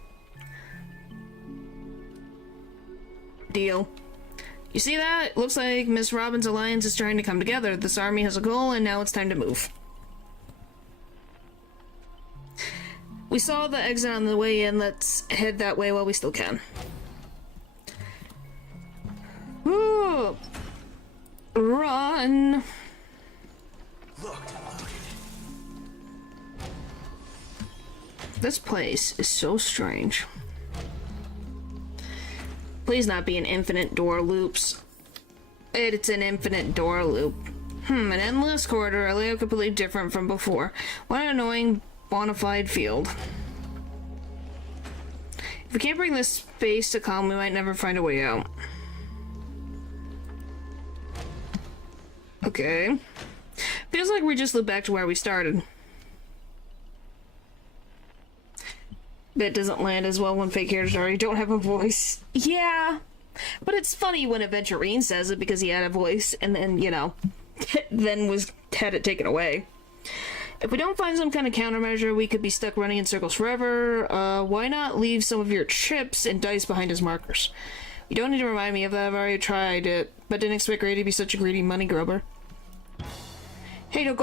Deal. You see that? It looks like Miss Robin's alliance is trying to come together. This army has a goal, and now it's time to move. We saw the exit on the way in. Let's head that way while we still can. Ooh. Run! This place is so strange. Please not be an infinite door loops. It's an infinite door loop. An endless corridor, a layout completely different from before. What an annoying bona fide field. If we can't bring this space to calm, we might never find a way out. Okay. Feels like we just looped back to where we started. That doesn't land as well when fake characters already don't have a voice. Yeah, but it's funny when Aventurine says it because he had a voice and then, you know, then had it taken away. If we don't find some kind of countermeasure, we could be stuck running in circles forever. Why not leave some of your chips and dice behind as markers? You don't need to remind me of that. I've already tried it, but didn't expect Ray to be such a greedy money grubber. Hey, don't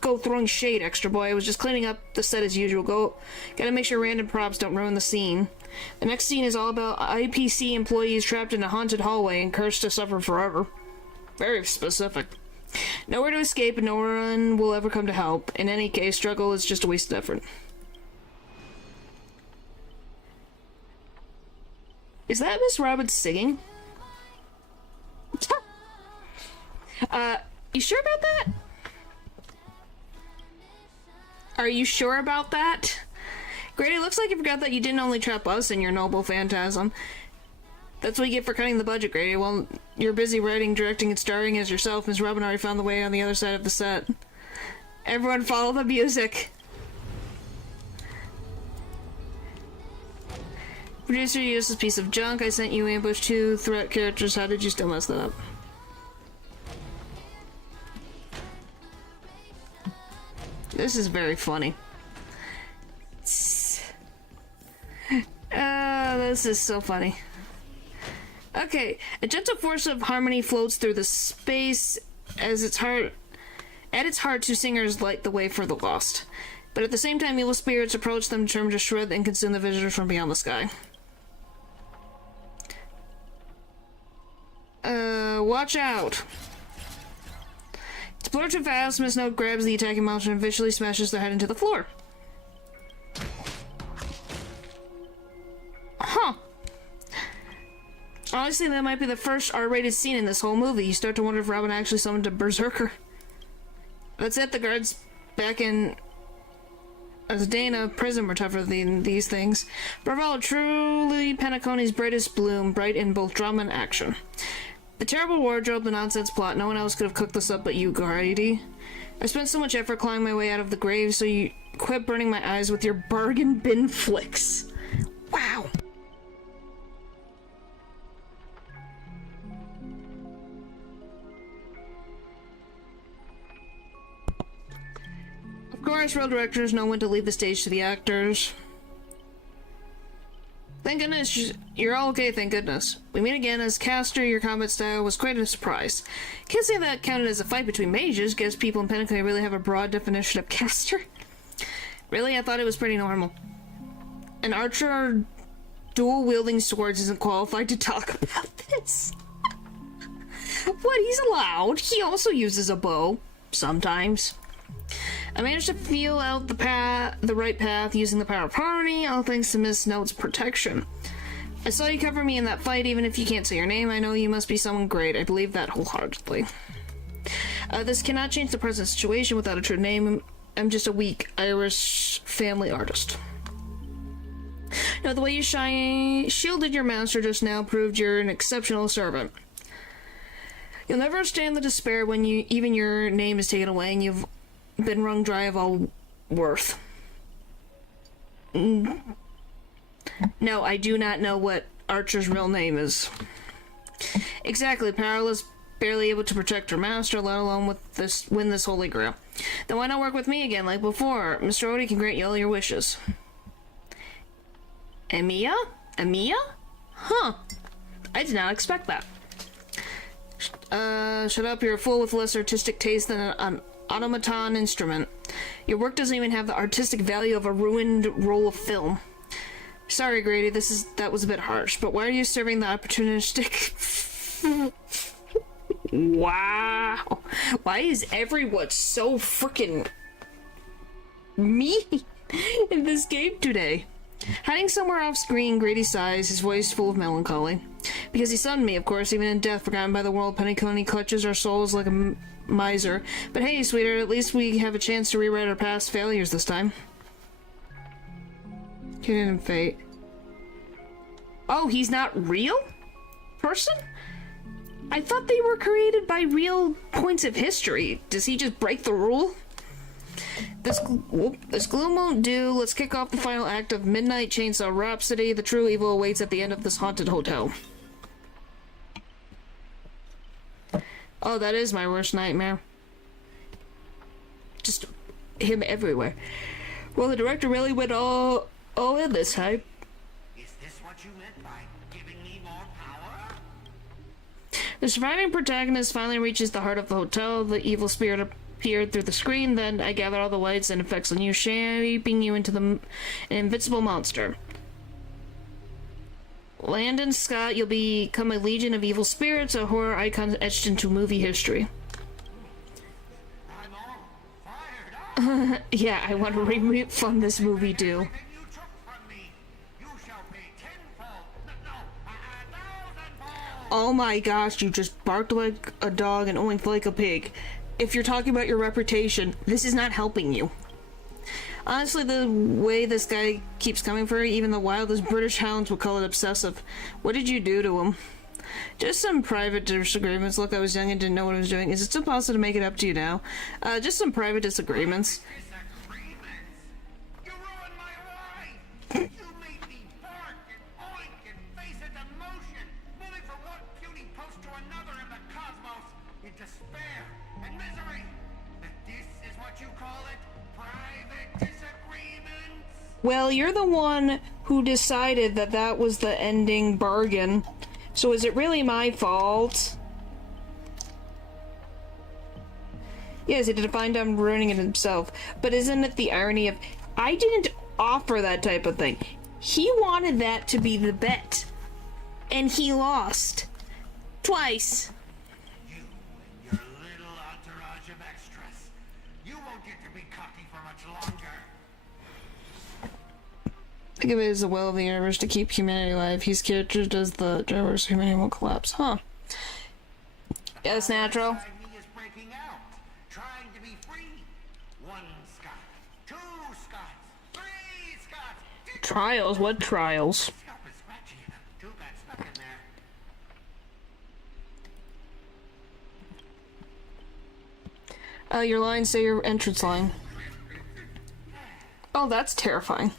go throwing shade, extra boy. I was just cleaning up the set as usual. Gotta make sure random props don't ruin the scene. The next scene is all about IPC employees trapped in a haunted hallway and cursed to suffer forever. Very specific. Nowhere to escape and no one will ever come to help. In any case, struggle is just a waste of effort. Is that Miss Robin singing? You sure about that? Are you sure about that? Grady, looks like you forgot that you didn't only trap us in your noble phantasm. That's what you get for cutting the budget, Grady. Well, you're busy writing, directing, and starring as yourself. Ms. Robin already found the way on the other side of the set. Everyone follow the music. Producer, you used this piece of junk. I sent you ambush 2 threat characters. How did you still mess that up? This is very funny. This is so funny. Okay, a gentle force of harmony floats through the space as its heart. At its heart, 2 singers light the way for the lost. But at the same time, evil spirits approach them, determined to shred and consume the visitors from beyond the sky. Watch out! To blur too fast, Miss Note grabs the attacking monster and visually smashes their head into the floor. Huh. Honestly, that might be the first R-rated scene in this whole movie. You start to wonder if Robin actually summoned a berserker. That's it, the guards back in Dana prison were tougher than these things. Bravo, truly Penaconi's brightest bloom, bright in both drama and action. The terrible wardrobe, the nonsense plot, no one else could have cooked this up but you, Grady. I spent so much effort clawing my way out of the grave so quit burning my eyes with your bargain bin flicks. Wow. Of course, real directors know when to leave the stage to the actors. Thank goodness you're all okay, thank goodness. We meet again as caster. Your combat style was quite a surprise. Can't say that counted as a fight between mages. Guess people in Pentecost really have a broad definition of caster. Really? I thought it was pretty normal. An archer dual-wielding swords isn't qualified to talk about this. What? He's allowed. He also uses a bow. Sometimes. I managed to feel out the right path using the power of harmony, all thanks to Miss Note's protection. I saw you cover me in that fight, even if you can't say your name. I know you must be someone great. I believe that wholeheartedly. This cannot change the present situation without a true name. I'm just a weak Irish family artist. Now, the way you shielded your master just now proved you're an exceptional servant. You'll never understand the despair when even your name is taken away and you've been wrung dry of all worth. No, I do not know what Archer's real name is. Exactly, powerless, barely able to protect her master, let alone win this holy grail. Then why not work with me again like before? Mr. Odie can grant you all your wishes. Emiya? Emiya? Huh. I did not expect that. Shut up, you're a fool with less artistic taste than an automaton instrument. Your work doesn't even have the artistic value of a ruined roll of film. Sorry, Grady, that was a bit harsh, but why are you serving the opportunistic... Wow. Why is everyone so freaking mean in this game today? Hiding somewhere off screen, Grady sighs, his voice full of melancholy. Because he summoned me, of course, even in death, forgotten by the world, Pentecost clutches our souls like a miser. But hey, sweetheart, at least we have a chance to rewrite our past failures this time. Kid and fate. Oh, he's not real? Person? I thought they were created by real points of history. Does he just break the rule? This gloom won't do. Let's kick off the final act of Midnight Chainsaw Rhapsody. The true evil awaits at the end of this haunted hotel. Oh, that is my worst nightmare. Just him everywhere. Well, the director really went all in this time. Is this what you meant by giving me more power? The surviving protagonist finally reaches the heart of the hotel. The evil spirit appeared through the screen. Then I gather all the lights and effects on you, shaping you into an invincible monster. Landon Scott, you'll become a legion of evil spirits, a horror icon etched into movie history. Yeah, I want to refund this movie too. Oh my gosh, you just barked like a dog and oinked like a pig. If you're talking about your reputation, this is not helping you. Honestly, the way this guy keeps coming for you, even the wildest British hounds would call it obsessive. What did you do to him? Just some private disagreements. Look, I was young and didn't know what I was doing. Is it still possible to make it up to you now? Just some private disagreements. Well, you're the one who decided that that was the ending bargain. So is it really my fault? Yes, he did a fine job ruining it himself. But isn't it the irony of, I didn't offer that type of thing. He wanted that to be the bet. And he lost. Twice. You and your little entourage of extras. You won't get to be cocky for much longer. Think of it as the will of the universe to keep humanity alive. He's character does the drivers, humanity won't collapse. Huh. Yeah, it's natural. He is breaking out, trying to be free. 1 Scot, 2 Scots, 3 Scots. Trials? What trials? Scalp is scratchy. 2 got stuck in there. Your line, say your entrance line. Oh, that's terrifying.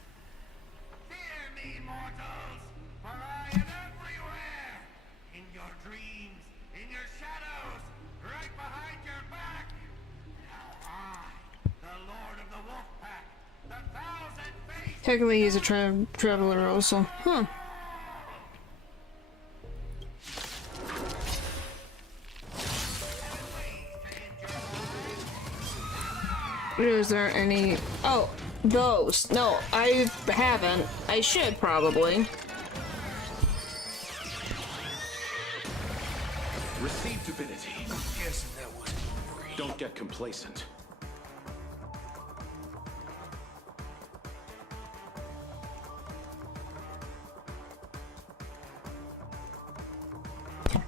Technically, he's a traveler also. Huh. Is there any... Oh, those. No, I haven't. I should, probably. Receive divinity. Don't get complacent.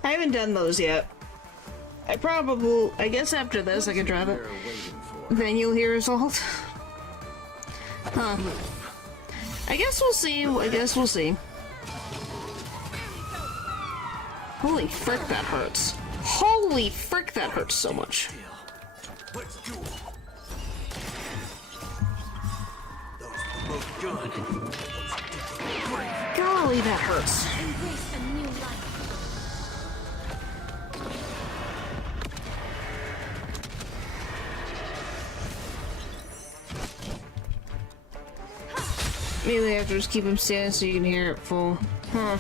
I haven't done those yet. I guess after this I can drive it. Then you'll hear result. Huh. I guess we'll see. Holy frick, that hurts. Holy frick, that hurts so much. Let's do it. Those are both good. Golly, that hurts. Embrace a new life. Maybe I have to just keep him standing so you can hear it full. Huh.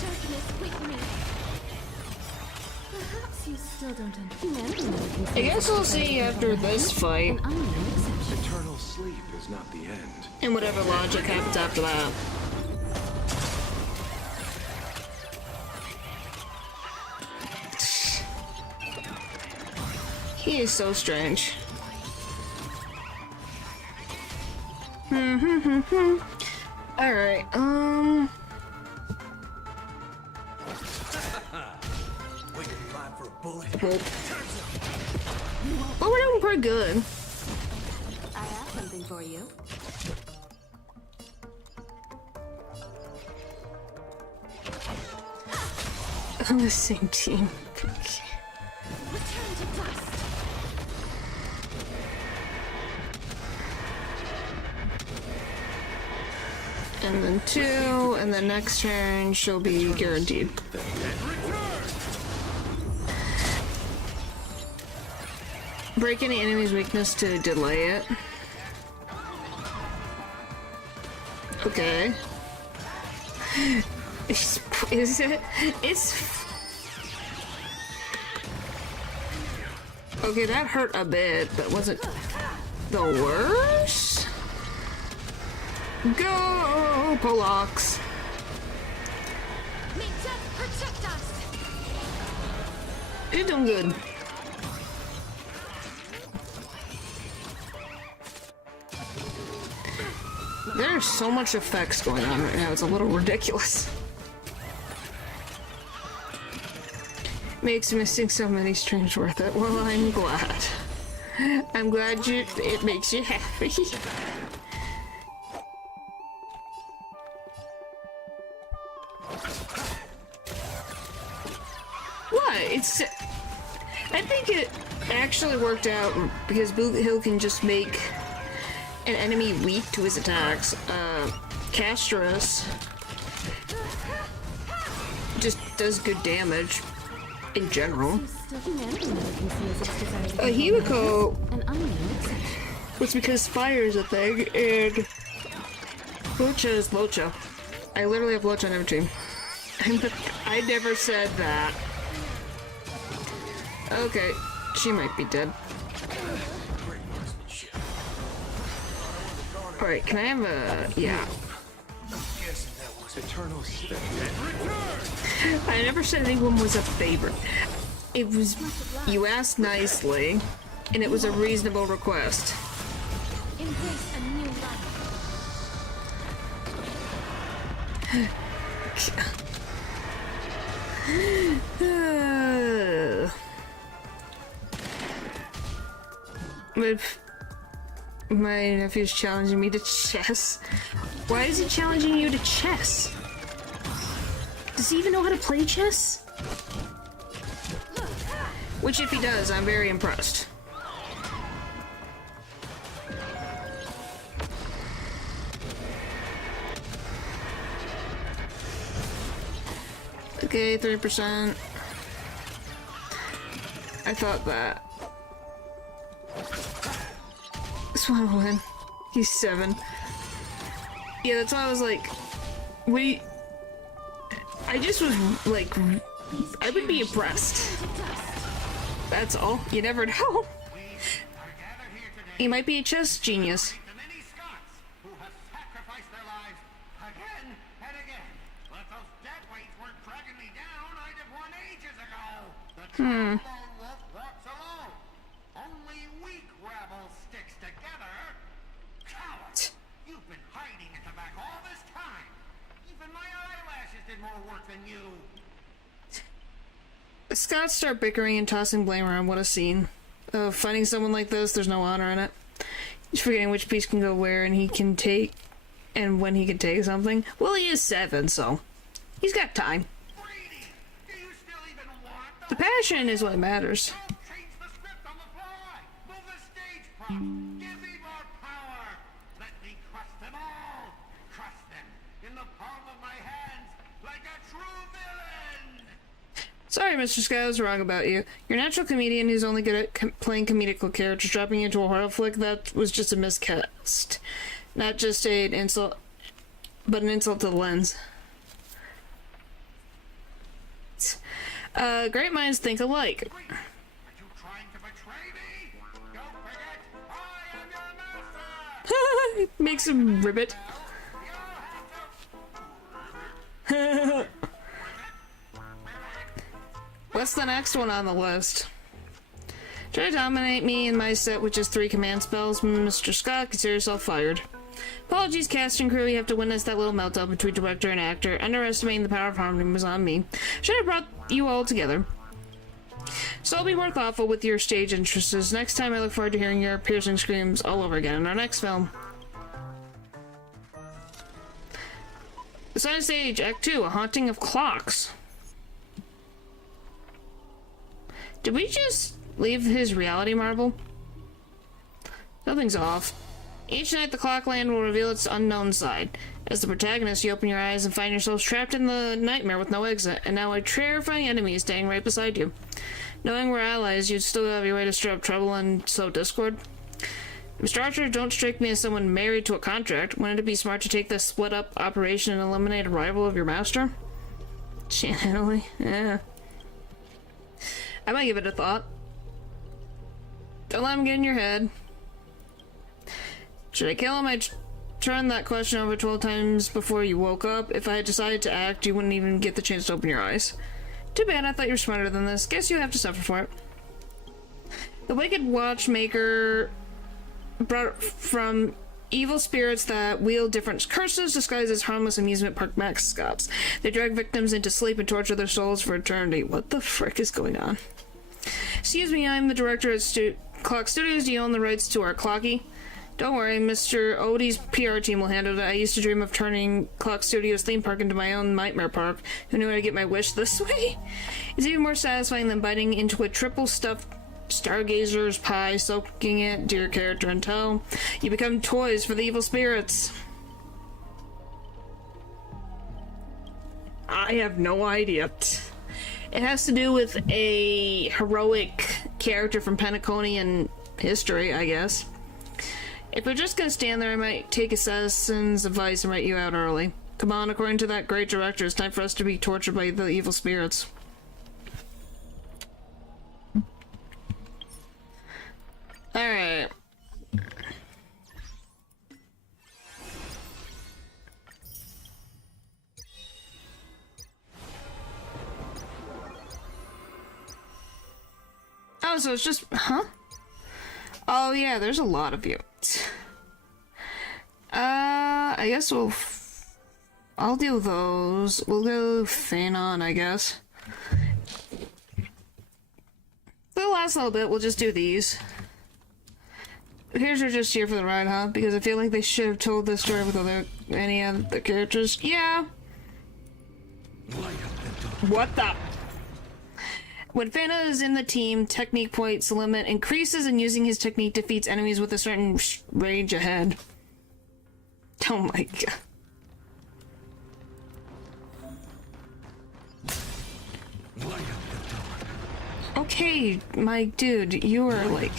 Perhaps you still don't understand. I guess we'll see after this fight. Eternal sleep is not the end. And whatever logic happens after that. He is so strange. Alright, Oh, we're doing pretty good. I have something for you. On the same team. Return to dust. And then 2, and the next turn she'll be guaranteed. Break any enemy's weakness to delay it. Okay. Is it? It's... Okay, that hurt a bit, but wasn't the worst? Go, Pollox! May death protect us. You're doing good. There's so much effects going on right now, it's a little ridiculous. Makes missing so many streams worth it. Well, I'm glad. I'm glad it makes you happy. What? I think it actually worked out because Boot Hill can just make an enemy weak to his attacks. Castros just does good damage in general. Himiko was because fire is a thing, and Locha is Locha. I literally have Locha on every team. I never said that. Okay, she might be dead. Alright, can I have a... yeah. I never said anyone was a favorite. It was... you asked nicely, and it was a reasonable request. Embrace a new life. If my nephew's challenging me to chess. Why is he challenging you to chess? Does he even know how to play chess? Which, if he does, I'm very impressed. Okay, 3%. I thought that. This one will win. He's 7. Yeah, that's why I was like, I just was like, I would be impressed. That's all. You never know. He might be a chess genius. Hmm. Only weak rabble sticks together. Coward! You've been hiding at the back all this time. Even my eyelashes did more work than you. Scots start bickering and tossing blame around. What a scene. Fighting someone like this, there's no honor in it. He's forgetting which piece can go where and he can take, and when he can take something. Well, he is 7, so he's got time. The passion is what matters. Give me more power. Let me crush them all. Crush them in the palm of my hands like a true villain. Sorry, Mr. Scott, I was wrong about you. You're a natural comedian who's only good at playing comedical characters. Dropping into a horror flick, that was just a miscast. Not just an insult, but an insult to the lens. Great minds think alike. Makes him ribbit. What's the next one on the list? Try to dominate me in my set with just 3 command spells. Mr. Scott, consider yourself fired. Apologies, cast and crew. You have to witness that little meltdown between director and actor. Underestimating the power of harmony was on me. Should have brought you all together. So I'll be more thoughtful with your stage interests. Next time, I look forward to hearing your piercing screams all over again in our next film. The Side Stage, Act 2, A Haunting of Clocks. Did we just leave his reality marble? Something's off. Each night the Clockland will reveal its unknown side. As the protagonist, you open your eyes and find yourselves trapped in the nightmare with no exit, and now a terrifying enemy is staying right beside you. Knowing we're allies, you'd still have your way to stir up trouble and sow discord. Mr. Archer, don't strike me as someone married to a contract. Wouldn't it be smart to take this split-up operation and eliminate a rival of your master? Italy? Yeah. I might give it a thought. Don't let him get in your head. Should I kill him? I'd turn that question over 12 times before you woke up. If I had decided to act, you wouldn't even get the chance to open your eyes. Too bad, I thought you were smarter than this. Guess you have to suffer for it. The wicked watchmaker brought from evil spirits that wield different curses disguised as harmless amusement park mascots. They drag victims into sleep and torture their souls for eternity. What the frick is going on? Excuse me, I'm the director at Clock Studios. Do you own the rights to our Clocky? Don't worry, Mr. Odie's PR team will handle it. I used to dream of turning Clock Studios theme park into my own nightmare park. Who knew I'd get my wish this way? It's even more satisfying than biting into a triple stuffed stargazer's pie, soaking it to your character until you become toys for the evil spirits. I have no idea. It has to do with a heroic character from Pentaconian history, I guess. If you're just gonna stand there, I might take Assassin's advice and write you out early. Come on, according to that great director, it's time for us to be tortured by the evil spirits. Alright. Oh, so it's just... Huh? Oh yeah, there's a lot of you. I guess I'll do those. We'll go Phanon, I guess. For the last little bit, we'll just do these. Here's are just here for the ride, huh? Because I feel like they should have told this story with any other characters. Yeah. What the? When Fana is in the team, technique points limit increases, and using his technique defeats enemies with a certain range ahead. Oh my god. Okay, my dude, you are like...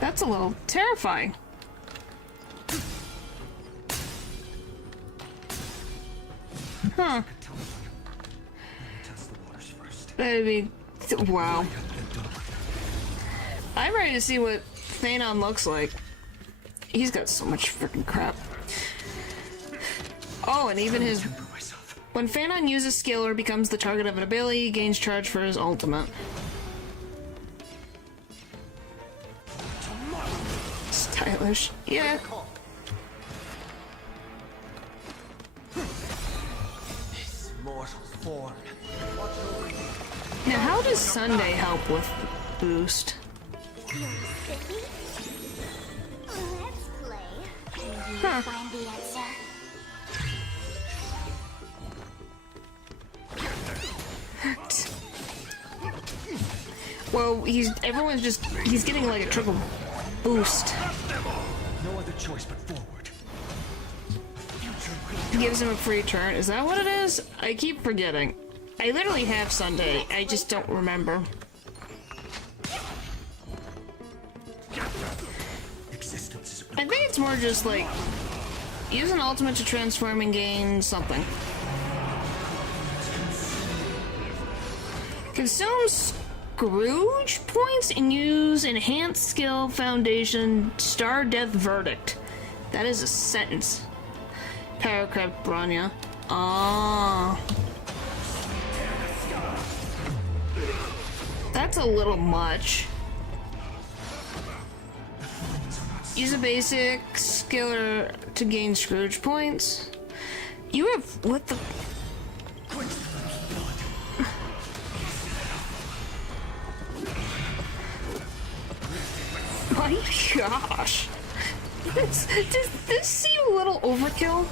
That's a little terrifying. Huh. That'd be... Wow. I'm ready to see what Phanon looks like. He's got so much freaking crap. Oh, and even his... When Phanon uses skill or becomes the target of an ability, he gains charge for his ultimate. Stylish. Yeah. This mortal form. Now, how does Sunday help with boost? You're silly? Let's play. And you Huh. find the answer. Well, he's getting like a triple boost. No other choice but forward. Gives him a free turn. Is that what it is? I keep forgetting. I literally have Sunday. I just don't remember. I think it's more just like use an ultimate to transform and gain something. Consume Scrooge points and use enhanced skill foundation star death verdict. That is a sentence. Paracraft Branya. Ah. That's a little much. Use a basic skiller to gain Scrooge points. You have what the? My gosh. Does this seem a little overkill?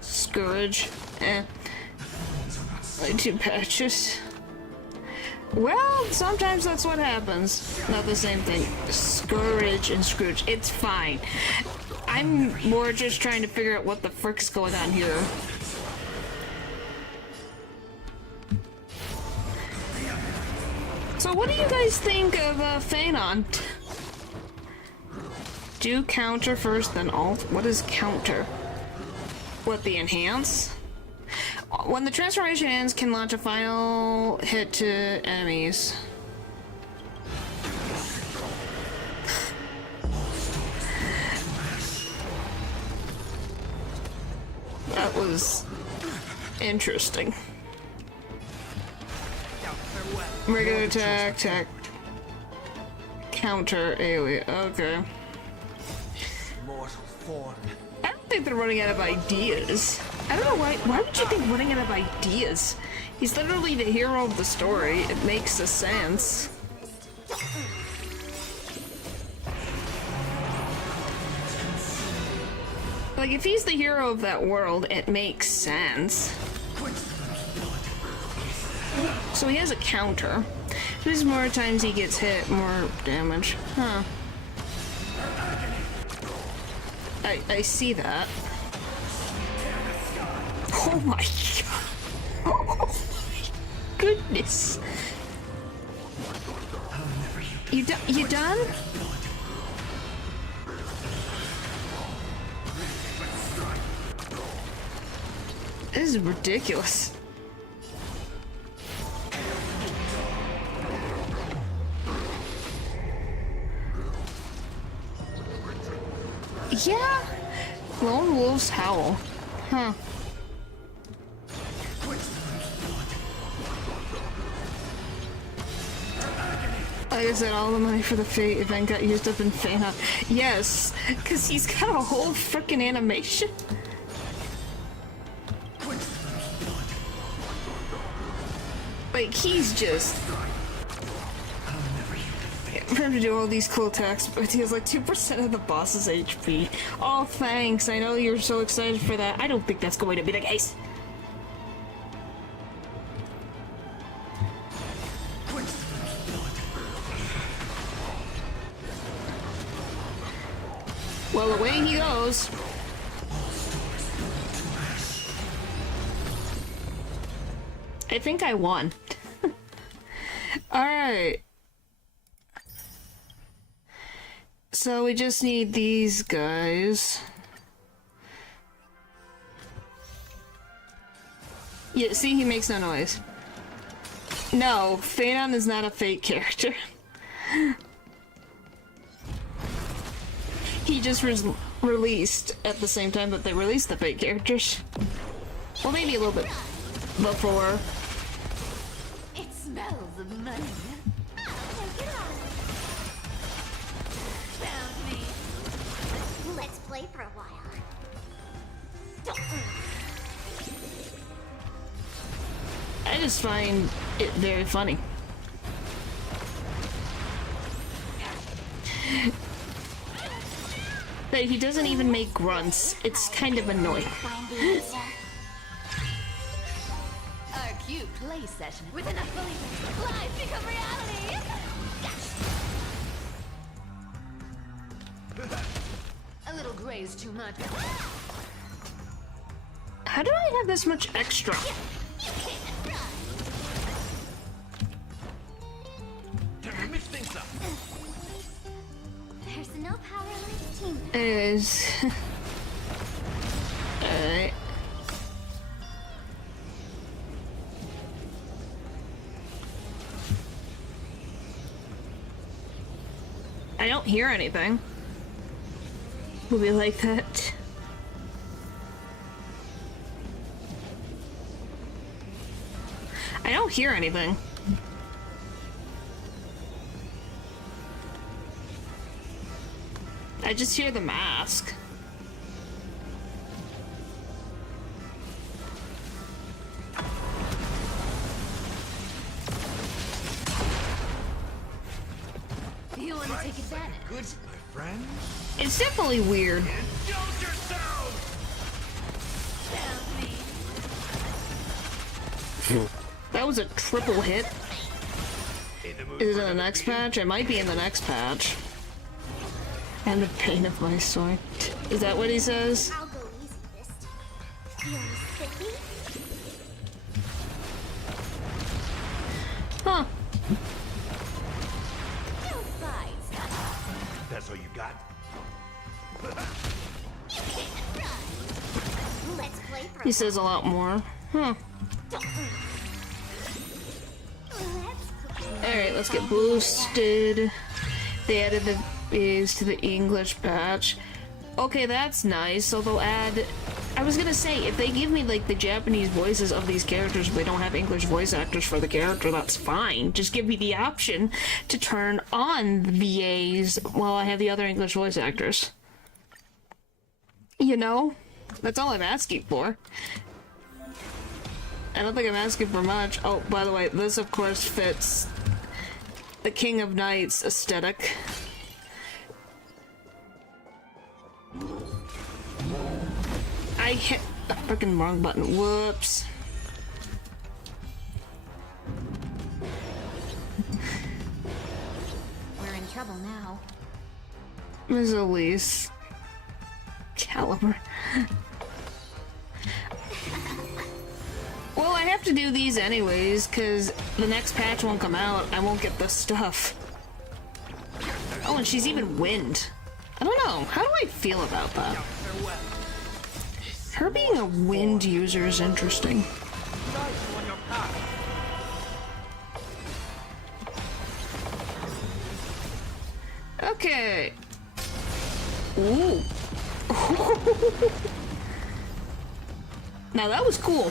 Scourge. Like 2 patches. Well, sometimes that's what happens. Not the same thing. Scourge and Scrooge. It's fine. I'm more just trying to figure out what the frick's going on here. So what do you guys think of Phanon? Do counter first, then alt? What is counter? What, the enhance? When the transformation ends, can launch a final hit to enemies. That was interesting. Regular attack, counter, AoE. Okay. I don't think they're running out of ideas. I don't know why. Why would you think running out of ideas? He's literally the hero of the story. It makes a sense. Like, if he's the hero of that world, it makes sense. So he has a counter. There's more times he gets hit, more damage. Huh. I see that. Oh my god. Oh my goodness. You done? This is ridiculous. Yeah. Lone wolves howl. Huh. Like I said, all the money for the Fate event got used up in Phanon. Yes, because he's got a whole freaking animation. Like, he's just... For him to do all these cool attacks, but he has like 2% of the boss's HP. Oh, thanks. I know you're so excited for that. I don't think that's going to be the case. Well, away he goes. I think I won. Alright. So we just need these guys. Yeah, see, he makes no noise. No, Phaedon is not a fake character. He just was released at the same time that they released the fake characters. Well, maybe a little bit before. It smells of money. Found me. Let's play for a while. I just find it very funny. That he doesn't even make grunts. It's kind of annoying. Our cute play session with enough believers. Lies become reality. A little gray is too much. How do I have this much extra? Mix things up. There's no power like team. Is alright. I don't hear anything. Will be like that. I don't hear anything. I just hear the mask. You want to take advantage? Good, my friend. It's definitely weird. Indulge yourself! That was a triple hit. Is it in the next patch? It might be in the next patch. And the pain of my sword. Is that what he says? I'll go easy this time. You spit me? Huh. No fights. That's all you got? Let's play for He says a lot more. Huh. Alright, let's get boosted. They added the is to the English patch. Okay, that's nice. So they'll add... I was gonna say, if they give me, like, the Japanese voices of these characters, but they don't have English voice actors for the character, that's fine. Just give me the option to turn on VAs while I have the other English voice actors. You know? That's all I'm asking for. I don't think I'm asking for much. Oh, by the way, this, of course, fits the King of Knights aesthetic. I hit the freaking wrong button. Whoops. We're in trouble now. Ms. Elise. Caliber. Well, I have to do these anyways, because the next patch won't come out. I won't get this stuff. Oh, and she's even wind. I don't know. How do I feel about that? Her being a wind user is interesting. Okay. Ooh. Now that was cool.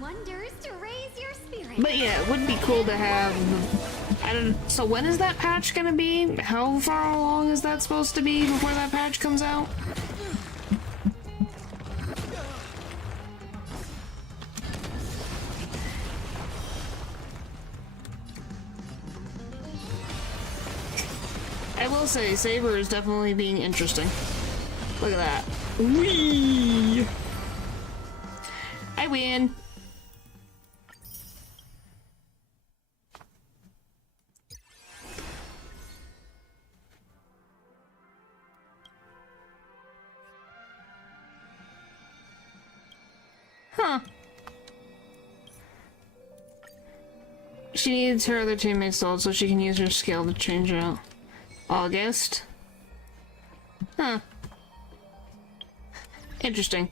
Wonders to raise your spirit. But yeah, it would be cool to have. I don't. So when is that patch gonna be? How far along is that supposed to be before that patch comes out? I will say, Saber is definitely being interesting. Look at that. Whee! I win. Huh. She needs her other teammates sold so she can use her skill to change out. August? Huh. Interesting.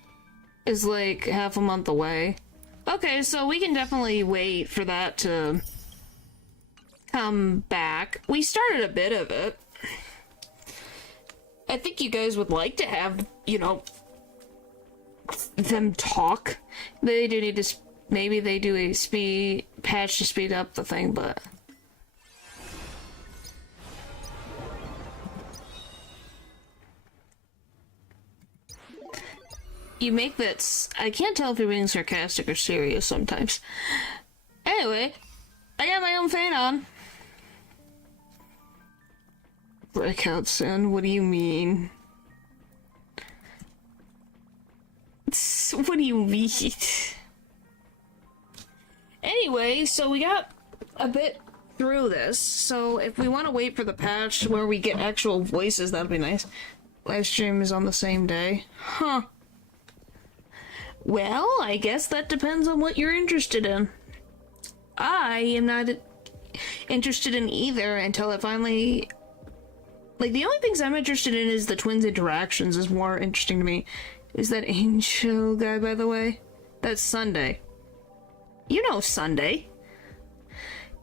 Is like half a month away. Okay, so we can definitely wait for that to come back. We started a bit of it. I think you guys would like to have, you know, them talk. They do need to, maybe they do a patch to speed up the thing, but... You make that... I can't tell if you're being sarcastic or serious sometimes. Anyway, I got my own fan on. Breakout soon? What do you mean? What do you mean? Anyway, so we got a bit through this, so if we want to wait for the patch where we get actual voices, that'd be nice. Live stream is on the same day. Huh. Well, I guess that depends on what you're interested in. I am not interested in either until it finally... Like, the only things I'm interested in is the twins' interactions is more interesting to me. Is that Angel guy, by the way? That's Sunday. You know Sunday.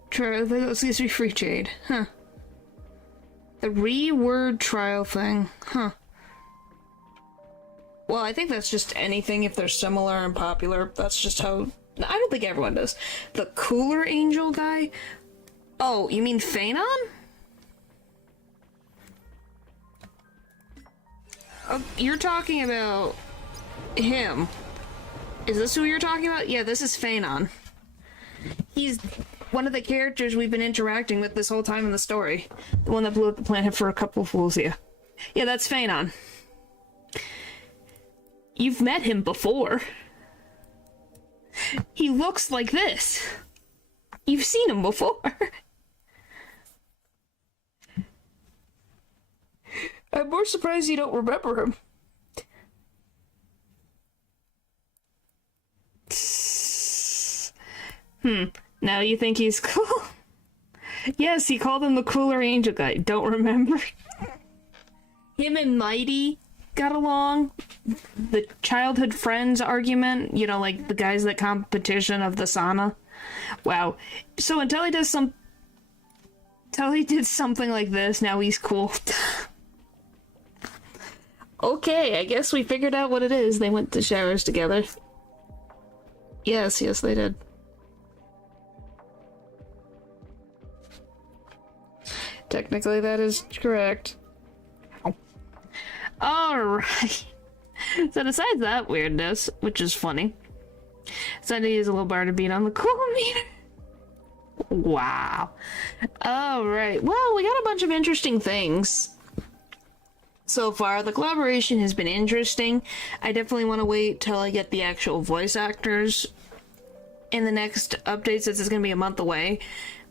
Trial, those gives me free trade. Huh. The reword trial thing. Huh. Well, I think that's just anything if they're similar and popular. That's just how... I don't think everyone does. The cooler Angel guy? Oh, you mean Phanon? Oh, you're talking about him. Is this who you're talking about? Yeah, this is Phanon. He's one of the characters we've been interacting with this whole time in the story. The one that blew up the planet for a couple of fools, yeah. Yeah, that's Phanon. You've met him before. He looks like this. You've seen him before. I'm more surprised you don't remember him. Now you think he's cool? Yes, he called him the cooler Angel guy. Don't remember? Him and Mighty got along. The childhood friends argument, you know, like the guys that competition of the sauna. Wow. So until he did something like this, now he's cool. Okay, I guess we figured out what it is. They went to showers together. Yes, they did. Technically, that is correct. Alright. So besides that weirdness, which is funny, Sunday is a little bar to beat on the cool meter. Wow. Alright, well, we got a bunch of interesting things. So far, the collaboration has been interesting. I definitely want to wait till I get the actual voice actors in the next update, since it's going to be a month away.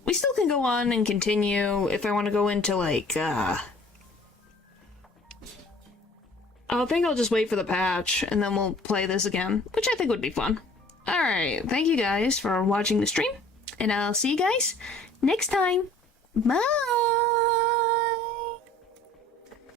We still can go on and continue if I want to go into, like, I think I'll just wait for the patch, and then we'll play this again, which I think would be fun. Alright, thank you guys for watching the stream, and I'll see you guys next time. Bye!